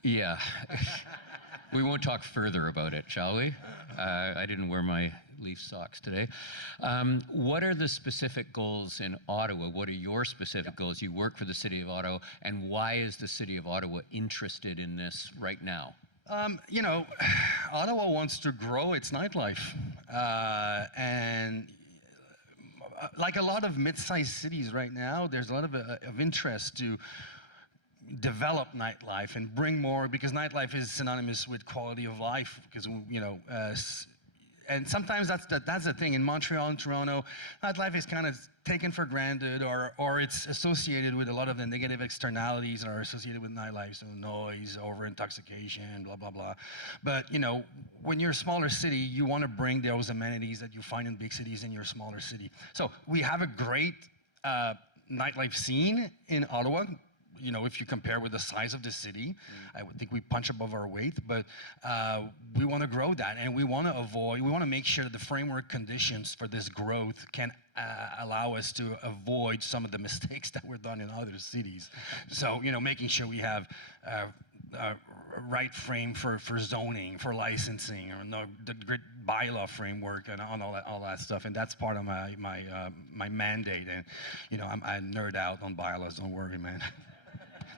Yeah. We won't talk further about it, shall we? I didn't wear my Leaf socks today. What are the specific goals in Ottawa? What are your specific goals? You work for the City of Ottawa, and why is the City of Ottawa interested in this right now? You know, Ottawa wants to grow its nightlife, and like a lot of mid-sized cities right now, there's a lot of interest to develop nightlife and bring more, because nightlife is synonymous with quality of life, because, you know, and sometimes that's the thing. In Montreal and Toronto, nightlife is kind of taken for granted, or it's associated with a lot of the negative externalities that are associated with nightlife, so noise, over-intoxication, blah, blah, blah. But, you know, when you're a smaller city, you want to bring those amenities that you find in big cities in your smaller city. So we have a great nightlife scene in Ottawa. You know, if you compare with the size of the city, I would think we punch above our weight, but we want to grow that, and we want to make sure that the framework conditions for this growth can allow us to avoid some of the mistakes that were done in other cities. So, you know, making sure we have right frame for zoning, for licensing, or the great bylaw framework, and all that stuff. And that's part of my mandate. And, you know, I nerd out on bylaws. Don't worry, man.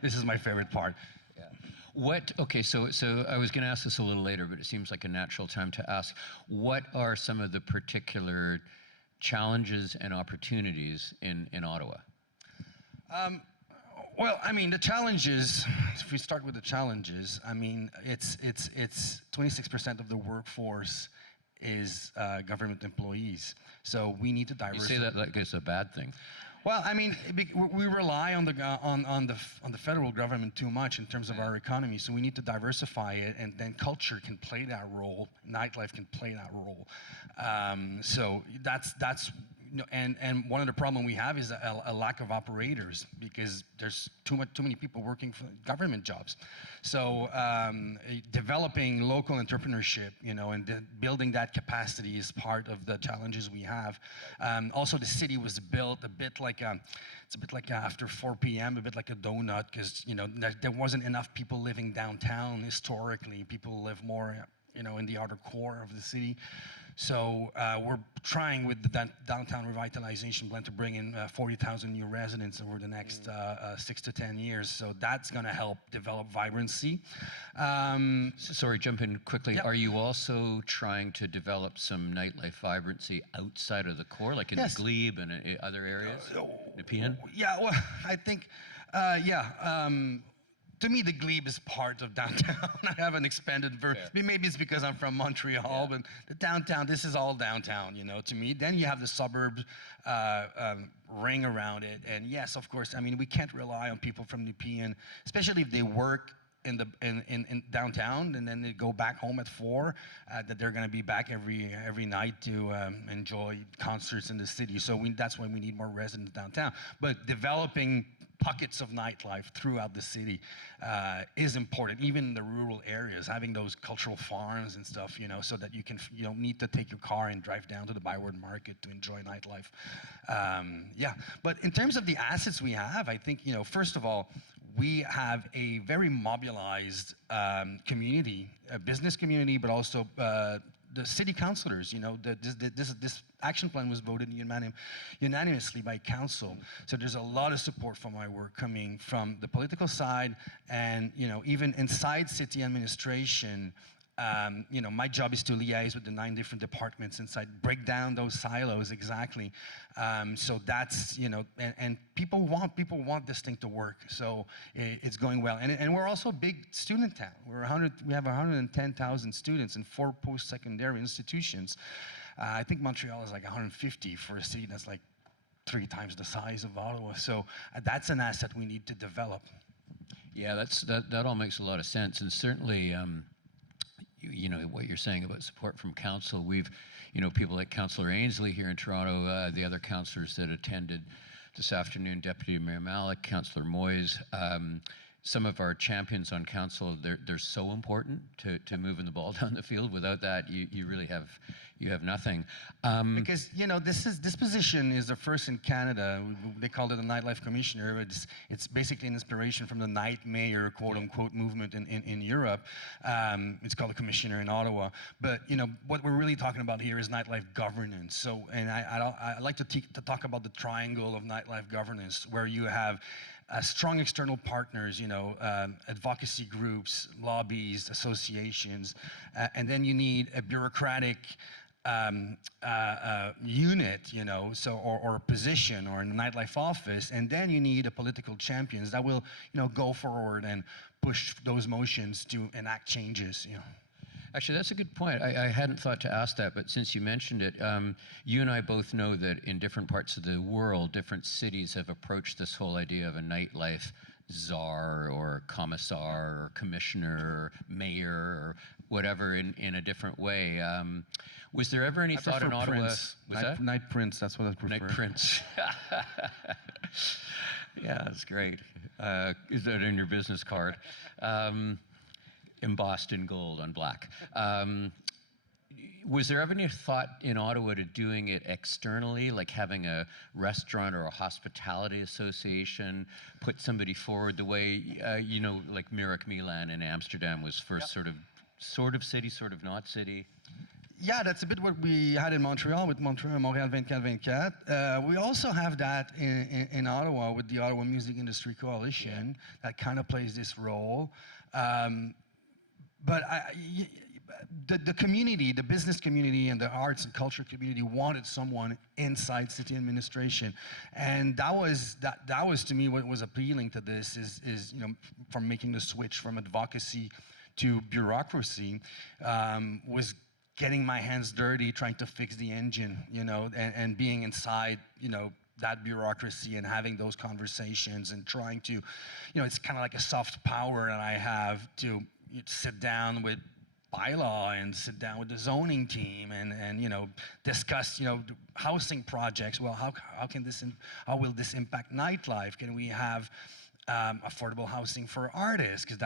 This is my favorite part. Yeah. Okay, so I was going to ask this a little later, but it seems like a natural time to ask. What are some of the particular challenges and opportunities in Ottawa? Well, I mean, the challenges, if we start with the challenges, I mean, it's 26% of the workforce is government employees. So we need to diversify. You say that like it's a bad thing. Well, I mean, we rely on the federal government too much in terms of our economy, so we need to diversify it, and then culture can play that role, nightlife can play that role. So that's you know, and one of the problems we have is a lack of operators, because there's too many people working for government jobs. So developing local entrepreneurship, you know, and building that capacity is part of the challenges we have. Also, the city was built a bit like it's a bit like after 4 p.m., a bit like a donut, because, you know, there wasn't enough people living downtown historically. People live more in the outer core of the city. So we're trying with the downtown revitalization plan to bring in 40,000 new residents over the next 6 to 10 years. So that's going to help develop vibrancy. Sorry, jump in quickly. Yep. Are you also trying to develop some nightlife vibrancy outside of the core, like in Yes. the Glebe and other areas? Nepean? Yeah, well, I think, to me, the Glebe is part of downtown. I haven't expanded maybe it's because I'm from Montreal, but the downtown, this is all downtown, to me. Then you have the suburbs ring around it. And yes, of course, I mean, we can't rely on people from Nepean, especially if they work in downtown and then they go back home at 4, that they're going to be back every night to enjoy concerts in the city. So that's why we need more residents downtown. But developing pockets of nightlife throughout the city is important, even in the rural areas, having those cultural farms and stuff, so that you don't need to take your car and drive down to the Byward Market to enjoy nightlife. But in terms of the assets we have, I think, first of all, we have a very mobilized community, a business community, but also the city councilors. This action plan was voted unanimously by council. So there's a lot of support for my work coming from the political side, and even inside city administration. My job is to liaise with the 9 different departments inside, break down those silos exactly. So that's, and people want this thing to work. So it's going well. And we're also a big student town. We have 110,000 students in 4 post-secondary institutions. I think Montreal is like 150 for a city that's like 3 times the size of Ottawa. So that's an asset we need to develop. Yeah, that all makes a lot of sense. And certainly, what you're saying about support from council, we've, people like Councillor Ainsley here in Toronto, the other councillors that attended this afternoon, Deputy Mayor Malik, Councillor Moyes, some of our champions on council, they're so important to moving the ball down the field. Without that, you really have nothing. Because this position is the first in Canada. They called it a nightlife commissioner. It's basically an inspiration from the night mayor, quote unquote, movement in Europe. It's called a commissioner in Ottawa. But what we're really talking about here is nightlife governance. So, and I like to talk about the triangle of nightlife governance, where you have strong external partners, advocacy groups, lobbies, associations, and then you need a bureaucratic unit, or a position or a nightlife office, and then you need a political champions that will, go forward and push those motions to enact changes. Actually, that's a good point. I hadn't thought to ask that, but since you mentioned it, you and I both know that in different parts of the world, different cities have approached this whole idea of a nightlife czar or commissar or commissioner or mayor or whatever in a different way. Was there ever any thought in Ottawa? Prince. Night Prince, that's what I prefer. Night Prince. Yeah, that's great. Is that in your business card? Embossed in gold on black. Was there ever any thought in Ottawa to doing it externally, like having a restaurant or a hospitality association put somebody forward the way, like Mirek Milan in Amsterdam was first sort of city, sort of not city? Yeah, that's a bit what we had in Montreal with Montreal 24/24. We also have that in Ottawa with the Ottawa Music Industry Coalition that kind of plays this role. But the community, the business community and the arts and culture community wanted someone inside city administration. And that was to me what was appealing to this is from making the switch from advocacy to bureaucracy, was getting my hands dirty, trying to fix the engine, and being inside, that bureaucracy and having those conversations and trying to, it's kind of like a soft power that I have to sit down with bylaw and sit down with the zoning team and discuss, housing projects. Well, how will this impact nightlife? Can we have affordable housing for artists? Because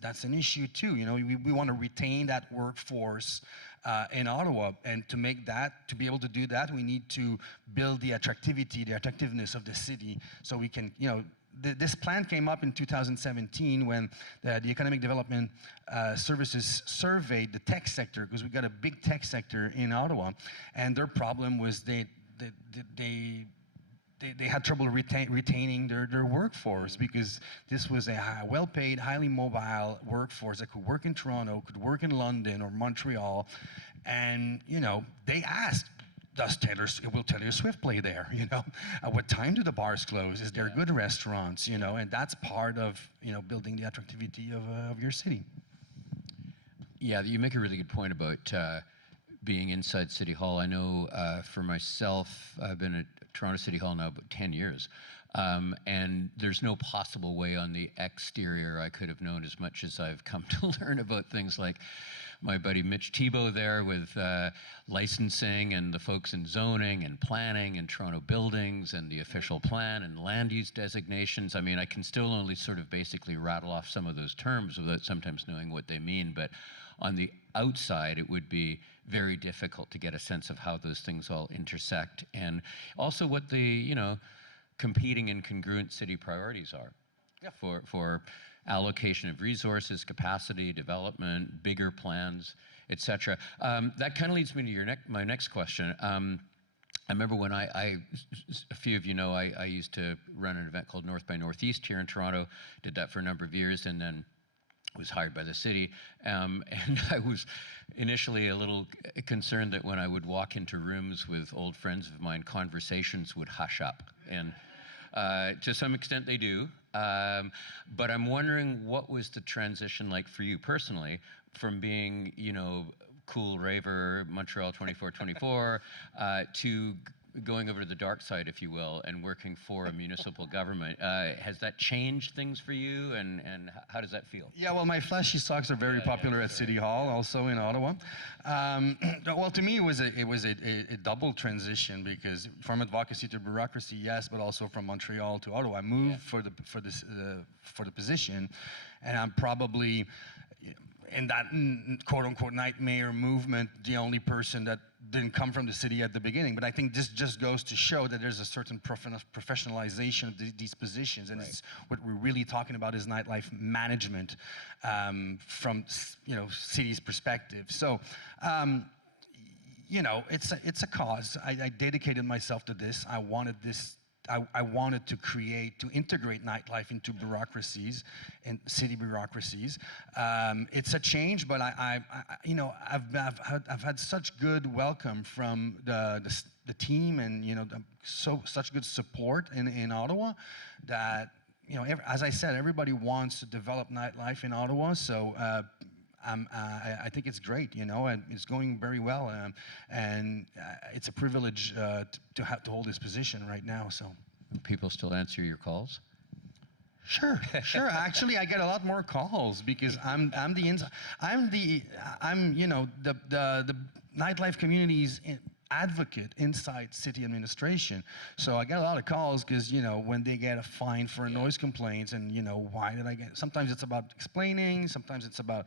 that's an issue too. We want to retain that workforce in Ottawa, and to be able to do that, we need to build the attractiveness of the city, so we can, this plan came up in 2017 when the Economic Development Services surveyed the tech sector, because we got a big tech sector in Ottawa, and their problem was they had trouble retaining their workforce, because this was a well-paid, highly mobile workforce that could work in Toronto, could work in London or Montreal, and they asked, will Taylor Swift play there? At what time do the bars close? Is there good restaurants? And that's part of building the attractivity of your city. Yeah, you make a really good point about being inside City Hall. I know for myself, I've been at Toronto City Hall now about 10 years. And there's no possible way on the exterior I could have known as much as I've come to learn about things like my buddy Mitch Tebow there with licensing and the folks in zoning and planning and Toronto buildings and the official plan and land use designations. I mean, I can still only sort of basically rattle off some of those terms without sometimes knowing what they mean. But on the outside, it would be very difficult to get a sense of how those things all intersect, and also what the competing and congruent city priorities are for allocation of resources, capacity, development, bigger plans, etc. That kind of leads me to my next question. I remember when a few of you know, I used to run an event called North by Northeast here in Toronto, did that for a number of years, and then was hired by the city, and I was initially a little concerned that when I would walk into rooms with old friends of mine, conversations would hush up, and to some extent they do, but I'm wondering, what was the transition like for you personally from being, cool raver, Montreal 24/24, to going over to the dark side, if you will, and working for a municipal government? Has that changed things for you, and how does that feel? Yeah, well, my flashy socks are very popular at City Hall, also in Ottawa. Well, to me, it was a double transition, because from advocacy to bureaucracy, yes, but also from Montreal to Ottawa. I moved for the position, and I'm probably, in that quote-unquote night mayor movement, the only person that didn't come from the city at the beginning. But I think this just goes to show that there's a certain professionalization of these positions, and it's what we're really talking about is nightlife management from city's perspective. So it's a cause. I dedicated myself to this. I wanted to integrate nightlife into bureaucracies and city bureaucracies. It's a change, but I've had such good welcome from the team, and such good support in Ottawa that as I said, everybody wants to develop nightlife in Ottawa. So. I think it's great, and it's going very well, and it's a privilege to hold this position right now. So, people still answer your calls? Sure. Actually, I get a lot more calls because I'm the nightlife community's advocate inside city administration. So I get a lot of calls because, when they get a fine for a noise complaint, and, why did I get, sometimes it's about explaining, sometimes it's about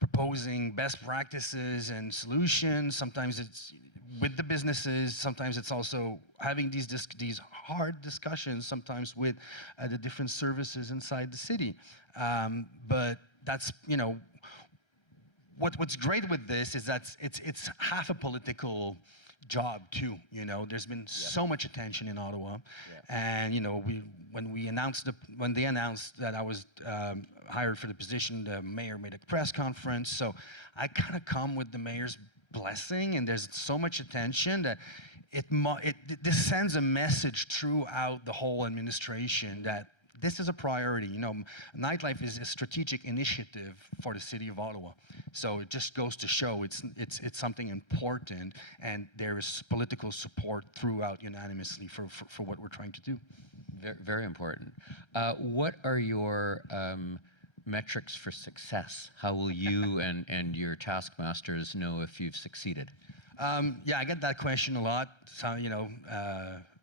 proposing best practices and solutions, sometimes it's with the businesses, sometimes it's also having these hard discussions, sometimes with the different services inside the city. But that's, what's great with this is that it's half a political job too. There's been so much attention in Ottawa, and when they announced that I was hired for the position, the mayor made a press conference. So I kind of come with the mayor's blessing, and there's so much attention that this sends a message throughout the whole administration that this is a priority. Nightlife is a strategic initiative for the city of Ottawa. So it just goes to show it's something important, and there is political support throughout unanimously for what we're trying to do. Very, very important. What are your metrics for success? How will you and your taskmasters know if you've succeeded? Yeah, I get that question a lot. So,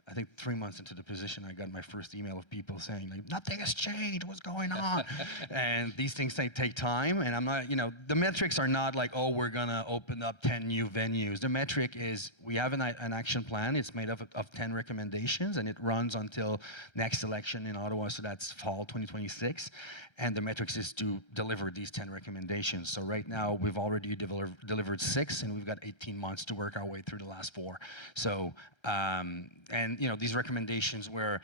I think 3 months into the position, I got my first email of people saying, like, nothing has changed, what's going on? And these things take time, and I'm not, the metrics are not like, oh, we're gonna open up 10 new venues. The metric is, we have an action plan, it's made up of 10 recommendations, and it runs until next election in Ottawa, so that's fall 2026. And the metrics is to deliver these 10 recommendations. So right now, we've already delivered 6, and we've got 18 months to work our way through the last 4. So, these recommendations were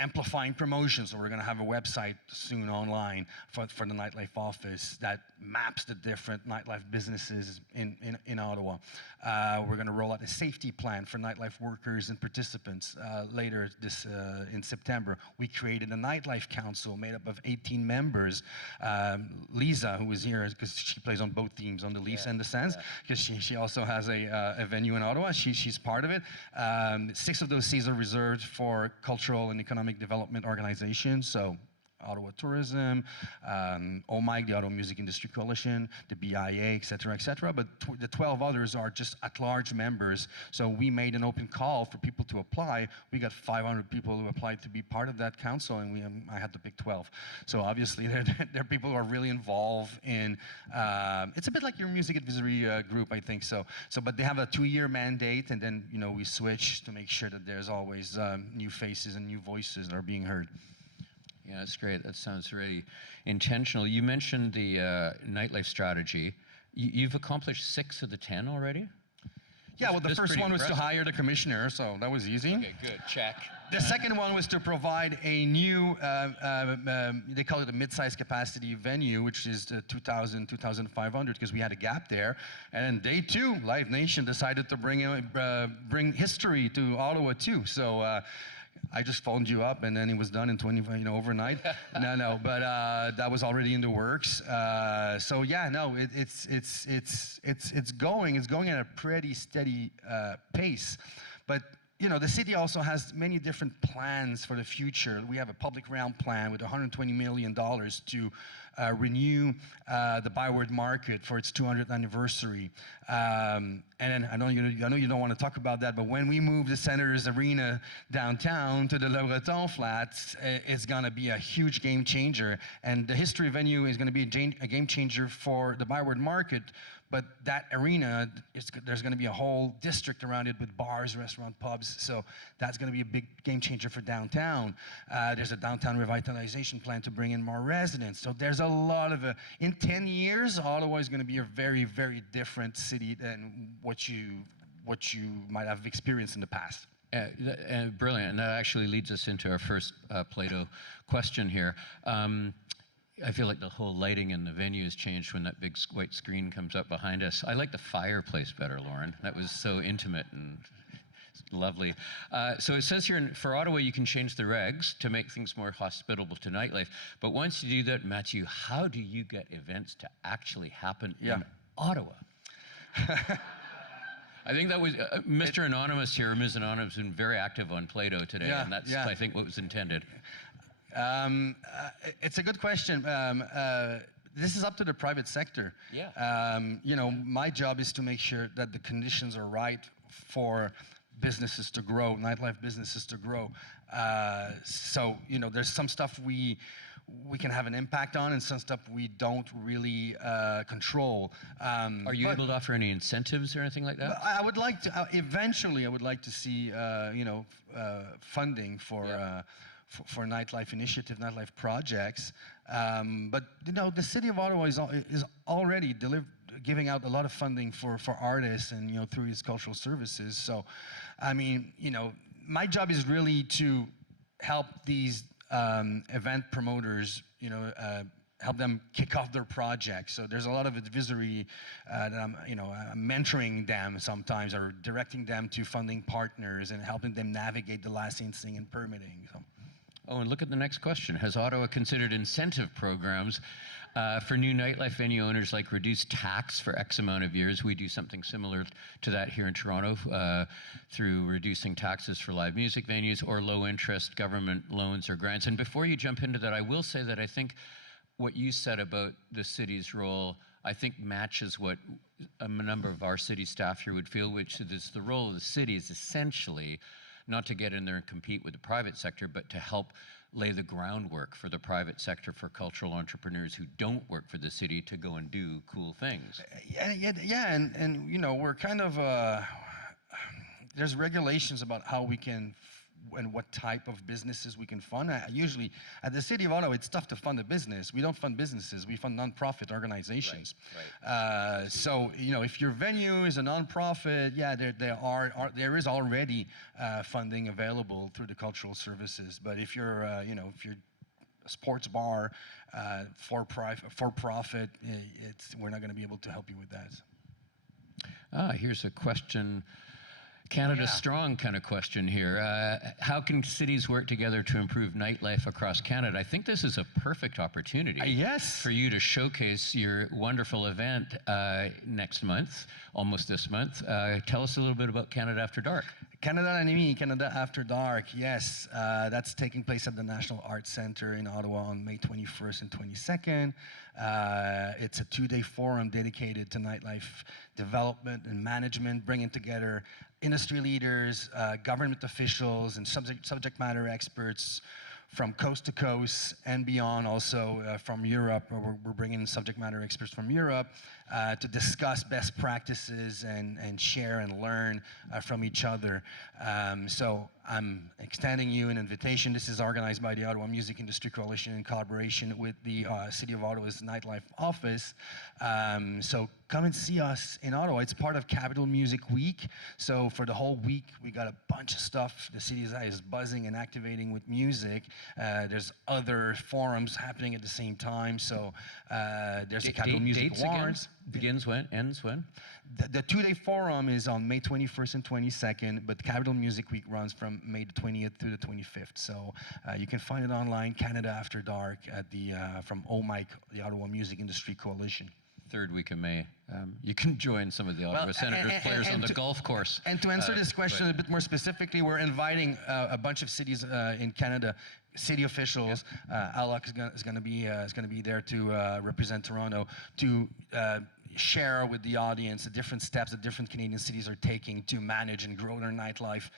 amplifying promotions. So we're going to have a website soon online for the nightlife office that maps the different nightlife businesses in Ottawa. We're going to roll out a safety plan for nightlife workers and participants later in September. We created a nightlife council made up of 18 members. Lisa, who is here, because she plays on both teams, on the Leafs and the Sens, because she also has a venue in Ottawa. She's part of it. 6 of those seats are reserved for cultural and economic development organizations. So Ottawa Tourism, OMIC, the Ottawa Music Industry Coalition, the BIA, et cetera, but the 12 others are just at-large members. So we made an open call for people to apply. We got 500 people who applied to be part of that council, and I had to pick 12. So obviously, they're people who are really involved in, it's a bit like your music advisory group, I think so. But they have a 2-year mandate, and then, we switch to make sure that there's always new faces and new voices that are being heard. Yeah, that's great. That sounds very intentional. You mentioned the nightlife strategy. You've accomplished 6 of the 10 already? Yeah, well, the first one was to hire the commissioner, so that was easy. Okay, good. Check. The second one was to provide a new, they call it a mid-sized capacity venue, which is the 2,000, 2,500, because we had a gap there. And day 2, Live Nation decided to bring history to Ottawa too. So I just phoned you up, and then it was done in overnight. No, but that was already in the works. So yeah, no, it's going at a pretty steady pace. But the city also has many different plans for the future. We have a public realm plan with $120 million to renew the Byward Market for its 200th anniversary. And then I know you don't want to talk about that, but when we move the Senators Arena downtown to the Le Breton Flats, it's going to be a huge game changer. And the history venue is going to be a game changer for the Byward Market. But that arena, there's going to be a whole district around it with bars, restaurants, pubs. So that's going to be a big game changer for downtown. There's a downtown revitalization plan to bring in more residents. So there's a lot of in 10 years, Ottawa is going to be a very, very different city than what you might have experienced in the past. Brilliant. And that actually leads us into our first Plato question here. I feel like the whole lighting in the venue has changed when that big white screen comes up behind us. I like the fireplace better, Lauren. That was so intimate and lovely. So it says here, for Ottawa, you can change the regs to make things more hospitable to nightlife. But once you do that, Matthew, how do you get events to actually happen in Ottawa? I think that was Mr. Anonymous here, Ms. Anonymous, has been very active on Plato today, and that's, I think, what was intended. It's a good question. This is up to the private sector. Yeah. My job is to make sure that the conditions are right for businesses to grow, nightlife businesses to grow. So, there's some stuff we can have an impact on, and some stuff we don't really control. Are you able to offer any incentives or anything like that? I would like to, eventually, I would like to see, funding for nightlife initiative, nightlife projects. But, the city of Ottawa is already giving out a lot of funding for artists and, through its cultural services. So, I mean, my job is really to help these event promoters, help them kick off their projects. So there's a lot of advisory that I'm mentoring them sometimes, or directing them to funding partners and helping them navigate the licensing and permitting. So. Oh, and look at the next question. Has Ottawa considered incentive programs for new nightlife venue owners, like reduced tax for X amount of years? We do something similar to that here in Toronto through reducing taxes for live music venues, or low interest government loans or grants. And before you jump into that, I will say that I think what you said about the city's role I think matches what a number of our city staff here would feel, which is the role of the city is essentially not to get in there and compete with the private sector, but to help lay the groundwork for the private sector, for cultural entrepreneurs who don't work for the city to go and do cool things. Yeah, and you know, we're kind of, there's regulations about how we can and what type of businesses we can fund. Usually, at the City of Ottawa, it's tough to fund a business. We don't fund businesses. We fund nonprofit organizations. Right. So, you know, if your venue is a nonprofit, yeah, there is already funding available through the cultural services. But if you're, you know, if you're a sports bar, for profit, we're not going to be able to help you with that. Here's a question. Canada Strong kind of question here. How can cities work together to improve nightlife across Canada? I think this is a perfect opportunity for you to showcase your wonderful event next month, almost this month. Tell us a little bit about Canada After Dark. Canada Anime, Canada After Dark, yes. That's taking place at the National Arts Centre in Ottawa on May 21st and 22nd. It's a 2-day forum dedicated to nightlife development and management, bringing together industry leaders, government officials, and subject matter experts from coast to coast and beyond, also from Europe. We're bringing in subject matter experts from Europe to discuss best practices and share and learn from each other. So I'm extending you an invitation. This is organized by the Ottawa Music Industry Coalition in collaboration with the City of Ottawa's Nightlife Office. So come and see us in Ottawa. It's part of Capital Music Week. So for the whole week, we got a bunch of stuff. The city is buzzing and activating with music. There's other forums happening at the same time. So there's the Capital Music Awards. Begins when? Ends when? The 2-day forum is on May 21st and 22nd, but Capital Music Week runs from May the 20th through the 25th. So you can find it online, Canada After Dark, at the from OMIC, the Ottawa Music Industry Coalition. Third week of May. You can join some of the Ottawa Senators players on the golf course. And to answer this question a bit more specifically, we're inviting a bunch of cities in Canada, city officials. Alok is going to be there to represent Toronto, to share with the audience the different steps that different Canadian cities are taking to manage and grow their nightlife.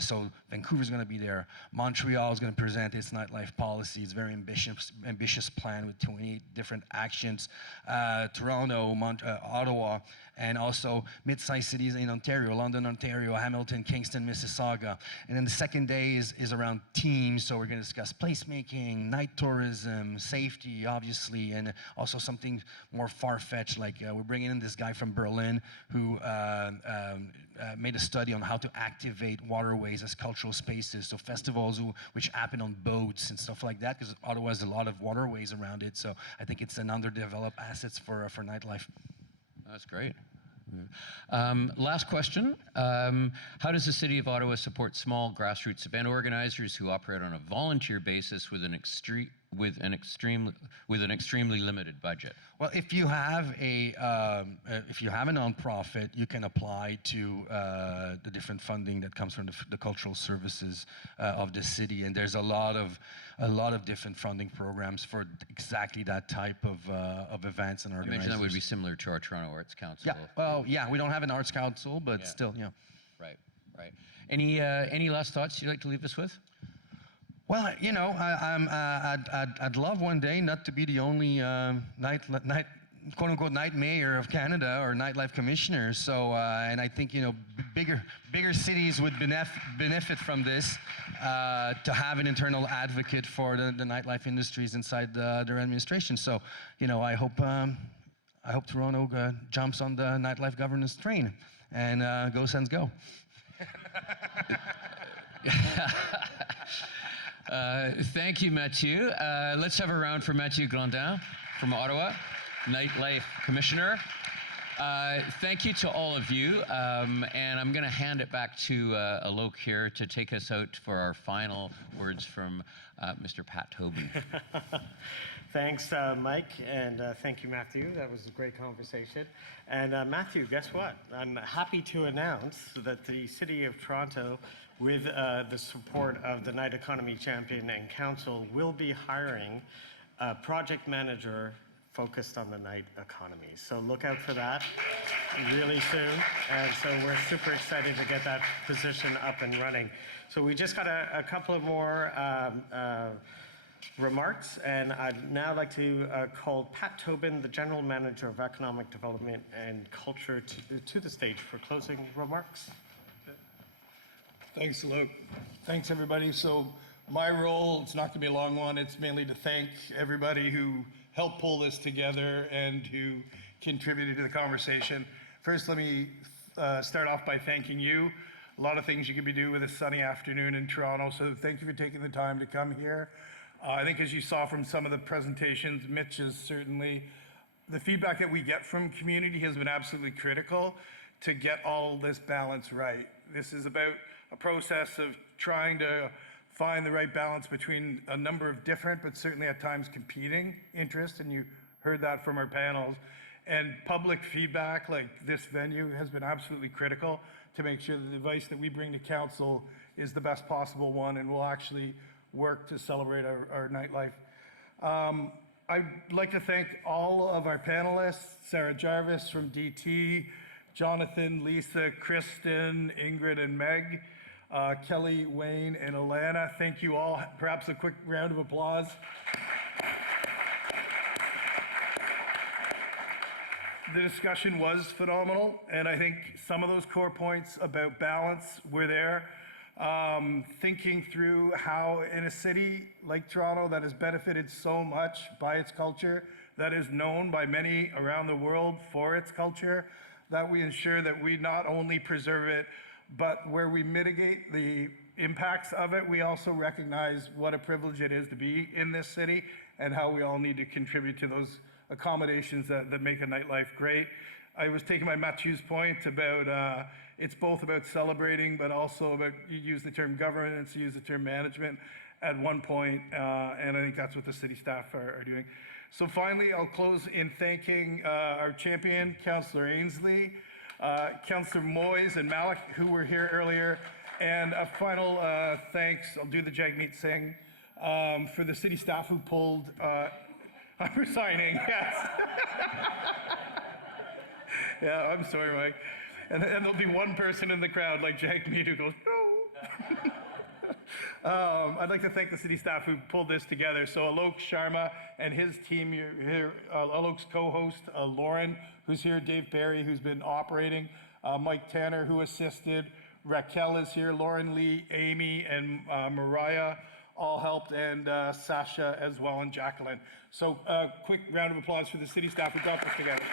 So Vancouver's going to be there. Montreal is going to present its nightlife policy. It's a very ambitious plan with 28 different actions. Toronto, Ottawa, and also mid-sized cities in Ontario, London, Ontario, Hamilton, Kingston, Mississauga. And then the second day is around teams, so we're going to discuss placemaking, night tourism, safety, obviously, and also something more far-fetched, like we're bringing in this guy from Berlin who made a study on how to activate waterways as cultural spaces, so festivals which happen on boats and stuff like that, because Ottawa has a lot of waterways around it, so I think it's an underdeveloped asset for nightlife. That's great. Last question. How does the City of Ottawa support small grassroots event organizers who operate on a volunteer basis with an extremely limited budget? Well, if you have a nonprofit, you can apply to the different funding that comes from the cultural services of the city, and there's a lot of different funding programs for exactly that type of events and organizations. I imagine that would be similar to our Toronto Arts Council. Yeah. Well, yeah, we don't have an arts council, but still, yeah. Right. Any last thoughts you'd like to leave us with? Well, you know, I'd love one day not to be the only quote-unquote night mayor of Canada or nightlife commissioner. So, and I think, you know, bigger cities would benefit from this, to have an internal advocate for the nightlife industries inside their administration. So, you know, I hope Toronto jumps on the nightlife governance train, and go Sens go. Thank you, Mathieu. Let's have a round for Mathieu Grandin from Ottawa, Nightlife Commissioner. Thank you to all of you, and I'm going to hand it back to Alok here to take us out for our final words from Mr. Pat Tobin. Thanks, Mike, and thank you, Matthew. That was a great conversation. And Matthew, guess what? I'm happy to announce that the City of Toronto, with the support of the Night Economy Champion and Council, will be hiring a project manager focused on the night economy. So look out for that really soon. And so we're super excited to get that position up and running. So we just got a couple of more remarks, and I'd now like to call Pat Tobin, the General Manager of Economic Development and Culture, to the stage for closing remarks. Thanks, Luke. Thanks, everybody. So my role, it's not going to be a long one. It's mainly to thank everybody who helped pull this together and who contributed to the conversation. First, let me start off by thanking you. A lot of things you could be doing with a sunny afternoon in Toronto, so thank you for taking the time to come here. I think as you saw from some of the presentations, Mitch is certainly, the feedback that we get from community has been absolutely critical to get all this balance right. This is about a process of trying to find the right balance between a number of different, but certainly at times competing interests, and you heard that from our panels. And public feedback like this venue has been absolutely critical to make sure that the advice that we bring to council is the best possible one and will actually work to celebrate our nightlife. I'd like to thank all of our panelists, Sarah Jarvis from DT, Jonathan, Lisa, Kristen, Ingrid, and Meg, Kelly, Wayne, and Alana. Thank you all. Perhaps a quick round of applause. The discussion was phenomenal, and I think some of those core points about balance were there. Thinking through how in a city like Toronto that has benefited so much by its culture, that is known by many around the world for its culture, that we ensure that we not only preserve it, but where we mitigate the impacts of it, we also recognize what a privilege it is to be in this city and how we all need to contribute to those accommodations that make a nightlife great. I was taking my Matthew's point about it's both about celebrating, but also about, you use the term governance, you use the term management at one point, and I think that's what the city staff are doing. So finally, I'll close in thanking our champion, Councillor Ainsley, Councillor Moyes and Malik, who were here earlier, and a final thanks, I'll do the Jagmeet Singh, for the city staff who pulled, I'm resigning, yes. Yeah, I'm sorry, Mike. And there'll be one person in the crowd like Jagmeet who goes, no. I'd like to thank the city staff who pulled this together. So Alok Sharma and his team, you're here, Alok's co-host, Lauren, who's here, Dave Perry, who's been operating, Mike Tanner, who assisted, Raquel is here, Lauren Lee, Amy, and Mariah all helped, and Sasha as well, and Jacqueline. So quick round of applause for the city staff who got this together.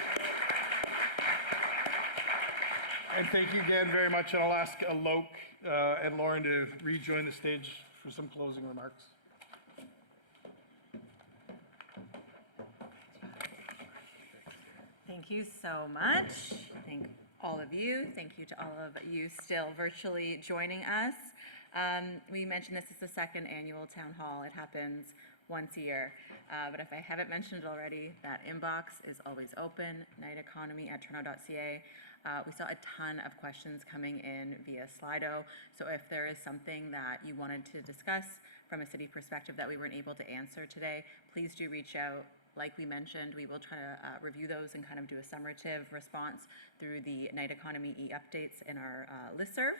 And thank you again very much, and I'll ask Alok and Lauren to rejoin the stage for some closing remarks. Thank you so much. Thank all of you. Thank you to all of you still virtually joining us. We mentioned this is the second annual town hall. It happens once a year. But if I haven't mentioned it already, that inbox is always open, nighteconomy@toronto.ca. We saw a ton of questions coming in via Slido. So if there is something that you wanted to discuss from a city perspective that we weren't able to answer today, please do reach out. Like we mentioned, we will try to review those and kind of do a summative response through the Night Economy e-updates in our listserv.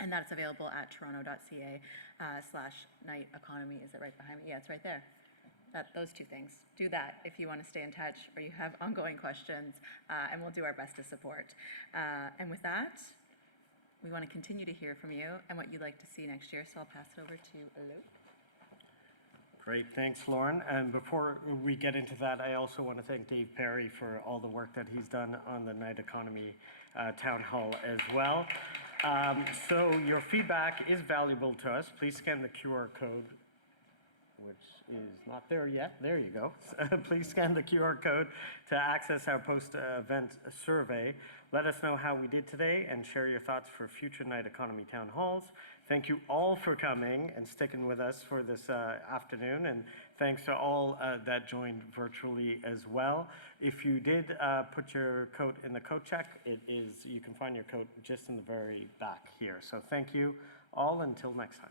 And that's available at toronto.ca/night economy. Is it right behind me? Yeah, it's right there. Those two things. Do that if you want to stay in touch or you have ongoing questions, and we'll do our best to support. And with that, we want to continue to hear from you and what you'd like to see next year. So I'll pass it over to Alok. Great, thanks, Lauren. And before we get into that, I also want to thank Dave Perry for all the work that he's done on the Night Economy Town Hall as well. So your feedback is valuable to us. Please scan the QR code, which is not there yet. There you go. Please scan the QR code to access our post-event survey. Let us know how we did today and share your thoughts for future Night Economy Town Halls. Thank you all for coming and sticking with us for this afternoon, and thanks to all that joined virtually as well. If you did put your coat in the coat check, you can find your coat just in the very back here. So thank you all, until next time.